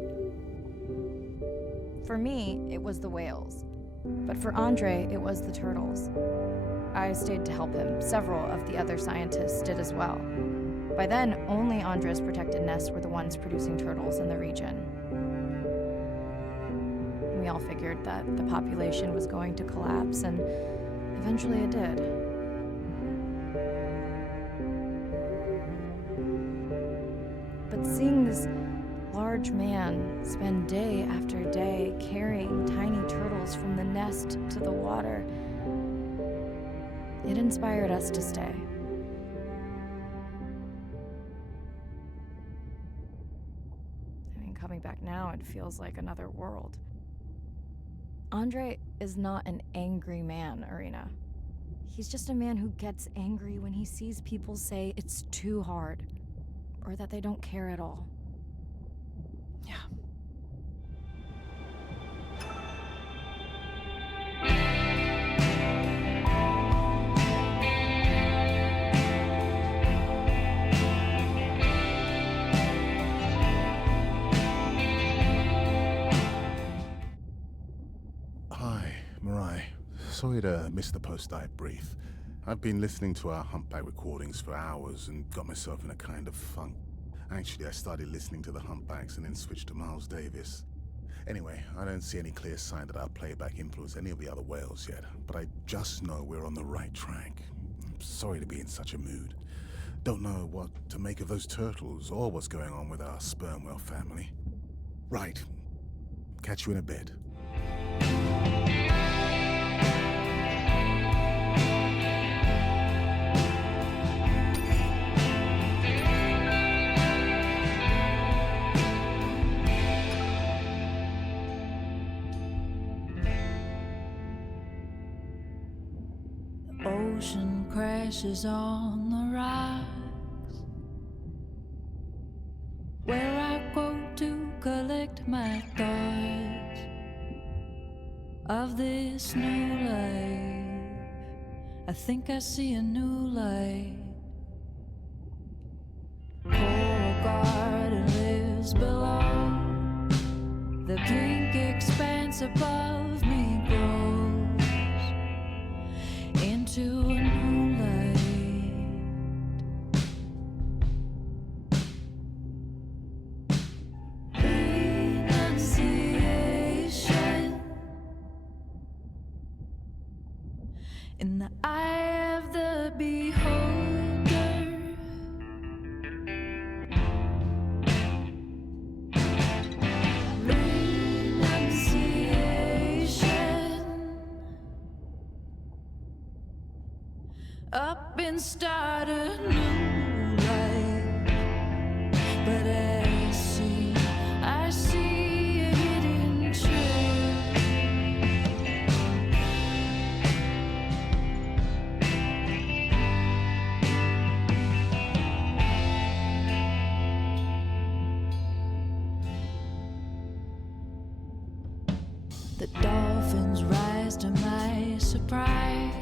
For me, it was the whales. But for Andre, it was the turtles. I stayed to help him. Several of the other scientists did as well. By then, only Andre's protected nests were the ones producing turtles in the region. We all figured that the population was going to collapse, and eventually it did. But seeing this large man spend day after day carrying tiny turtles from the nest to the water, it inspired us to stay. Coming back now, it feels like another world. Andre is not an angry man, Irina. He's just a man who gets angry when he sees people say it's too hard, or that they don't care at all. Yeah. Sorry to miss the post-dive brief. I've been listening to our humpback recordings for hours and got myself in a kind of funk. Actually, I started listening to the humpbacks and then switched to Miles Davis. Anyway, I don't see any clear sign that our playback influenced any of the other whales yet, but I just know we're on the right track. I'm sorry to be in such a mood. Don't know what to make of those turtles or what's going on with our sperm whale family. Right. Catch you in a bit. Ocean crashes on the rocks, where I go to collect my thoughts. of this new life. I think I see a new light. Coral garden lives below. The pink expanse above me grows into a new light. Renunciation in the eye of the beholder. Renunciation up and start a new life. But I see a hidden trail. The dolphins rise to my surprise,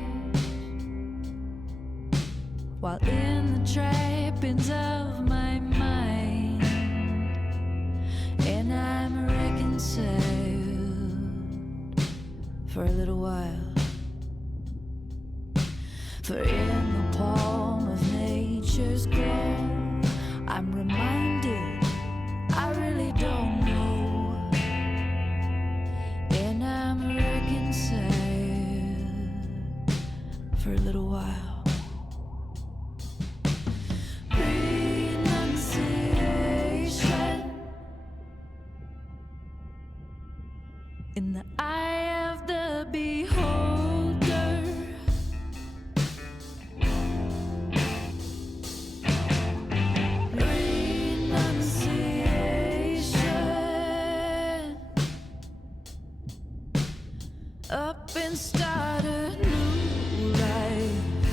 while in the trappings of my mind, and I'm reconciled for a little while. For in the palm of nature's glow, I'm reminded I really don't know. And I'm reconciled for a little while. Renunciation in the eye of the beholder. Renunciation up and start a new life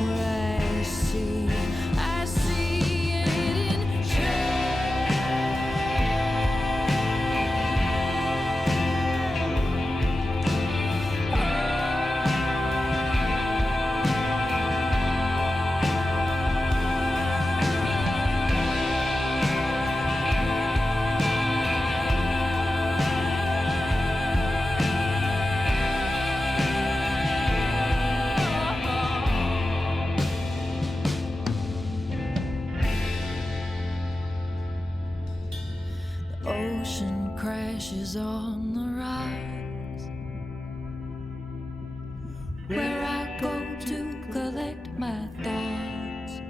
where I see a hidden The ocean crashes on the rocks, where I go to collect my thoughts.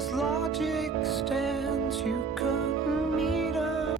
as logic stands, you couldn't meet us.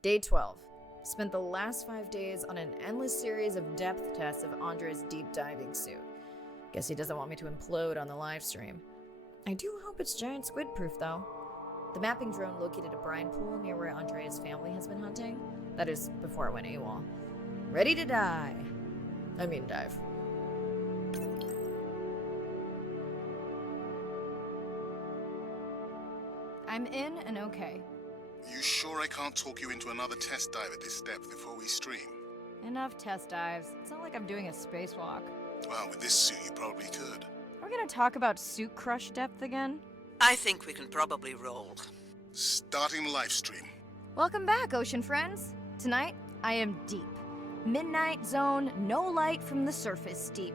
Day 12. Spent the last 5 days on an endless series of depth tests of Andre's deep diving suit. Guess he doesn't want me to implode on the live stream. I do hope it's giant squid proof though. The mapping drone located a brine pool near where Andrea's family has been hunting. That is, before it went AWOL. Ready to dive. Dive. I'm in and okay. You sure I can't talk you into another test dive at this depth before we stream? Enough test dives. It's not like I'm doing a spacewalk. Well, with this suit, you probably could. Are we gonna talk about suit crush depth again? I think we can probably roll. Starting the live stream. Welcome back, ocean friends. Tonight, I am deep. Midnight zone, no light from the surface deep.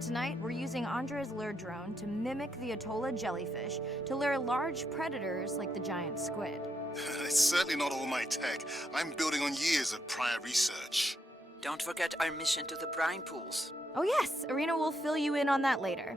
Tonight, we're using Andre's lure drone to mimic the Atolla jellyfish to lure large predators like the giant squid. It's certainly not all my tech. I'm building on years of prior research. Don't forget our mission to the brine pools. Oh yes, Arena will fill you in on that later.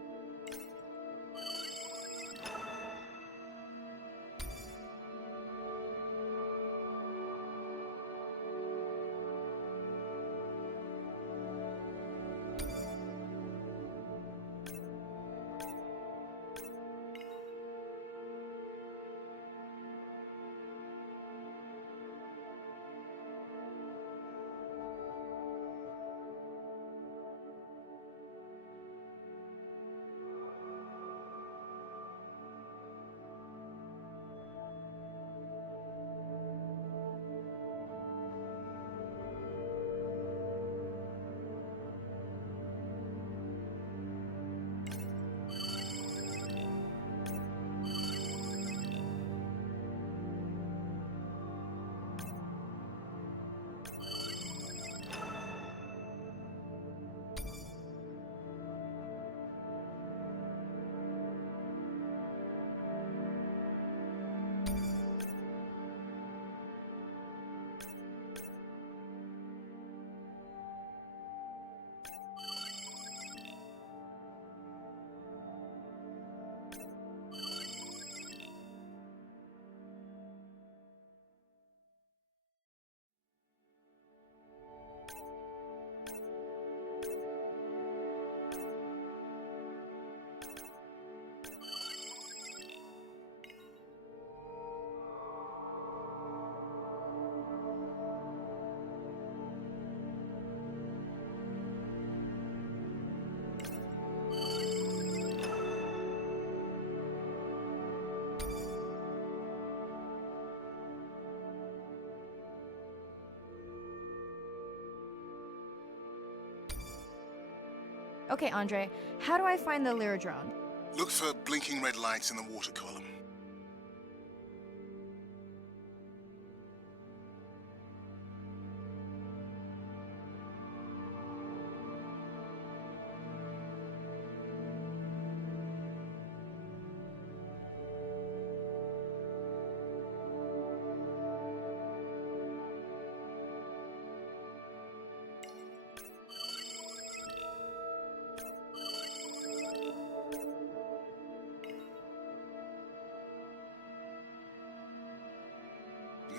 Okay, Andre, how do I find the lure drone? Look for blinking red lights in the water column.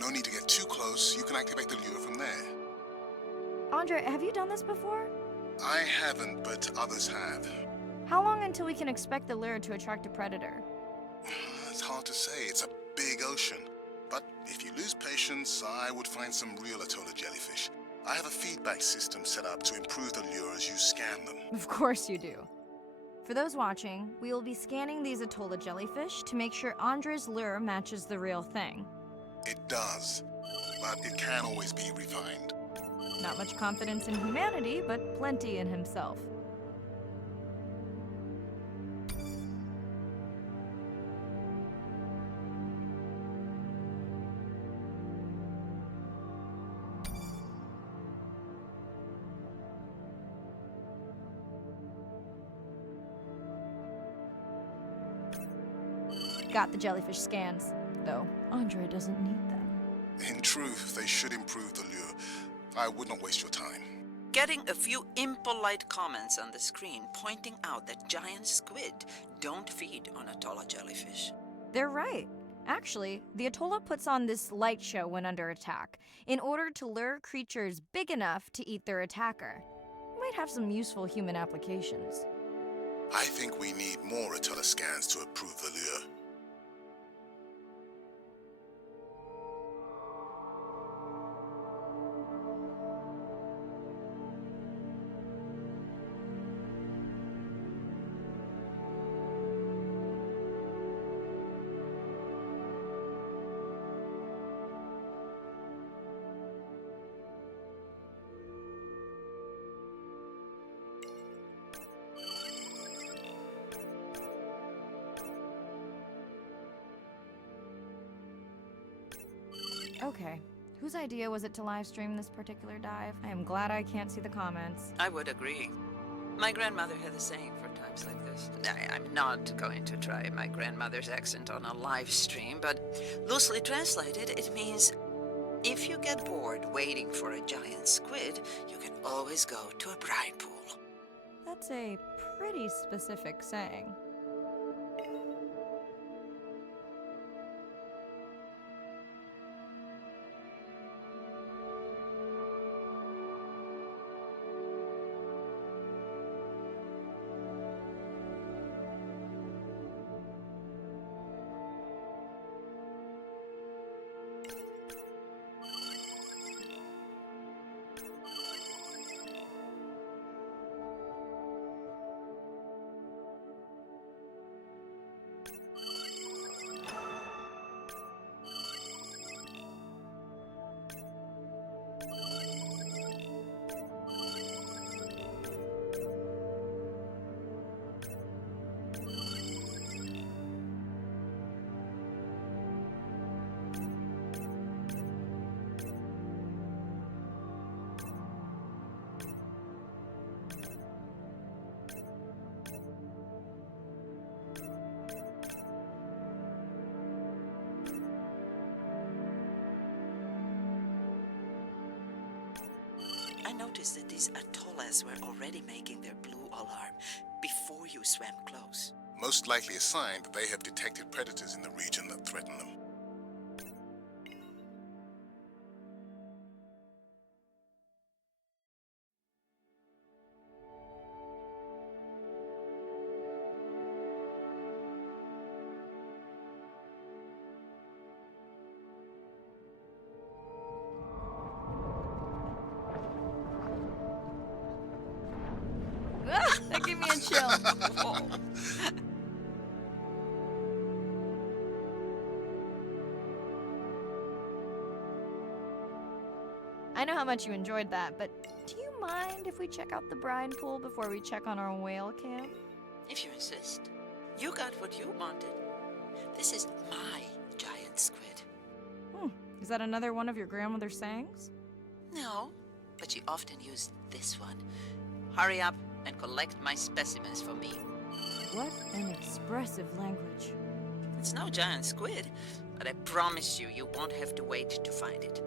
No need to get too close. You can activate the lure from there. Andre, have you done this before? I haven't, but others have. How long until we can expect the lure to attract a predator? It's hard to say. It's a big ocean. But if you lose patience, I would find some real Atolla jellyfish. I have a feedback system set up to improve the lure as you scan them. Of course you do. For those watching, we will be scanning these Atolla jellyfish to make sure Andre's lure matches the real thing. It does, but it can always be refined. Not much confidence in humanity, but plenty in himself. Got the jellyfish scans, though Andre doesn't need them. In truth, they should improve the lure. I would not waste your time. Getting a few impolite comments on the screen pointing out that giant squid don't feed on Atolla jellyfish. They're right. Actually, the Atolla puts on this light show when under attack, in order to lure creatures big enough to eat their attacker. Might have some useful human applications. I think we need more Atolla scans to approve the lure. Okay, whose idea was it to live stream this particular dive? I am glad I can't see the comments. I would agree. My grandmother had a saying for times like this. I'm not going to try my grandmother's accent on a live stream, but loosely translated, it means if you get bored waiting for a giant squid, you can always go to a bride pool. That's a pretty specific saying. I noticed that these atollas were already making their blue alarm before you swam close. Most likely a sign that they have detected predators in the region that threaten them. That gave me a chill. I know how much you enjoyed that, but do you mind if we check out the brine pool before we check on our whale cam? If you insist. You got what you wanted. This is my giant squid. Is that another one of your grandmother's sayings? No, but she often used this one. Hurry up and collect my specimens for me. What an expressive language. It's no giant squid, but I promise you won't have to wait to find it.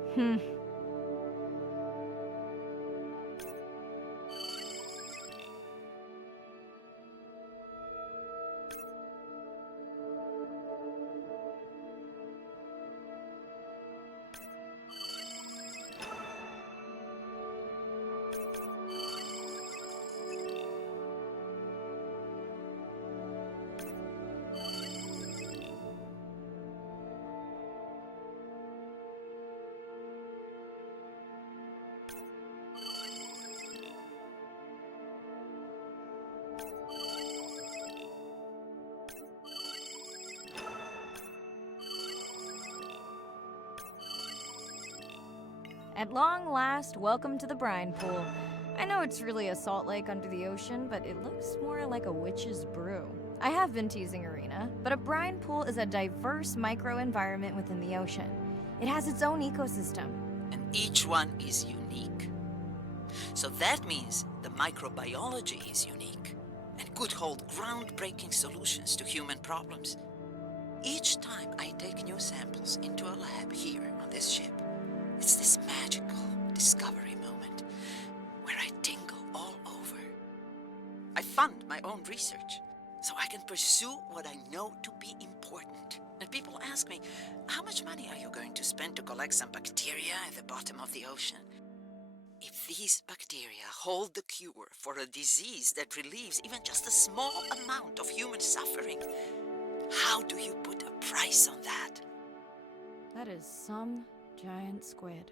At long last, welcome to the brine pool. I know it's really a salt lake under the ocean, but it looks more like a witch's brew. I have been teasing Arena, but a brine pool is a diverse microenvironment within the ocean. It has its own ecosystem. And each one is unique. So that means the microbiology is unique and could hold groundbreaking solutions to human problems. Each time I take new samples into a lab here on this ship, it's this magical discovery moment where I tingle all over. I fund my own research so I can pursue what I know to be important. And people ask me, how much money are you going to spend to collect some bacteria at the bottom of the ocean? If these bacteria hold the cure for a disease that relieves even just a small amount of human suffering, how do you put a price on that? That is some giant squid.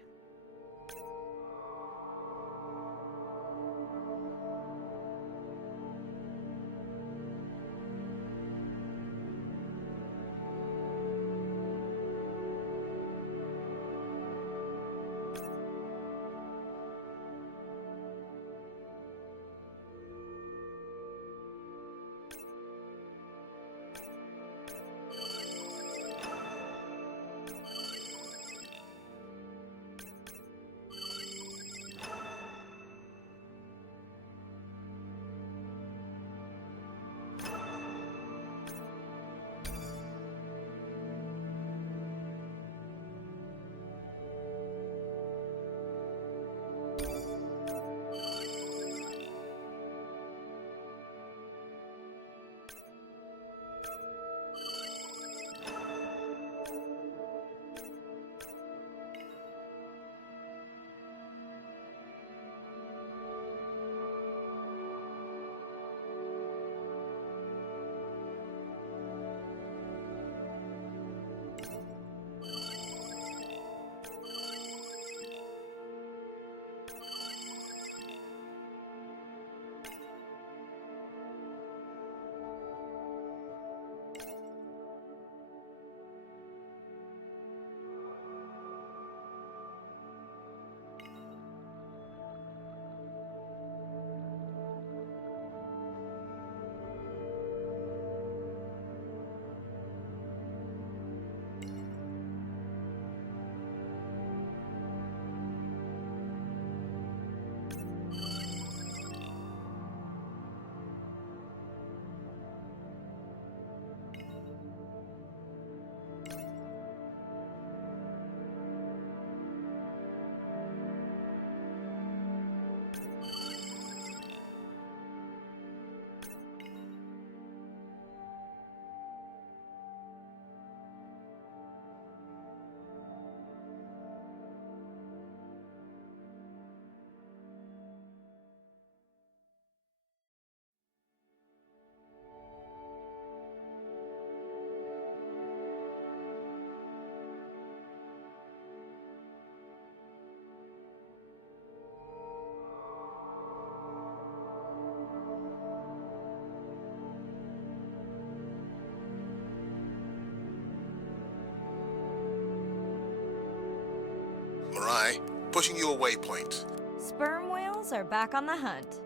Marai, Pushing your waypoint. Sperm whales are back on the hunt.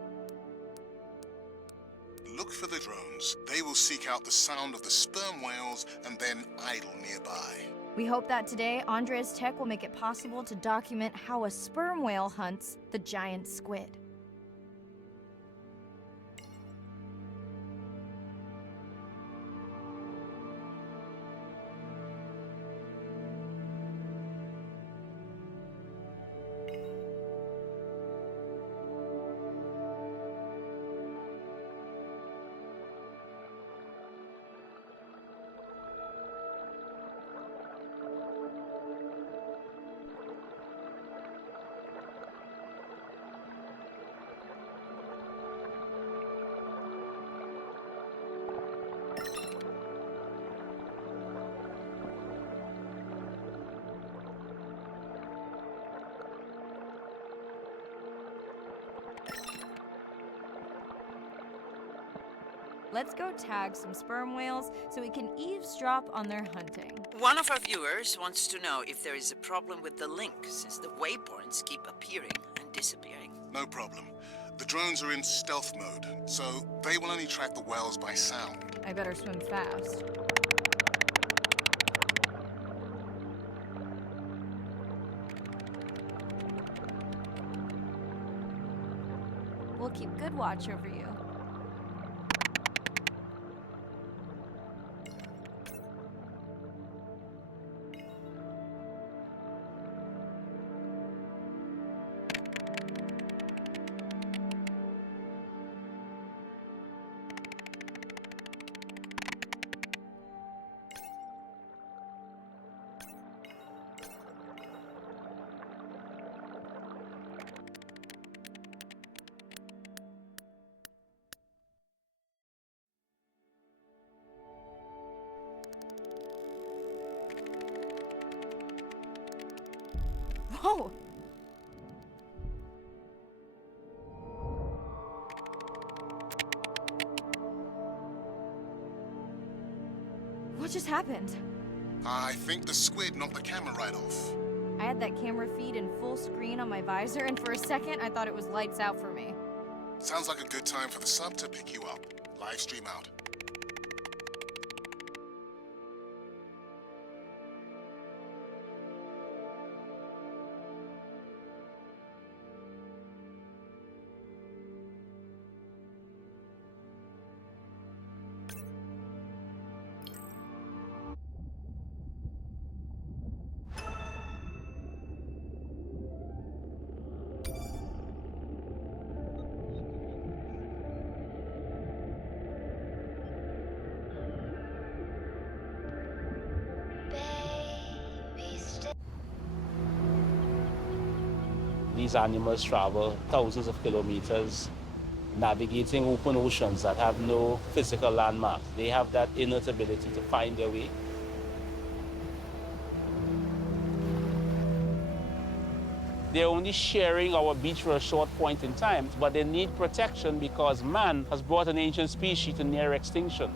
Look for the drones. They will seek out the sound of the sperm whales and then idle nearby. We hope that today, Andrea's tech will make it possible to document how a sperm whale hunts the giant squid. Let's go tag some sperm whales so we can eavesdrop on their hunting. One of our viewers wants to know if there is a problem with the link, since the waypoints keep appearing and disappearing. No problem. The drones are in stealth mode, so they will only track the whales by sound. I better swim fast. We'll keep good watch over you. Whoa! What just happened? I think the squid knocked the camera right off. I had that camera feed in full screen on my visor, and for a second I thought it was lights out for me. Sounds like a good time for the sub to pick you up. Live stream out. These animals travel thousands of kilometers, navigating open oceans that have no physical landmarks. They have that innate ability to find their way. They're only sharing our beach for a short point in time, but they need protection because man has brought an ancient species to near extinction.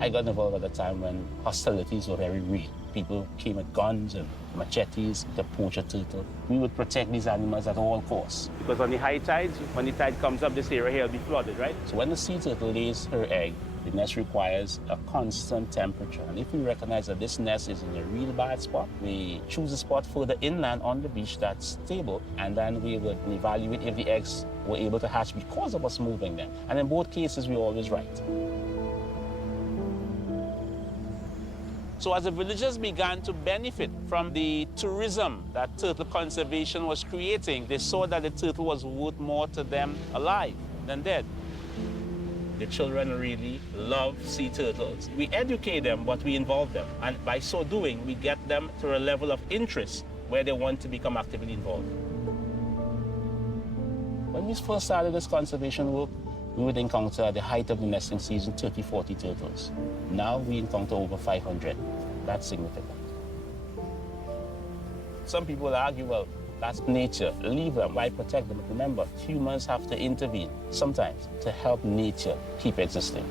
I got involved at a time when hostilities were very real. People came with guns and machetes to poach a turtle. We would protect these animals at all costs. Because on the high tides, when the tide comes up, this area here will be flooded, right? So when the sea turtle lays her egg, the nest requires a constant temperature. And if we recognize that this nest is in a real bad spot, we choose a spot further inland on the beach that's stable, and then we would evaluate if the eggs were able to hatch because of us moving them. And in both cases, we're always right. So as the villagers began to benefit from the tourism that turtle conservation was creating, they saw that the turtle was worth more to them alive than dead. The children really love sea turtles. We educate them, but we involve them. And by so doing, we get them to a level of interest where they want to become actively involved. When we first started this conservation work, we would encounter at the height of the nesting season 30, 40 turtles. Now we encounter over 500. That's significant. Some people argue, well, that's nature. Leave them. Why protect them? But remember, humans have to intervene sometimes to help nature keep existing.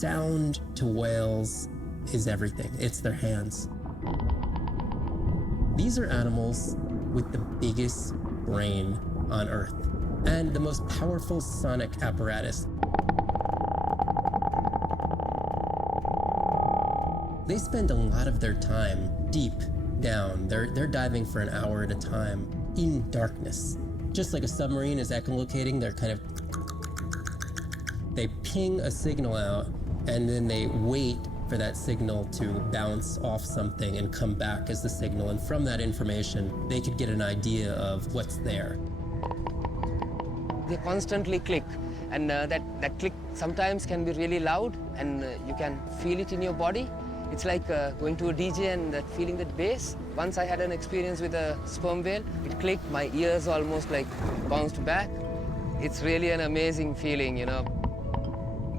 Sound to whales is everything. It's their hands. These are animals with the biggest brain on Earth and the most powerful sonic apparatus. They spend a lot of their time deep down. They're diving for an hour at a time in darkness. Just like a submarine is echolocating, they ping a signal out and then they wait for that signal to bounce off something and come back as the signal. And from that information, they could get an idea of what's there. They constantly click, and that click sometimes can be really loud, and you can feel it in your body. It's like going to a DJ and feeling that bass. Once I had an experience with a sperm whale. It clicked, my ears almost like bounced back. It's really an amazing feeling, you know.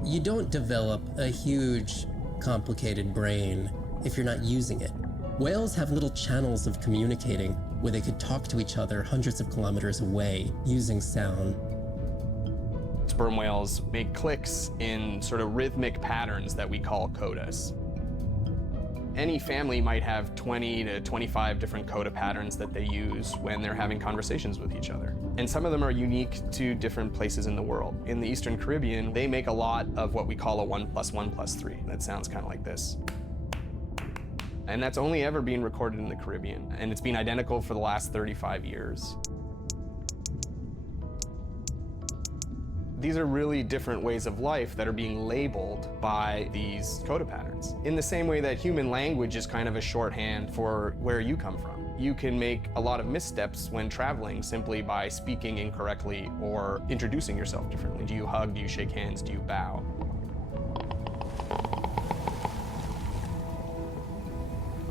You don't develop a huge, complicated brain if you're not using it. Whales have little channels of communicating where they could talk to each other hundreds of kilometers away using sound. Sperm whales make clicks in sort of rhythmic patterns that we call codas. Any family might have 20 to 25 different coda patterns that they use when they're having conversations with each other. And some of them are unique to different places in the world. In the Eastern Caribbean, they make a lot of what we call a 1 + 1 + 3. That sounds kind of like this. And that's only ever been recorded in the Caribbean. And it's been identical for the last 35 years. These are really different ways of life that are being labeled by these coda patterns. In the same way that human language is kind of a shorthand for where you come from. You can make a lot of missteps when traveling simply by speaking incorrectly or introducing yourself differently. Do you hug? Do you shake hands? Do you bow?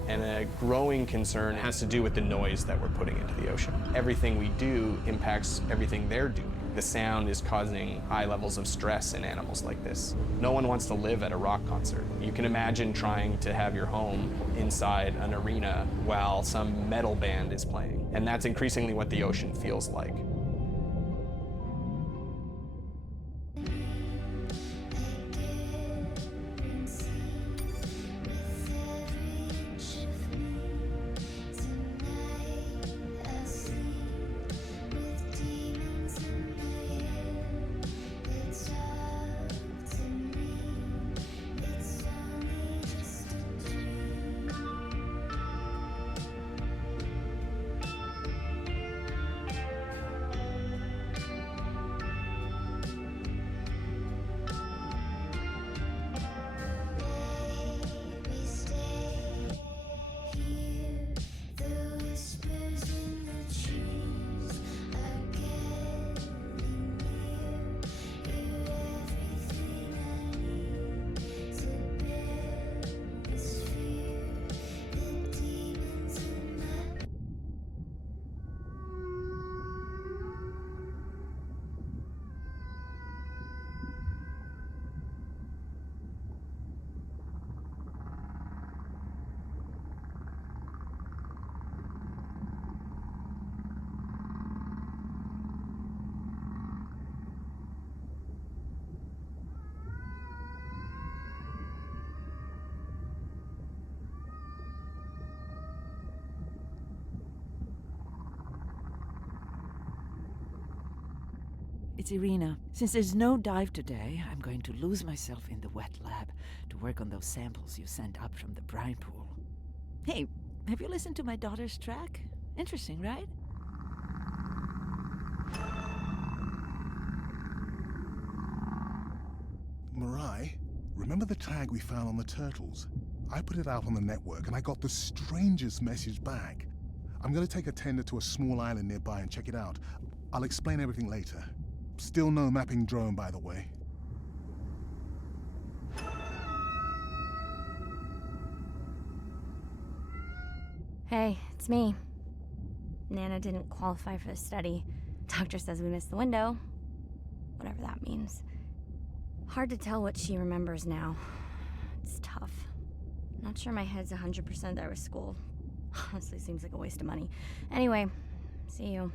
And a growing concern has to do with the noise that we're putting into the ocean. Everything we do impacts everything they're doing. The sound is causing high levels of stress in animals like this. No one wants to live at a rock concert. You can imagine trying to have your home inside an arena while some metal band is playing. And that's increasingly what the ocean feels like. It's Irina. Since there's no dive today, I'm going to lose myself in the wet lab to work on those samples you sent up from the brine pool. Hey, have you listened to my daughter's track? Interesting, right? Mirai, remember the tag we found on the turtles? I put it out on the network and I got the strangest message back. I'm gonna take a tender to a small island nearby and check it out. I'll explain everything later. Still no mapping drone, by the way. Hey, it's me. Nana didn't qualify for the study. Doctor says we missed the window. Whatever that means. Hard to tell what she remembers now. It's tough. Not sure my head's 100% there with school. Honestly, seems like a waste of money. Anyway, see you.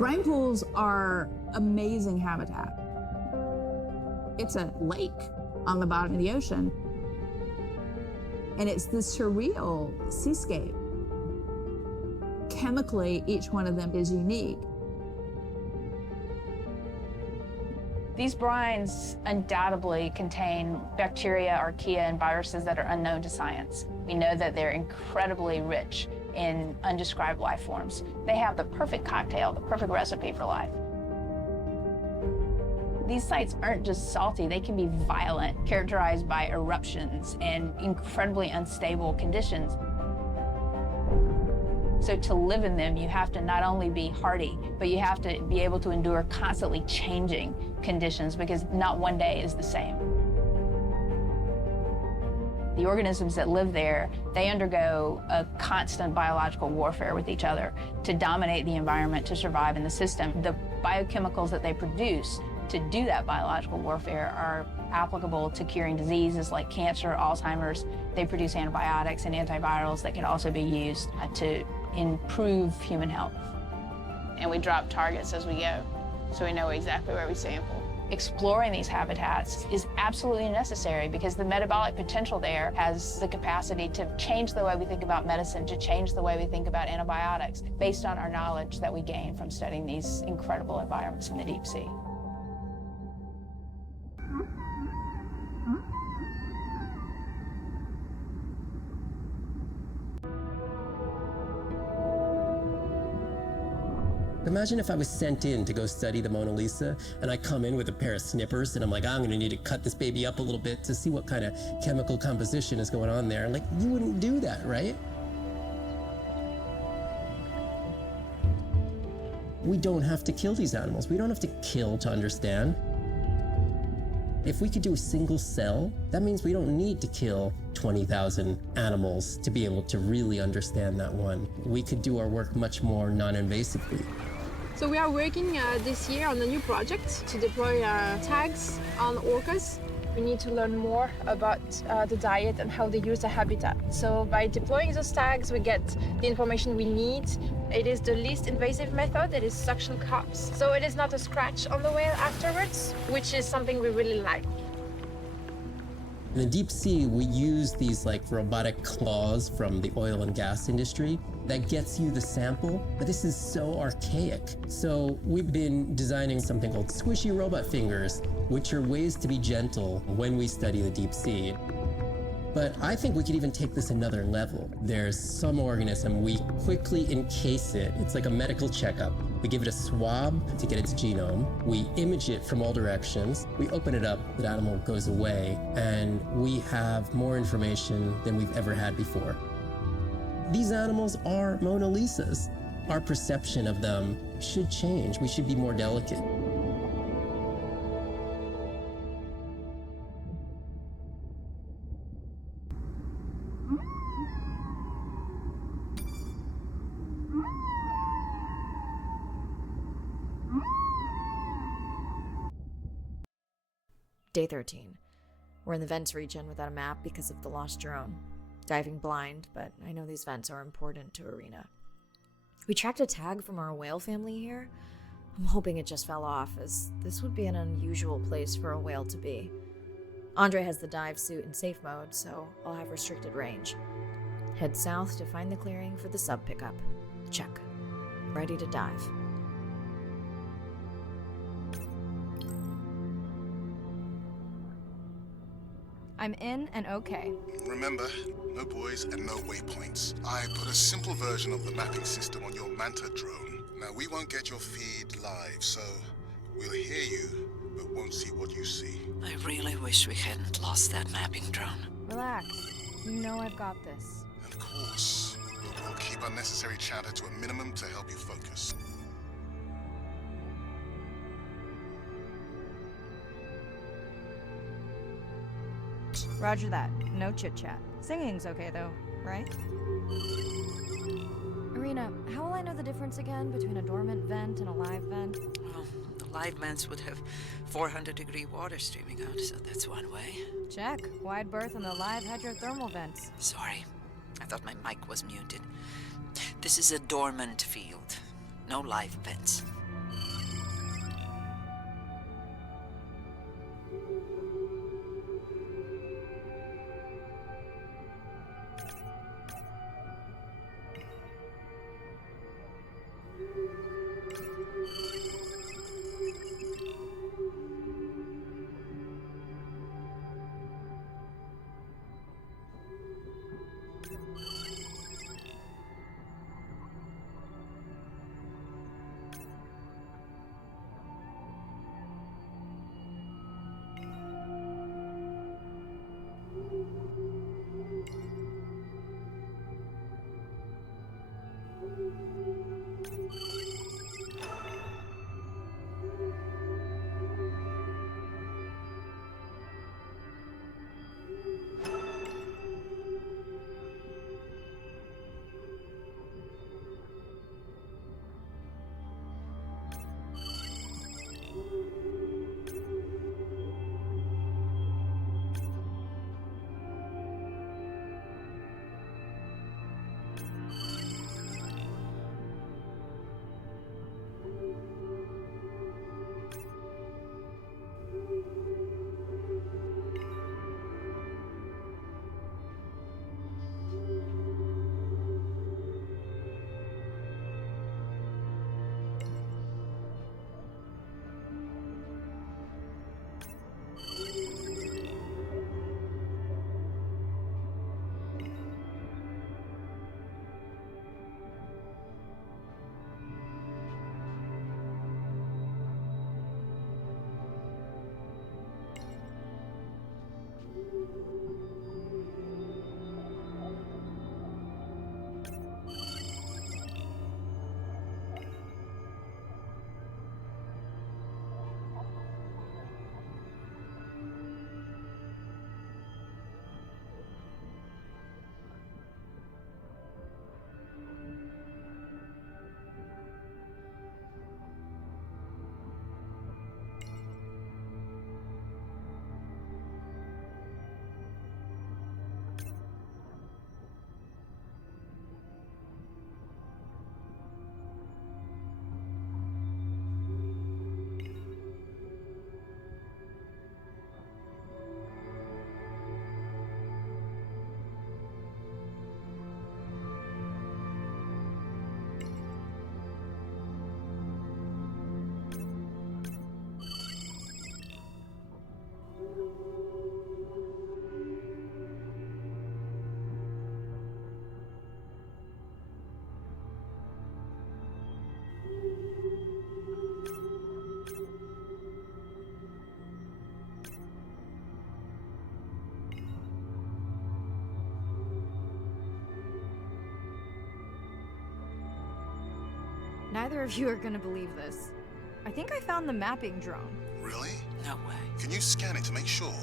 Brine pools are amazing habitat. It's a lake on the bottom of the ocean, and it's this surreal seascape. Chemically, each one of them is unique. These brines undoubtedly contain bacteria, archaea, and viruses that are unknown to science. We know that they're incredibly rich in undescribed life forms. They have the perfect cocktail, the perfect recipe for life. These sites aren't just salty, they can be violent, characterized by eruptions and incredibly unstable conditions. So to live in them, you have to not only be hardy, but you have to be able to endure constantly changing conditions, because not one day is the same. The organisms that live there, they undergo a constant biological warfare with each other to dominate the environment, to survive in the system. The biochemicals that they produce to do that biological warfare are applicable to curing diseases like cancer, Alzheimer's. They produce antibiotics and antivirals that can also be used to improve human health. And we drop targets as we go, so we know exactly where we sample. Exploring these habitats is absolutely necessary because the metabolic potential there has the capacity to change the way we think about medicine, to change the way we think about antibiotics, based on our knowledge that we gain from studying these incredible environments in the deep sea. Imagine if I was sent in to go study the Mona Lisa and I come in with a pair of snippers and I'm like, I'm gonna need to cut this baby up a little bit to see what kind of chemical composition is going on there. Like, you wouldn't do that, right? We don't have to kill these animals. We don't have to kill to understand. If we could do a single cell, that means we don't need to kill 20,000 animals to be able to really understand that one. We could do our work much more non-invasively. So we are working this year on a new project to deploy tags on orcas. We need to learn more about the diet and how they use the habitat. So by deploying those tags, we get the information we need. It is the least invasive method, it is suction cups. So it is not a scratch on the whale afterwards, which is something we really like. In the deep sea, we use these like robotic claws from the oil and gas industry that gets you the sample, but this is so archaic. So we've been designing something called squishy robot fingers, which are ways to be gentle when we study the deep sea. But I think we could even take this another level. There's some organism, we quickly encase it. It's like a medical checkup. We give it a swab to get its genome. We image it from all directions. We open it up, the animal goes away, and we have more information than we've ever had before. These animals are Mona Lisas. Our perception of them should change. We should be more delicate. Day 13. We're in the vents region without a map because of the lost drone. Diving blind, but I know these vents are important to Arena. We tracked a tag from our whale family here. I'm hoping it just fell off, as this would be an unusual place for a whale to be. Andre has the dive suit in safe mode, so I'll have restricted range. Head south to find the clearing for the sub pickup. Check. Ready to dive. I'm in and okay. Remember, no buoys and no waypoints. I put a simple version of the mapping system on your Manta drone. Now, we won't get your feed live, so we'll hear you, but won't see what you see. I really wish we hadn't lost that mapping drone. Relax. You know I've got this. Of course. But we'll keep unnecessary chatter to a minimum to help you focus. Roger that. No chit-chat. Singing's okay, though, right? Arena, how will I know the difference again between a dormant vent and a live vent? Well, the live vents would have 400-degree water streaming out, so that's one way. Check. Wide berth and the live hydrothermal vents. Sorry. I thought my mic was muted. This is a dormant field. No live vents. Neither of you are gonna believe this. I think I found the mapping drone. Really? No way. Can you scan it to make sure?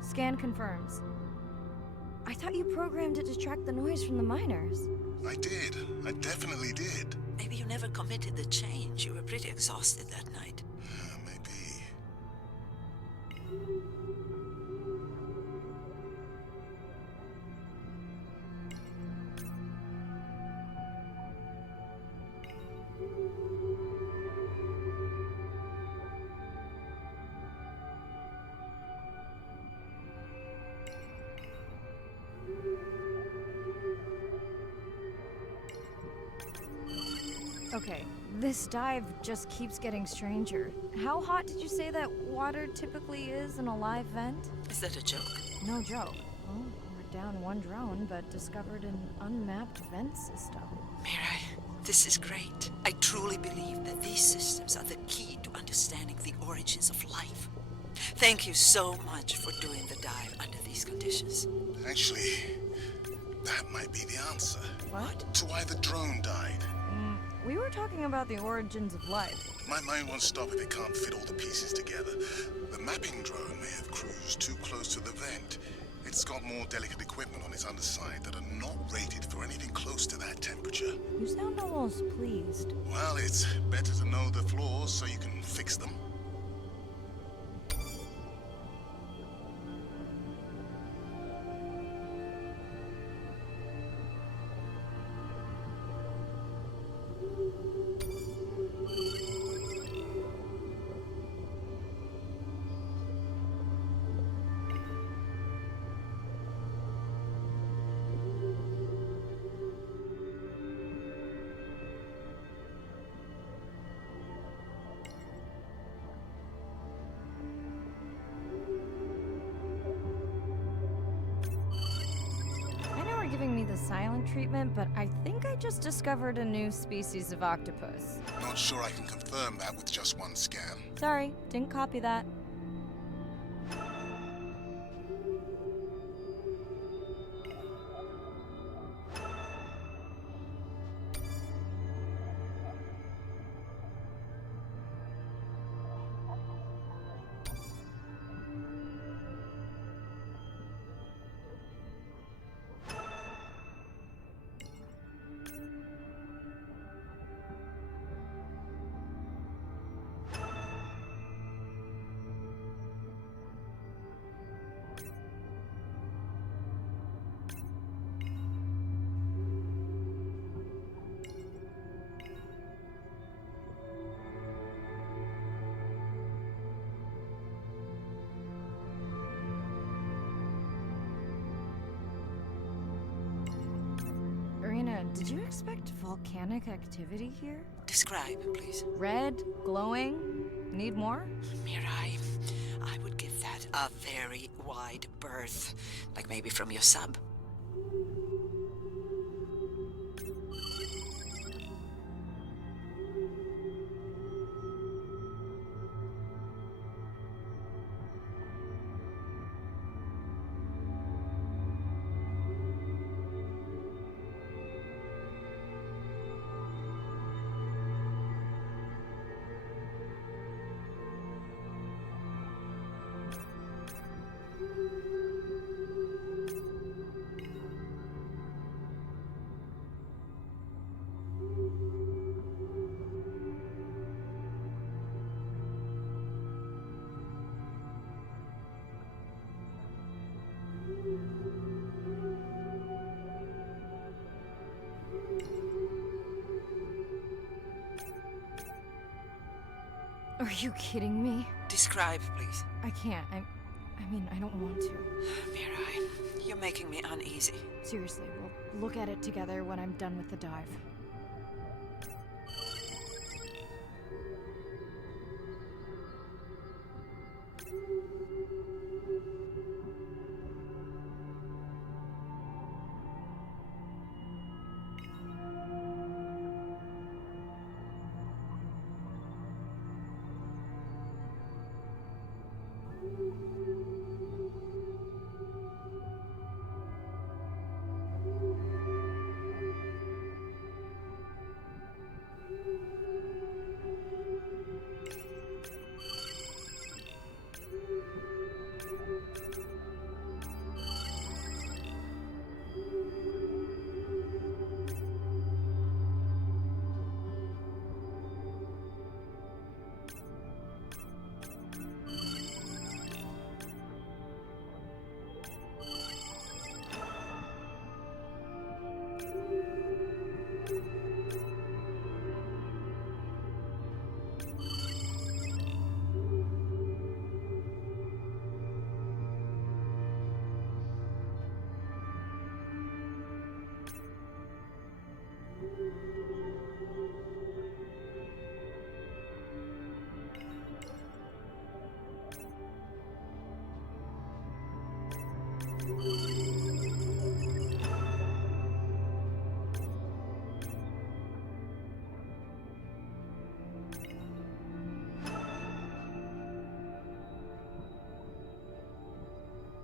Scan confirms. I thought you programmed it to track the noise from the miners. I did. I definitely did. Maybe you never committed the change. You were pretty exhausted that night. Maybe. Okay, this dive just keeps getting stranger. How hot did you say that water typically is in a live vent? Is that a joke? No joke. Well, we're down one drone, but discovered an unmapped vent system. Mirai, this is great. I truly believe that these systems are the key to understanding the origins of life. Thank you so much for doing the dive under these conditions. Actually, that might be the answer. What? To why the drone died. We were talking about the origins of life. My mind won't stop if it can't fit all the pieces together. The mapping drone may have cruised too close to the vent. It's got more delicate equipment on its underside that are not rated for anything close to that temperature. You sound almost pleased. Well, it's better to know the flaws so you can fix them. silent treatment, but I think I just discovered a new species of octopus. Not sure I can confirm that with just one scan. Sorry, didn't copy that. Did you expect volcanic activity here? Describe, please. Red, glowing. Need more? Mirai, I would give that a very wide berth. Like maybe from your sub. Are you kidding me? Describe, please. I can't. I mean, I don't want to. Mirai, you're making me uneasy. Seriously, we'll look at it together when I'm done with the dive.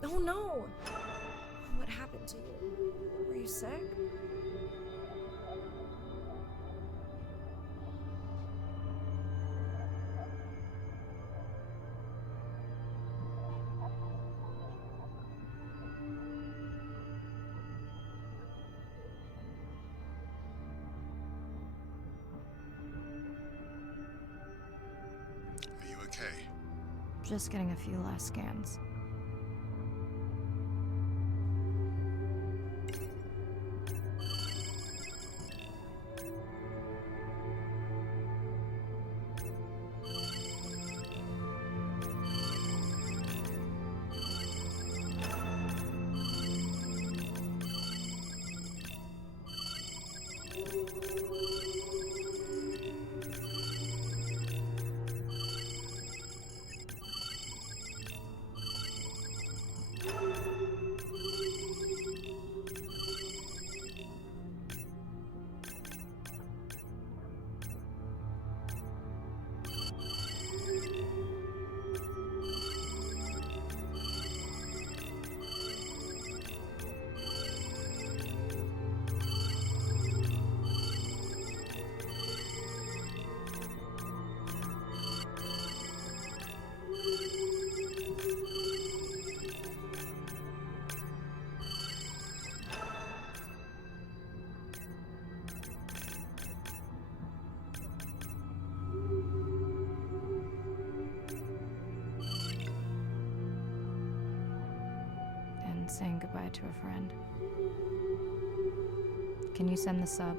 Oh no! What happened to you? Were you sick? Are you okay? Just getting a few last scans. saying goodbye to a friend. Can you send the sub?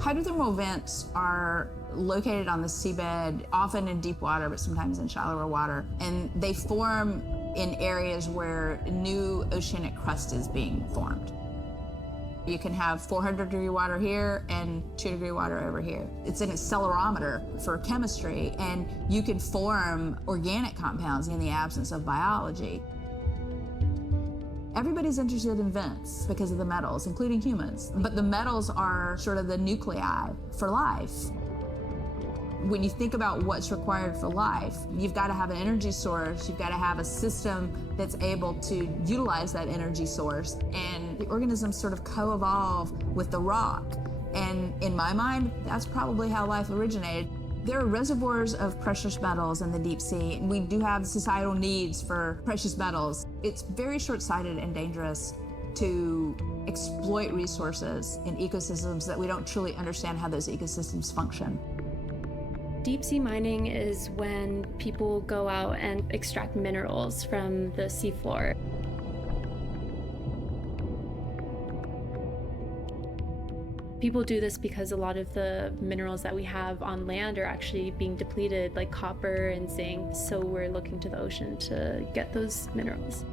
Hydrothermal vents are located on the seabed, often in deep water, but sometimes in shallower water. And they form in areas where new oceanic crust is being formed. You can have 400-degree water here and 2-degree water over here. It's an accelerometer for chemistry, and you can form organic compounds in the absence of biology. Everybody's interested in vents because of the metals, including humans. But the metals are sort of the nuclei for life. When you think about what's required for life, you've got to have an energy source, you've got to have a system that's able to utilize that energy source, and the organisms sort of co-evolve with the rock. And in my mind, that's probably how life originated. There are reservoirs of precious metals in the deep sea, and we do have societal needs for precious metals. It's very short-sighted and dangerous to exploit resources in ecosystems that we don't truly understand how those ecosystems function. Deep sea mining is when people go out and extract minerals from the seafloor. People do this because a lot of the minerals that we have on land are actually being depleted, like copper and zinc, so we're looking to the ocean to get those minerals.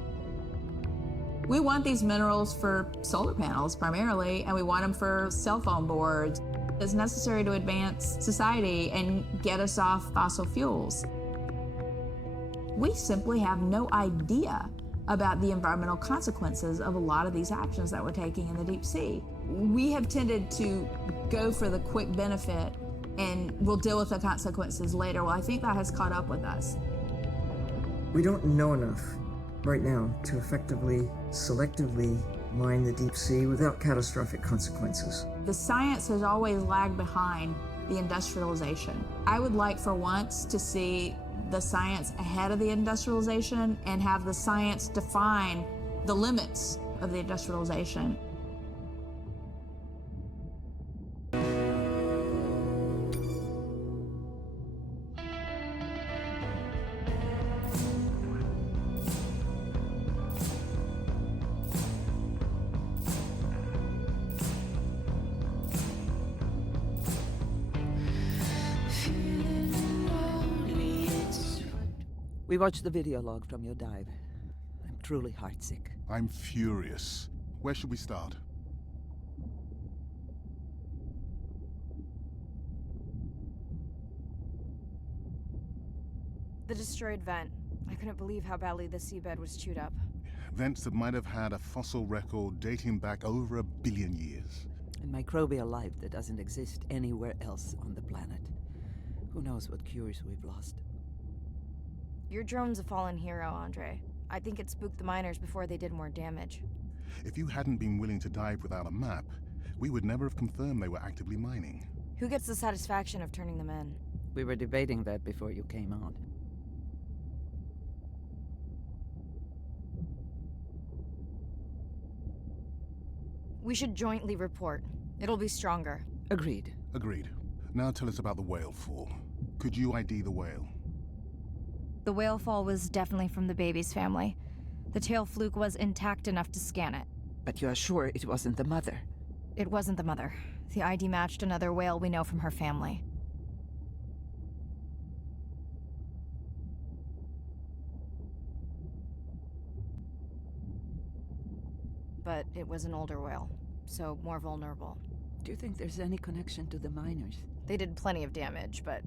We want these minerals for solar panels primarily, and we want them for cell phone boards. It's necessary to advance society and get us off fossil fuels. We simply have no idea about the environmental consequences of a lot of these actions that we're taking in the deep sea. We have tended to go for the quick benefit and we'll deal with the consequences later. Well, I think that has caught up with us. We don't know enough right now to effectively, selectively mine the deep sea without catastrophic consequences. The science has always lagged behind the industrialization. I would like for once to see the science ahead of the industrialization and have the science define the limits of the industrialization. We watched the video log from your dive. I'm truly heartsick. I'm furious. Where should we start? The destroyed vent. I couldn't believe how badly the seabed was chewed up. Vents that might have had a fossil record dating back over 1 billion years. And microbial life that doesn't exist anywhere else on the planet. Who knows what cures we've lost. Your drone's a fallen hero, Andre. I think it spooked the miners before they did more damage. If you hadn't been willing to dive without a map, we would never have confirmed they were actively mining. Who gets the satisfaction of turning them in? We were debating that before you came on. We should jointly report. It'll be stronger. Agreed. Agreed. Now tell us about the whale fall. Could you ID the whale? The whale fall was definitely from the baby's family. The tail fluke was intact enough to scan it. But you are sure it wasn't the mother? It wasn't the mother. The ID matched another whale we know from her family. But it was an older whale, so more vulnerable. Do you think there's any connection to the miners? They did plenty of damage, but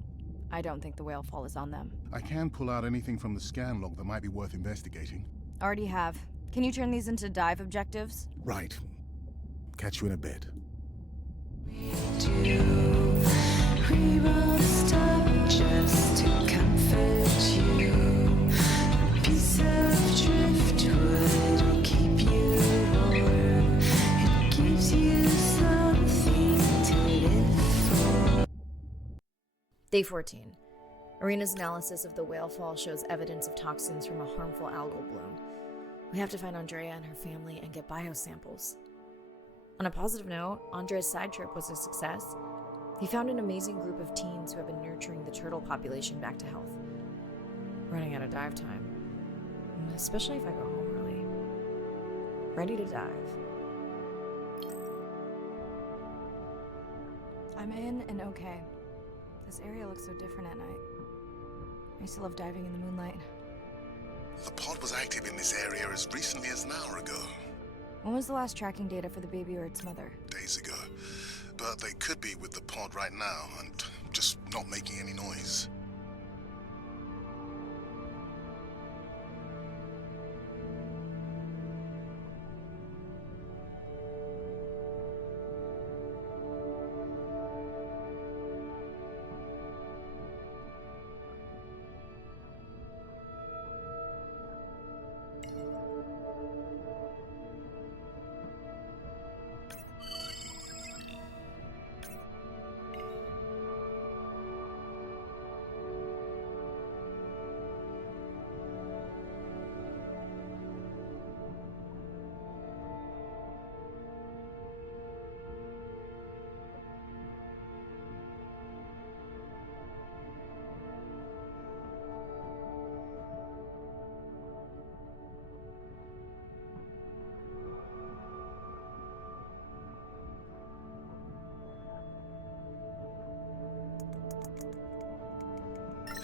I don't think the whale fall is on them. I can pull out anything from the scan log that might be worth investigating. Already have. Can you turn these into dive objectives? Right. Catch you in a bit. We won't stop just to comfort you. A piece of driftwood will keep you warm. It gives you something to live for. Day 14. Arena's analysis of the whale fall shows evidence of toxins from a harmful algal bloom. We have to find Andrea and her family and get biosamples. On a positive note, Andrea's side trip was a success. He found an amazing group of teens who have been nurturing the turtle population back to health. Running out of dive time, especially if I go home early. Ready to dive. I'm in and okay. This area looks so different at night. I used to love diving in the moonlight. The pod was active in this area as recently as an hour ago. When was the last tracking data for the baby or its mother? Days ago. But they could be with the pod right now and just not making any noise.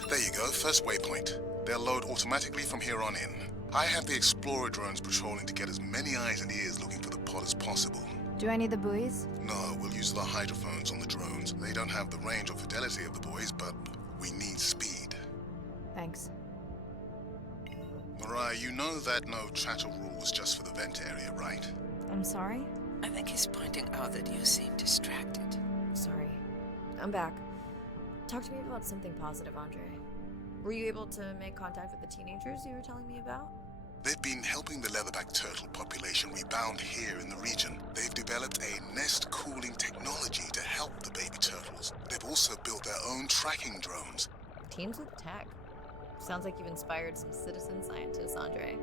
There you go, first waypoint. They'll load automatically from here on in. I have the Explorer drones patrolling to get as many eyes and ears looking for the pod as possible. Do I need the buoys? No, we'll use the hydrophones on the drones. They don't have the range or fidelity of the buoys, but we need speed. Thanks. Mariah, you know that no chatter rule was just for the vent area, right? I'm sorry? I think he's pointing out that you seem distracted. Sorry. I'm back. Talk to me about something positive, Andre. Were you able to make contact with the teenagers you were telling me about? They've been helping the leatherback turtle population rebound here in the region. They've developed a nest cooling technology to help the baby turtles. They've also built their own tracking drones. Teams with tech. Sounds like you've inspired some citizen scientists, Andre.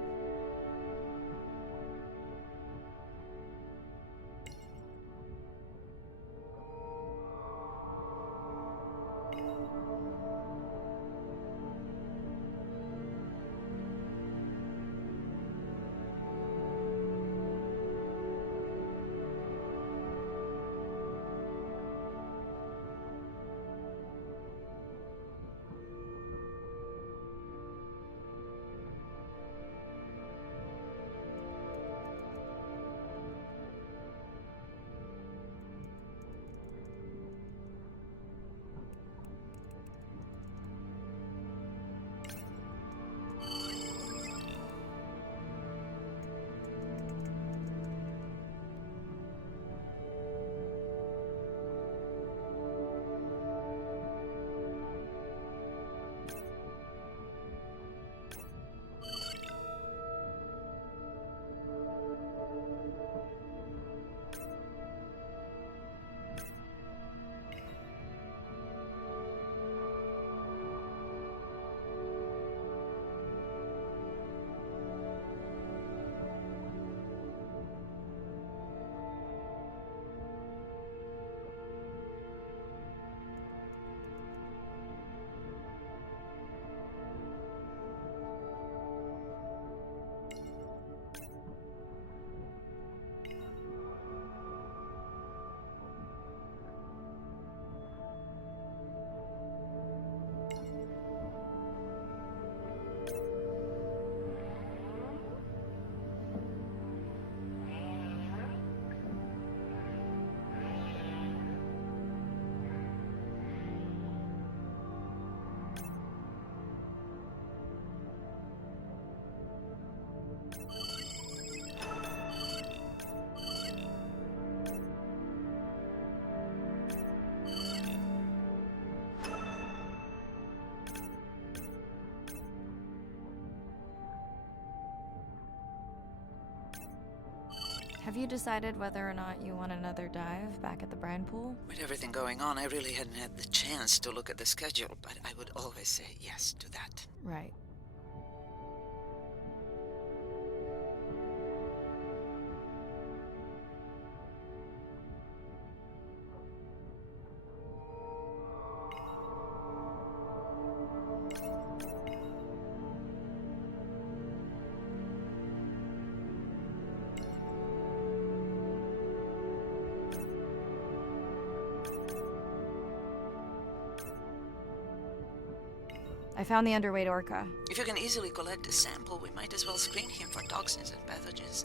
Have you decided whether or not you want another dive back at the brine pool? With everything going on, I really hadn't had the chance to look at the schedule, but I would always say yes to that. Right. I found the underweight orca. If you can easily collect a sample, we might as well screen him for toxins and pathogens.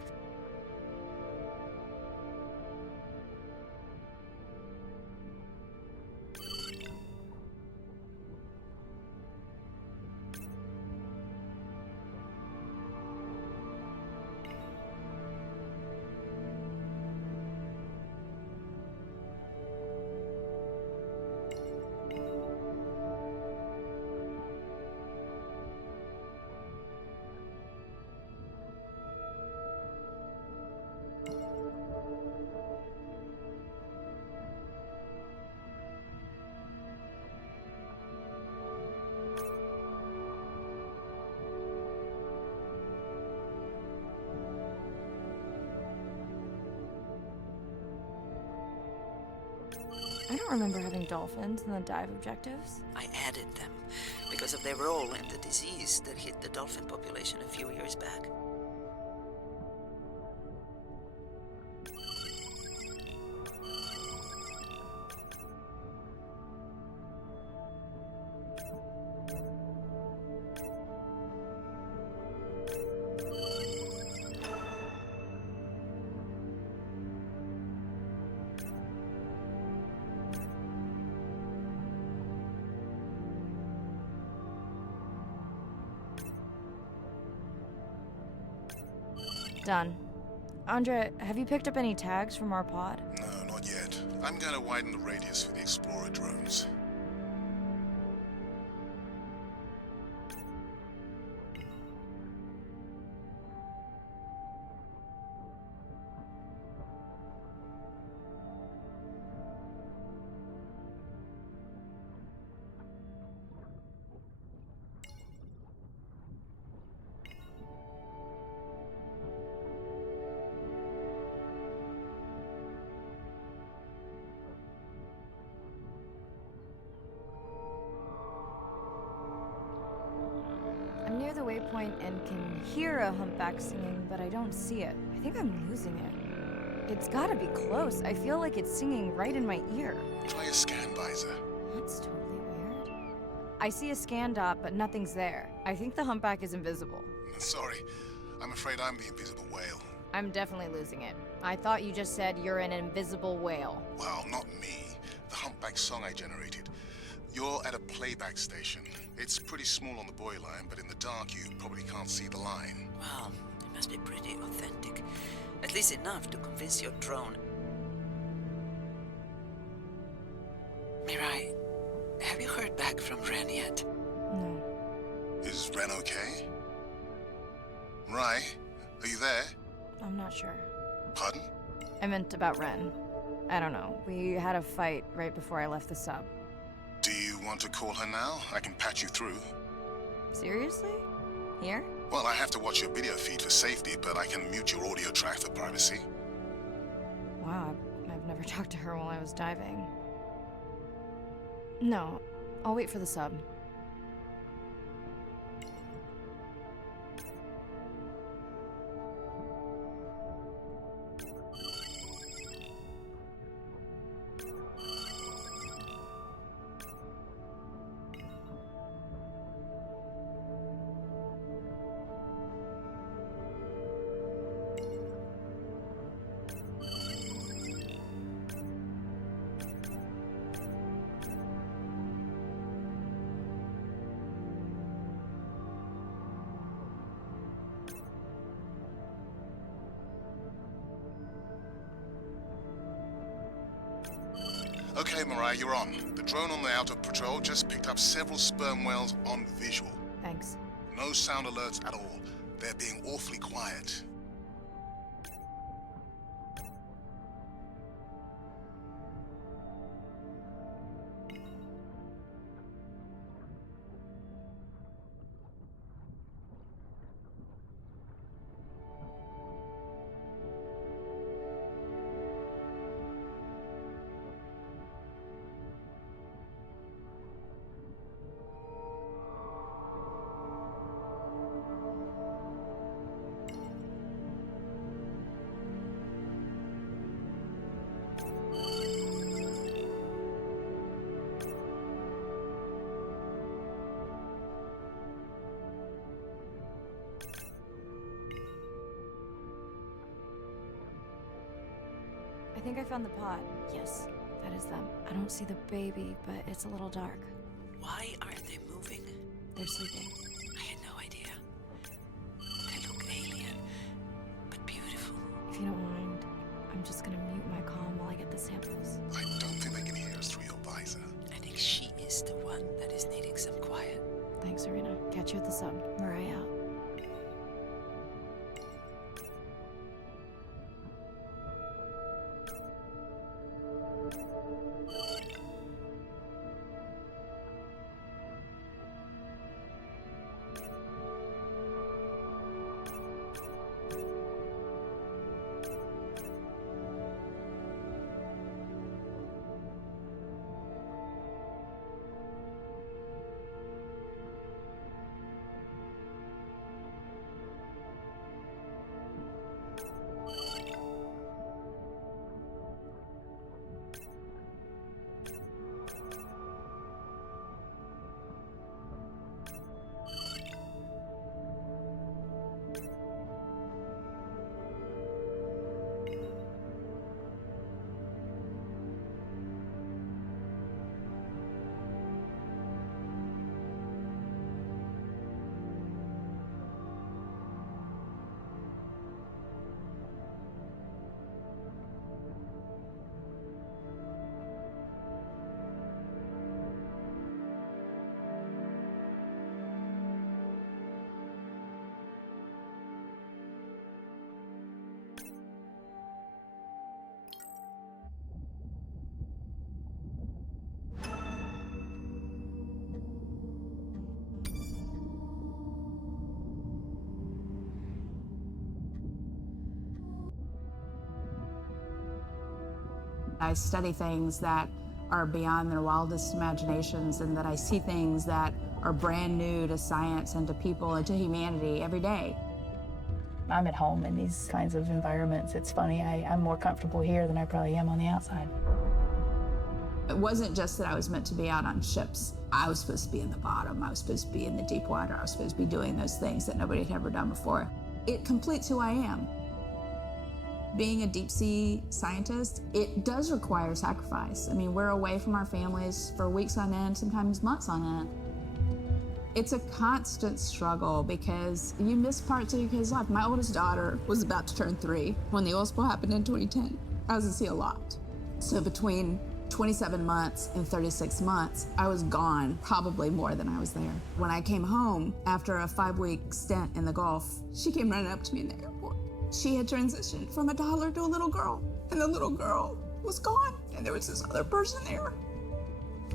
I don't remember having dolphins in the dive objectives. I added them because of their role in the disease that hit the dolphin population a few years back. Done. Andre, have you picked up any tags from our pod? No, not yet. I'm going to widen the radius for the Explorer drones. I'm near the waypoint and can hear a humpback singing, but I don't see it. I think I'm losing it. It's gotta be close. I feel like it's singing right in my ear. Try a scan visor. That's totally weird. I see a scan dot, but nothing's there. I think the humpback is invisible. Sorry, I'm afraid I'm the invisible whale. I'm definitely losing it. I thought you just said you're an invisible whale. Well, not me. The humpback song I generated. You're at a playback station. It's pretty small on the buoy line, but in the dark you probably can't see the line. Well, it must be pretty authentic. At least enough to convince your drone. Mirai, have you heard back from Ren yet? No. Is Ren okay? Mirai, are you there? I'm not sure. Pardon? I meant about Ren. I don't know. We had a fight right before I left the sub. Do you want to call her now? I can patch you through. Seriously? Here? Well, I have to watch your video feed for safety, but I can mute your audio track for privacy. Wow, I've never talked to her while I was diving. No, I'll wait for the sub. Okay, Mirai, you're on. The drone on the outer patrol just picked up several sperm whales on visual. Thanks. No sound alerts at all. They're being awfully quiet. I think I found the pot. Yes, that is them. I don't see the baby, but it's a little dark. Why aren't they moving? They're sleeping. I had no idea. They look alien, but beautiful. If you don't mind, I'm just gonna mute my comm while I get the samples. I don't think they can hear us through your visor. I think she is the one that is needing some quiet. Thanks, Serena. Catch you at the sub. Mariah out. I study things that are beyond their wildest imaginations, and that I see things that are brand new to science and to people and to humanity every day. I'm at home in these kinds of environments. It's funny, I'm more comfortable here than I probably am on the outside. It wasn't just that I was meant to be out on ships. I was supposed to be in the bottom. I was supposed to be in the deep water. I was supposed to be doing those things that nobody had ever done before. It completes who I am. Being a deep sea scientist, it does require sacrifice. I mean, we're away from our families for weeks on end, sometimes months on end. It's a constant struggle because you miss parts of your kid's life. My oldest daughter was about to turn 3 when the oil spill happened in 2010. I was at sea a lot. So between 27 months and 36 months, I was gone probably more than I was there. When I came home after a 5-week stint in the Gulf, she came running up to me in the airport. She had transitioned from a toddler to a little girl, and the little girl was gone, and there was this other person there.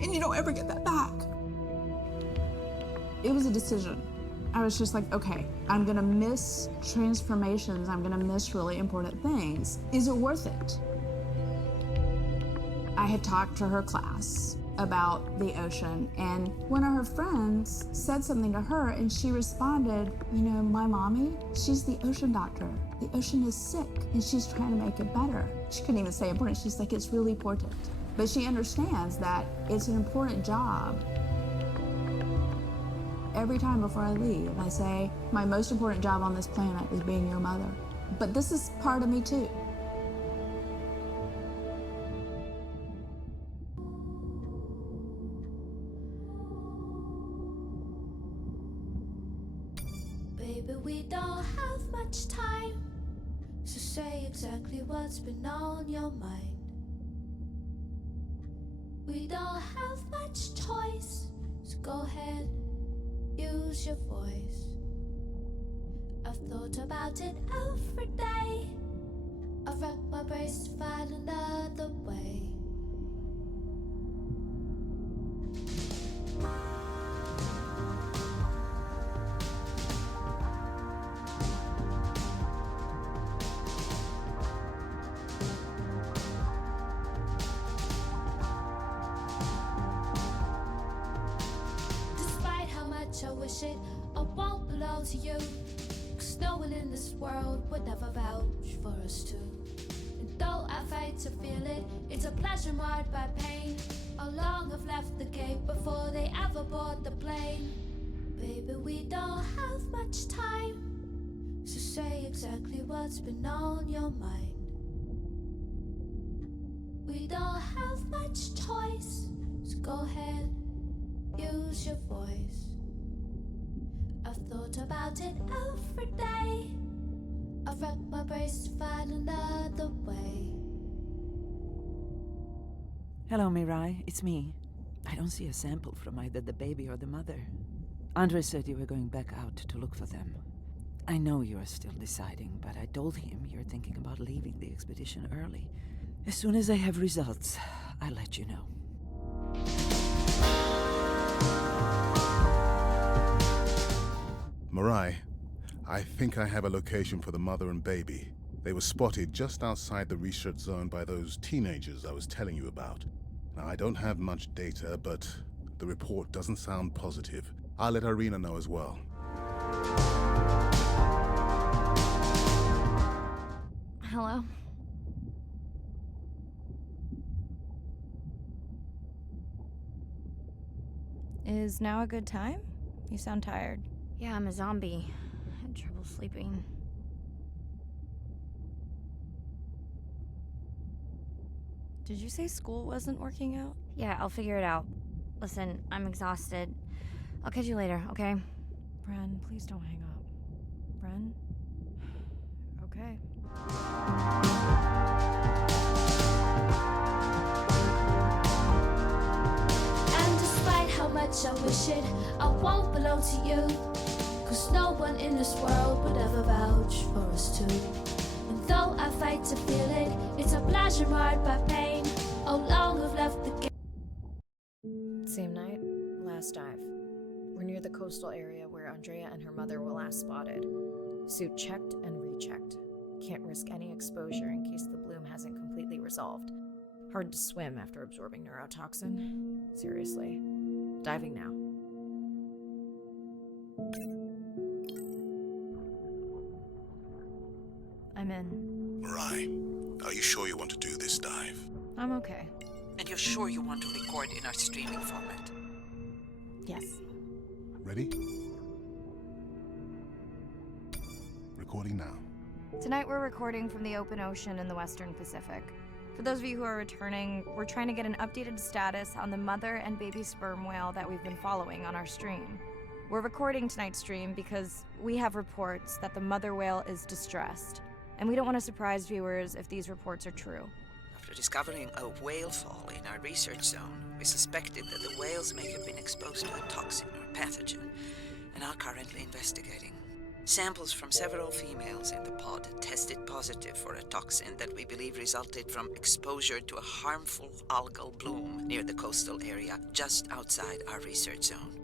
And you don't ever get that back. It was a decision. I was just like, okay, I'm gonna miss transformations, I'm gonna miss really important things. Is it worth it? I had talked to her class about the ocean, and one of her friends said something to her, and she responded, you know, my mommy, she's the ocean doctor. The ocean is sick, and she's trying to make it better. She couldn't even say important. She's like, it's really important. But she understands that it's an important job. Every time before I leave, I say, my most important job on this planet is being your mother. But this is part of me too. Baby, we don't have much time, so say exactly what's been on your mind. We don't have much choice, so go ahead, use your voice. I've thought about it every day. I've wrapped my brains to find another way. Despite how much I wish it, I won't belong to you. 'Cause no one in this world would ever vouch for us two. And though I fight to feel it, it's a pleasure marred by pain. How long I've left the Cape before they ever board the plane. Baby, we don't have much time, so say exactly what's been on your mind. We don't have much choice, so go ahead, use your voice. I've thought about it every day. I've wrecked my brains to find another way. Hello, Mirai. It's me. I don't see a sample from either the baby or the mother. Andre said you were going back out to look for them. I know you are still deciding, but I told him you're thinking about leaving the expedition early. As soon as I have results, I'll let you know. Mirai, I think I have a location for the mother and baby. They were spotted just outside the research zone by those teenagers I was telling you about. Now, I don't have much data, but the report doesn't sound positive. I'll let Irina know as well. Hello? Is now a good time? You sound tired. Yeah, I'm a zombie. I had trouble sleeping. Did you say school wasn't working out? Yeah, I'll figure it out. Listen, I'm exhausted. I'll catch you later, okay? Bren, please don't hang up. Bren? Okay. And despite how much I wish it, I won't belong to you. Cause no one in this world would ever vouch for us two. And though I fight to feel it, it's a pleasure marred by pain. Oh, long I've left the game. Same night, last dive. We're near the coastal area where Andrea and her mother were last spotted. Suit checked and rechecked. Can't risk any exposure in case the bloom hasn't completely resolved. Hard to swim after absorbing neurotoxin. Seriously. Diving now. I'm in. Mirai, are you sure you want to do this dive? I'm okay. And you're sure you want to record in our streaming format? Yes. Ready? Recording now. Tonight we're recording from the open ocean in the Western Pacific. For those of you who are returning, we're trying to get an updated status on the mother and baby sperm whale that we've been following on our stream. We're recording tonight's stream because we have reports that the mother whale is distressed, and we don't want to surprise viewers if these reports are true. After discovering a whale fall in our research zone, we suspected that the whales may have been exposed to a toxin or pathogen, and are currently investigating. Samples from several females in the pod tested positive for a toxin that we believe resulted from exposure to a harmful algal bloom near the coastal area just outside our research zone.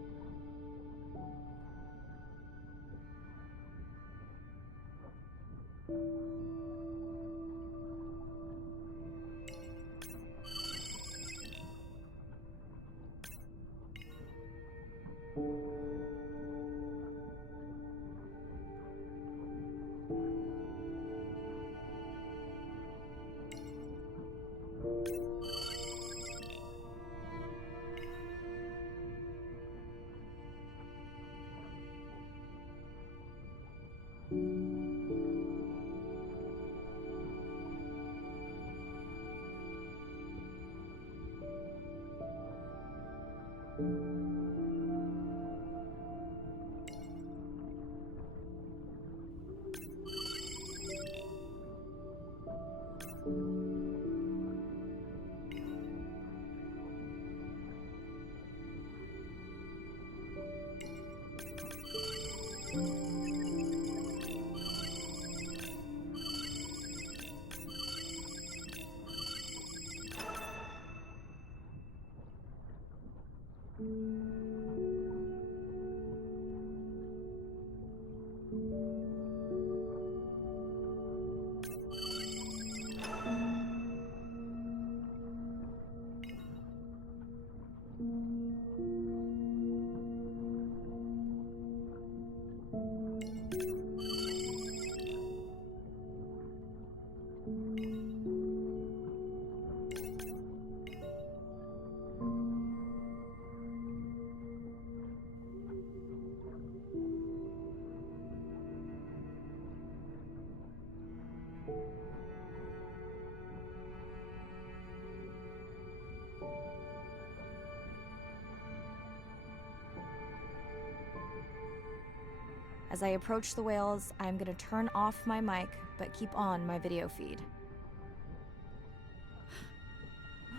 As I approach the whales, I'm gonna turn off my mic, but keep on my video feed.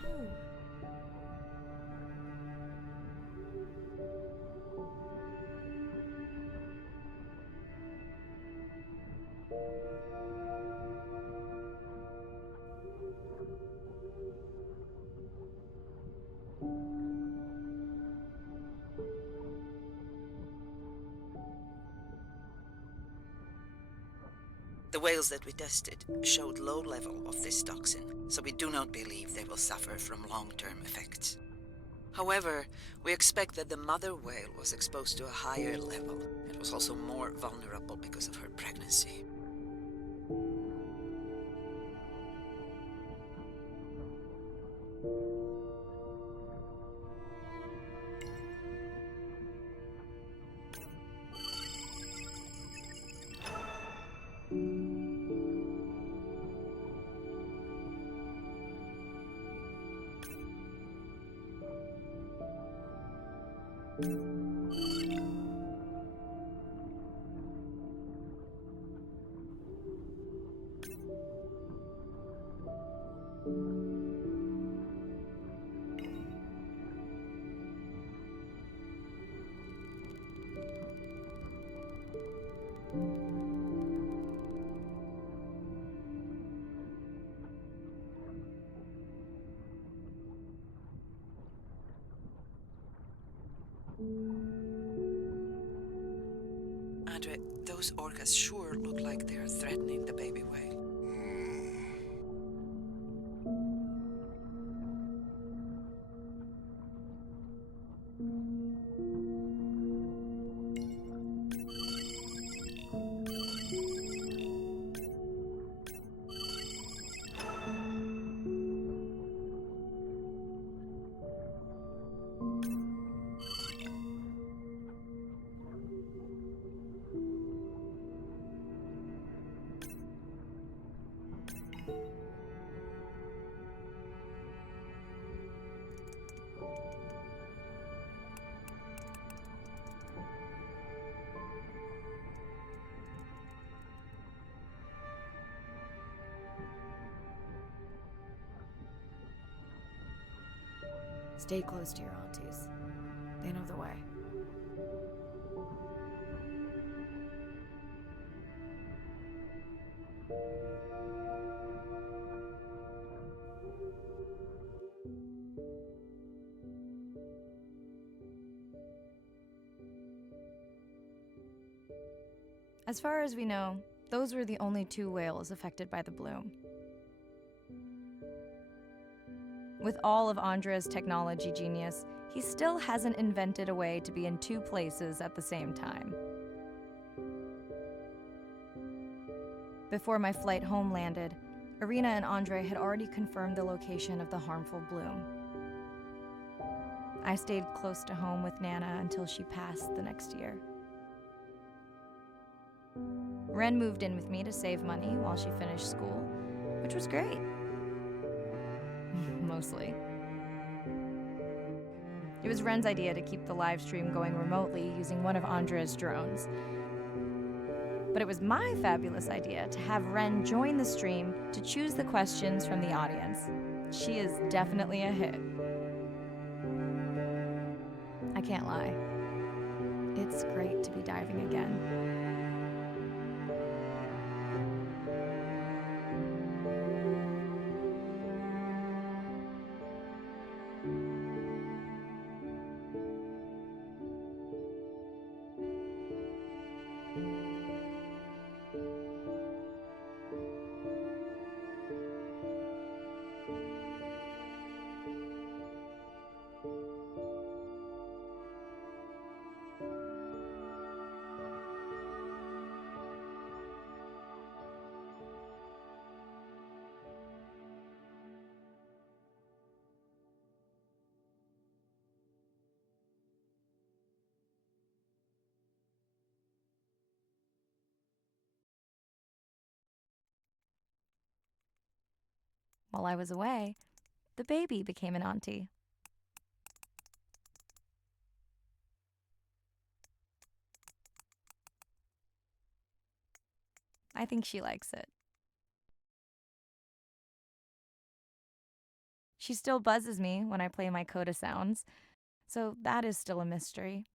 No. The whales that we tested showed low level of this toxin, so we do not believe they will suffer from long-term effects. However, we expect that the mother whale was exposed to a higher level and was also more vulnerable because of her pregnancy. Andre, those orcas sure look like they are threatening the baby whale. Stay close to your aunties. They know the way. As far as we know, those were the only 2 whales affected by the bloom. With all of Andre's technology genius, he still hasn't invented a way to be in 2 places at the same time. Before my flight home landed, Irina and Andre had already confirmed the location of the harmful bloom. I stayed close to home with Nana until she passed the next year. Ren moved in with me to save money while she finished school, which was great. Mostly. It was Ren's idea to keep the live stream going remotely using one of Andre's drones. But it was my fabulous idea to have Ren join the stream to choose the questions from the audience. She is definitely a hit. I can't lie. It's great to be diving again. While I was away, the baby became an auntie. I think she likes it. She still buzzes me when I play my coda sounds, so that is still a mystery.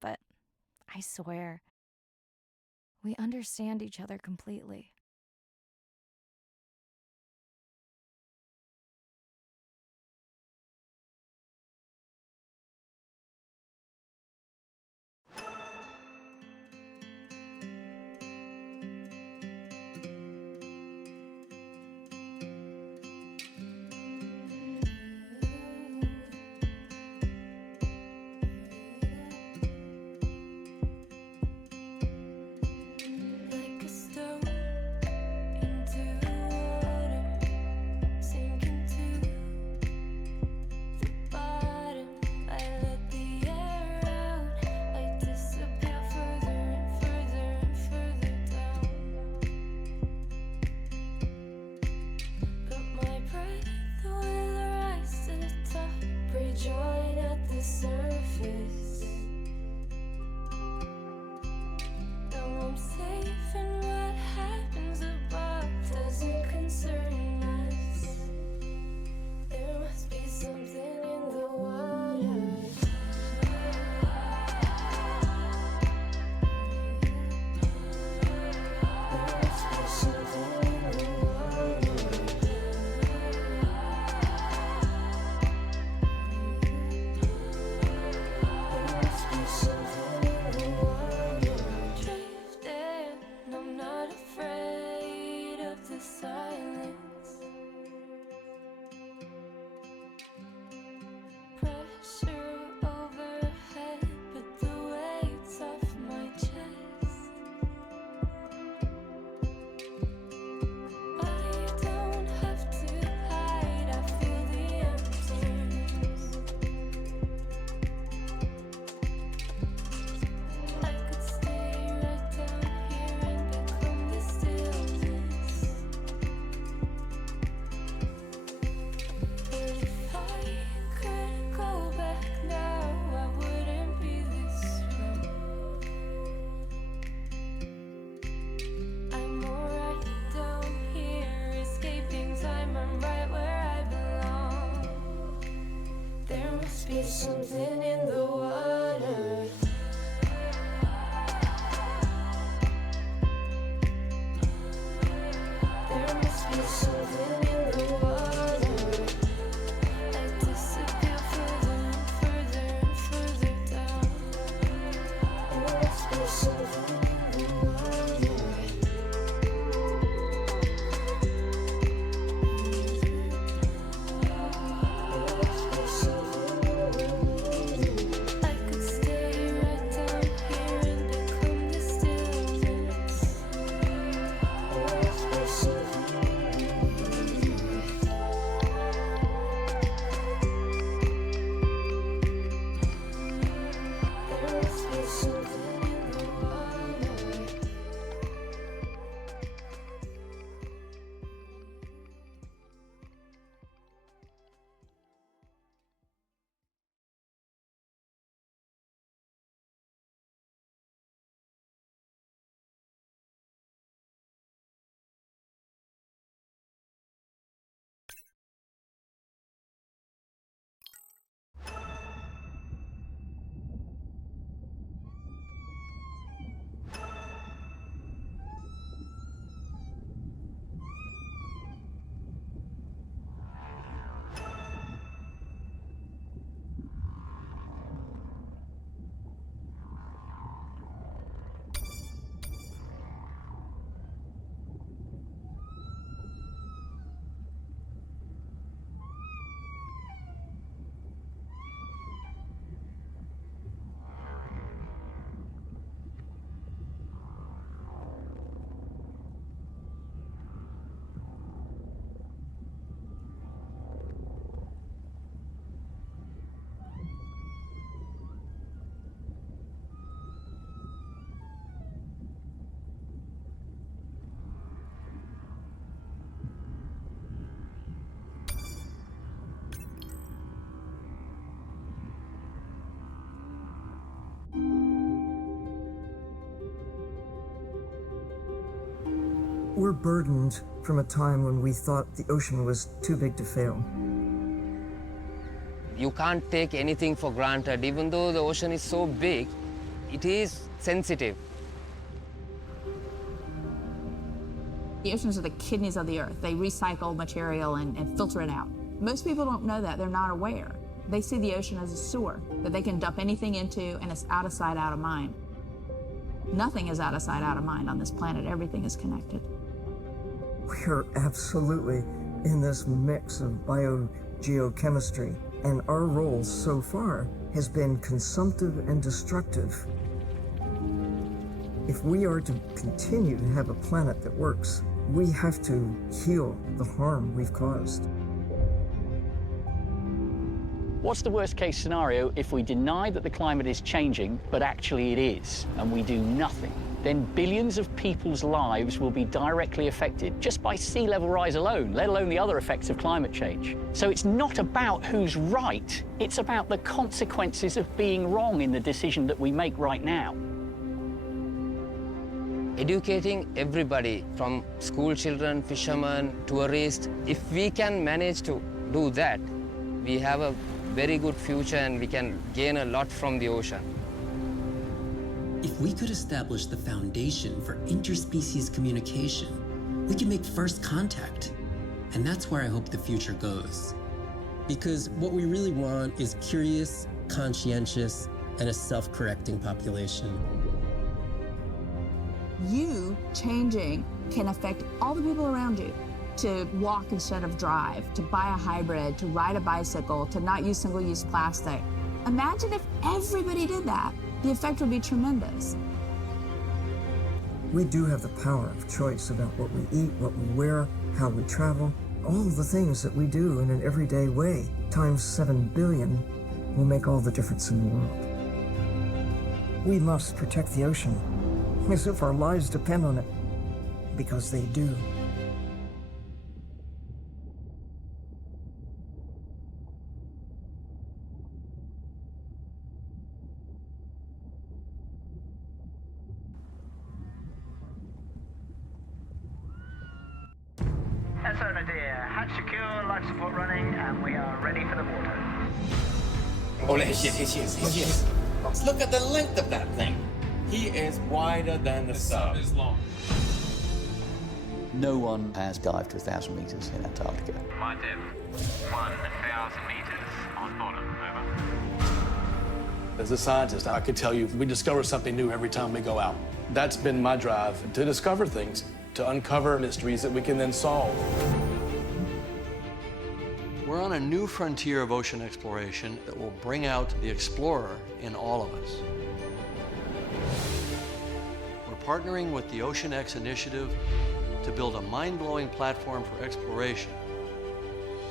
But I swear, we understand each other completely. Like a stone into water, sinking to the bottom. I let the air out. I disappear further and further and further down. But my breath will rise to the top, rejoin at the surface. Now I'm safe, and what happens above doesn't concern us. There must be something in the water. There must be something in the water. There must be something in the water. Drifting, I'm not afraid of the silence. Pressure overhead, but the weight's off my chest. I don't have to hide, I feel the emptiness. I could stay right down here and become the stillness. But if I could go back now, I wouldn't be this strong. I'm alright down here, escaping time. I'm right where I belong. There must be something in the water. There must be something in the water. I disappear further and further and further down. There must be something in the water. There must be something in the water. We're burdened from a time when we thought the ocean was too big to fail. You can't take anything for granted. Even though the ocean is so big, it is sensitive. The oceans are the kidneys of the earth. They recycle material and filter it out. Most people don't know that. They're not aware. They see the ocean as a sewer that they can dump anything into, and it's out of sight, out of mind. Nothing is out of sight, out of mind on this planet. Everything is connected. We're absolutely in this mix of biogeochemistry, and our role so far has been consumptive and destructive. If we are to continue to have a planet that works, we have to heal the harm we've caused. What's the worst case scenario if we deny that the climate is changing, but actually it is, and we do nothing? Then billions of people's lives will be directly affected just by sea level rise alone, let alone the other effects of climate change. So it's not about who's right, it's about the consequences of being wrong in the decision that we make right now. Educating everybody, from school children, fishermen, tourists, if we can manage to do that, we have a very good future and we can gain a lot from the ocean. If we could establish the foundation for interspecies communication, we can make first contact. And that's where I hope the future goes. Because what we really want is curious, conscientious, and a self-correcting population. You changing can affect all the people around you. To walk instead of drive, to buy a hybrid, to ride a bicycle, to not use single-use plastic. Imagine if everybody did that. The effect would be tremendous. We do have the power of choice about what we eat, what we wear, how we travel. All of the things that we do in an everyday way, times 7 billion, will make all the difference in the world. We must protect the ocean, as if our lives depend on it, because they do. And so, my dear, hatch secure, life support running, and we are ready for the water. Oh, yes. Look at the length of that thing. He is wider than the sub. Is long. No one has dived to 1,000 meters in Antarctica. My depth, 1,000 meters on bottom, over. As a scientist, I could tell you we discover something new every time we go out. That's been my drive, to discover things, to uncover mysteries that we can then solve. We're on a new frontier of ocean exploration that will bring out the explorer in all of us. We're partnering with the Ocean X initiative to build a mind-blowing platform for exploration,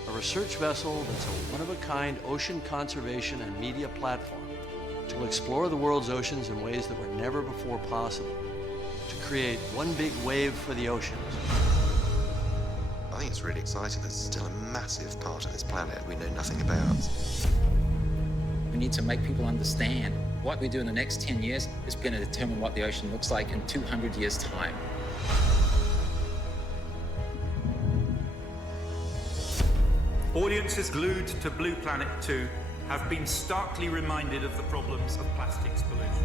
a research vessel that's a one-of-a-kind ocean conservation and media platform to explore the world's oceans in ways that were never before possible, to create one big wave for the oceans. I think it's really exciting. There's still a massive part of this planet we know nothing about. We need to make people understand what we do in the next 10 years is going to determine what the ocean looks like in 200 years' time. Audiences glued to Blue Planet 2 have been starkly reminded of the problems of plastics pollution.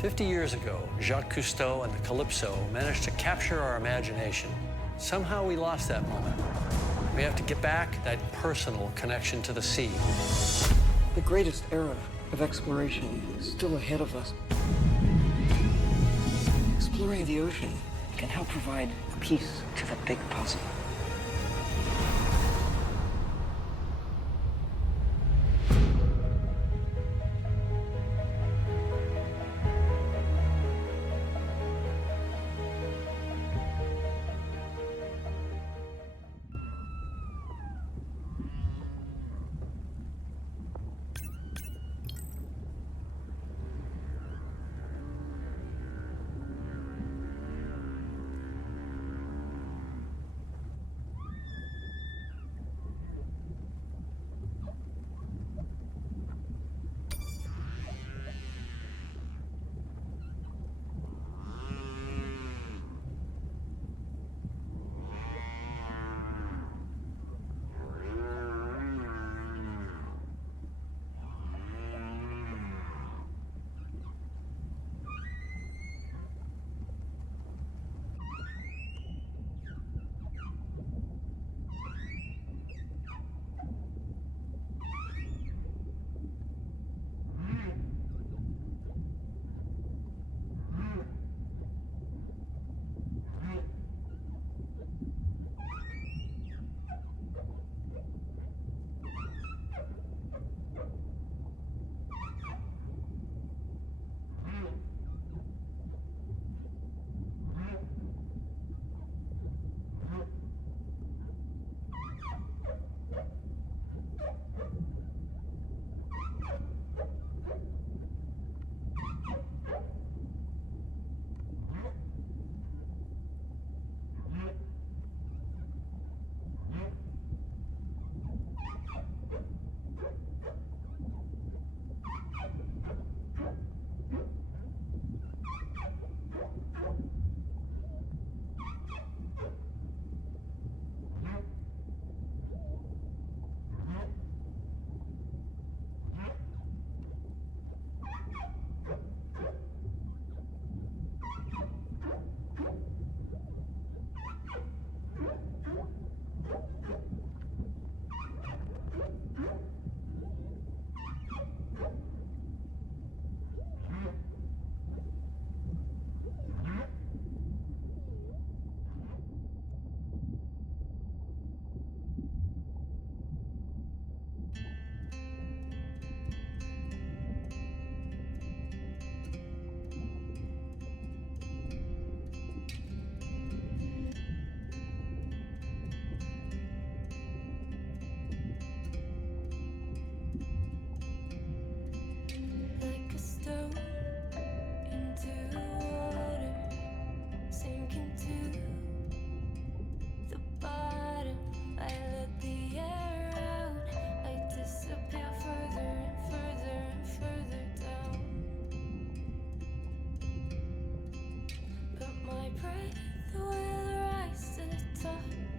50 years ago, Jacques Cousteau and the Calypso managed to capture our imagination. Somehow we lost that moment. We have to get back that personal connection to the sea. The greatest era of exploration is still ahead of us. Exploring the ocean can help provide a piece to the big puzzle.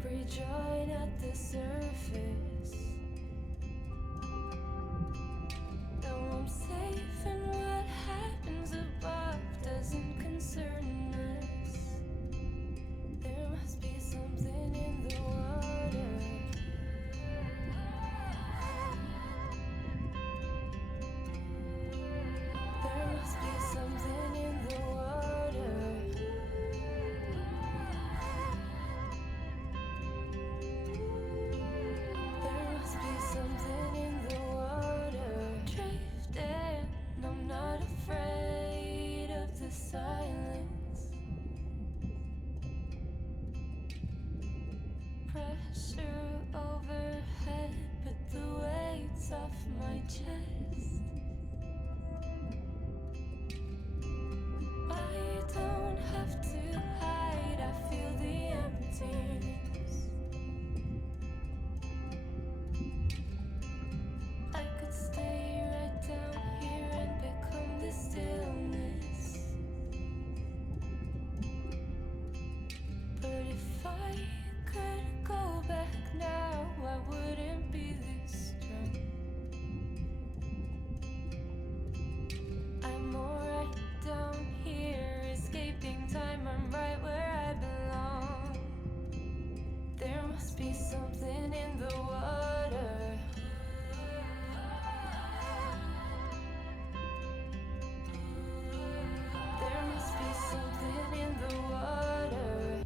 every joint at the surface. Now I'm safe, and what happens above doesn't concern us. There must be something in the water. There must be something in the water. There must be something in the water. Drifting, I'm not afraid of the silence. Pressure overhead, but the weight's off my chest. I don't have to hide, I feel the emptiness. I could stay right down here and become the stillness. But if I could go back now, I wouldn't be this strong. I'm alright down here, escaping time. I'm right where I belong. There must be something in the water. There must be something in the water.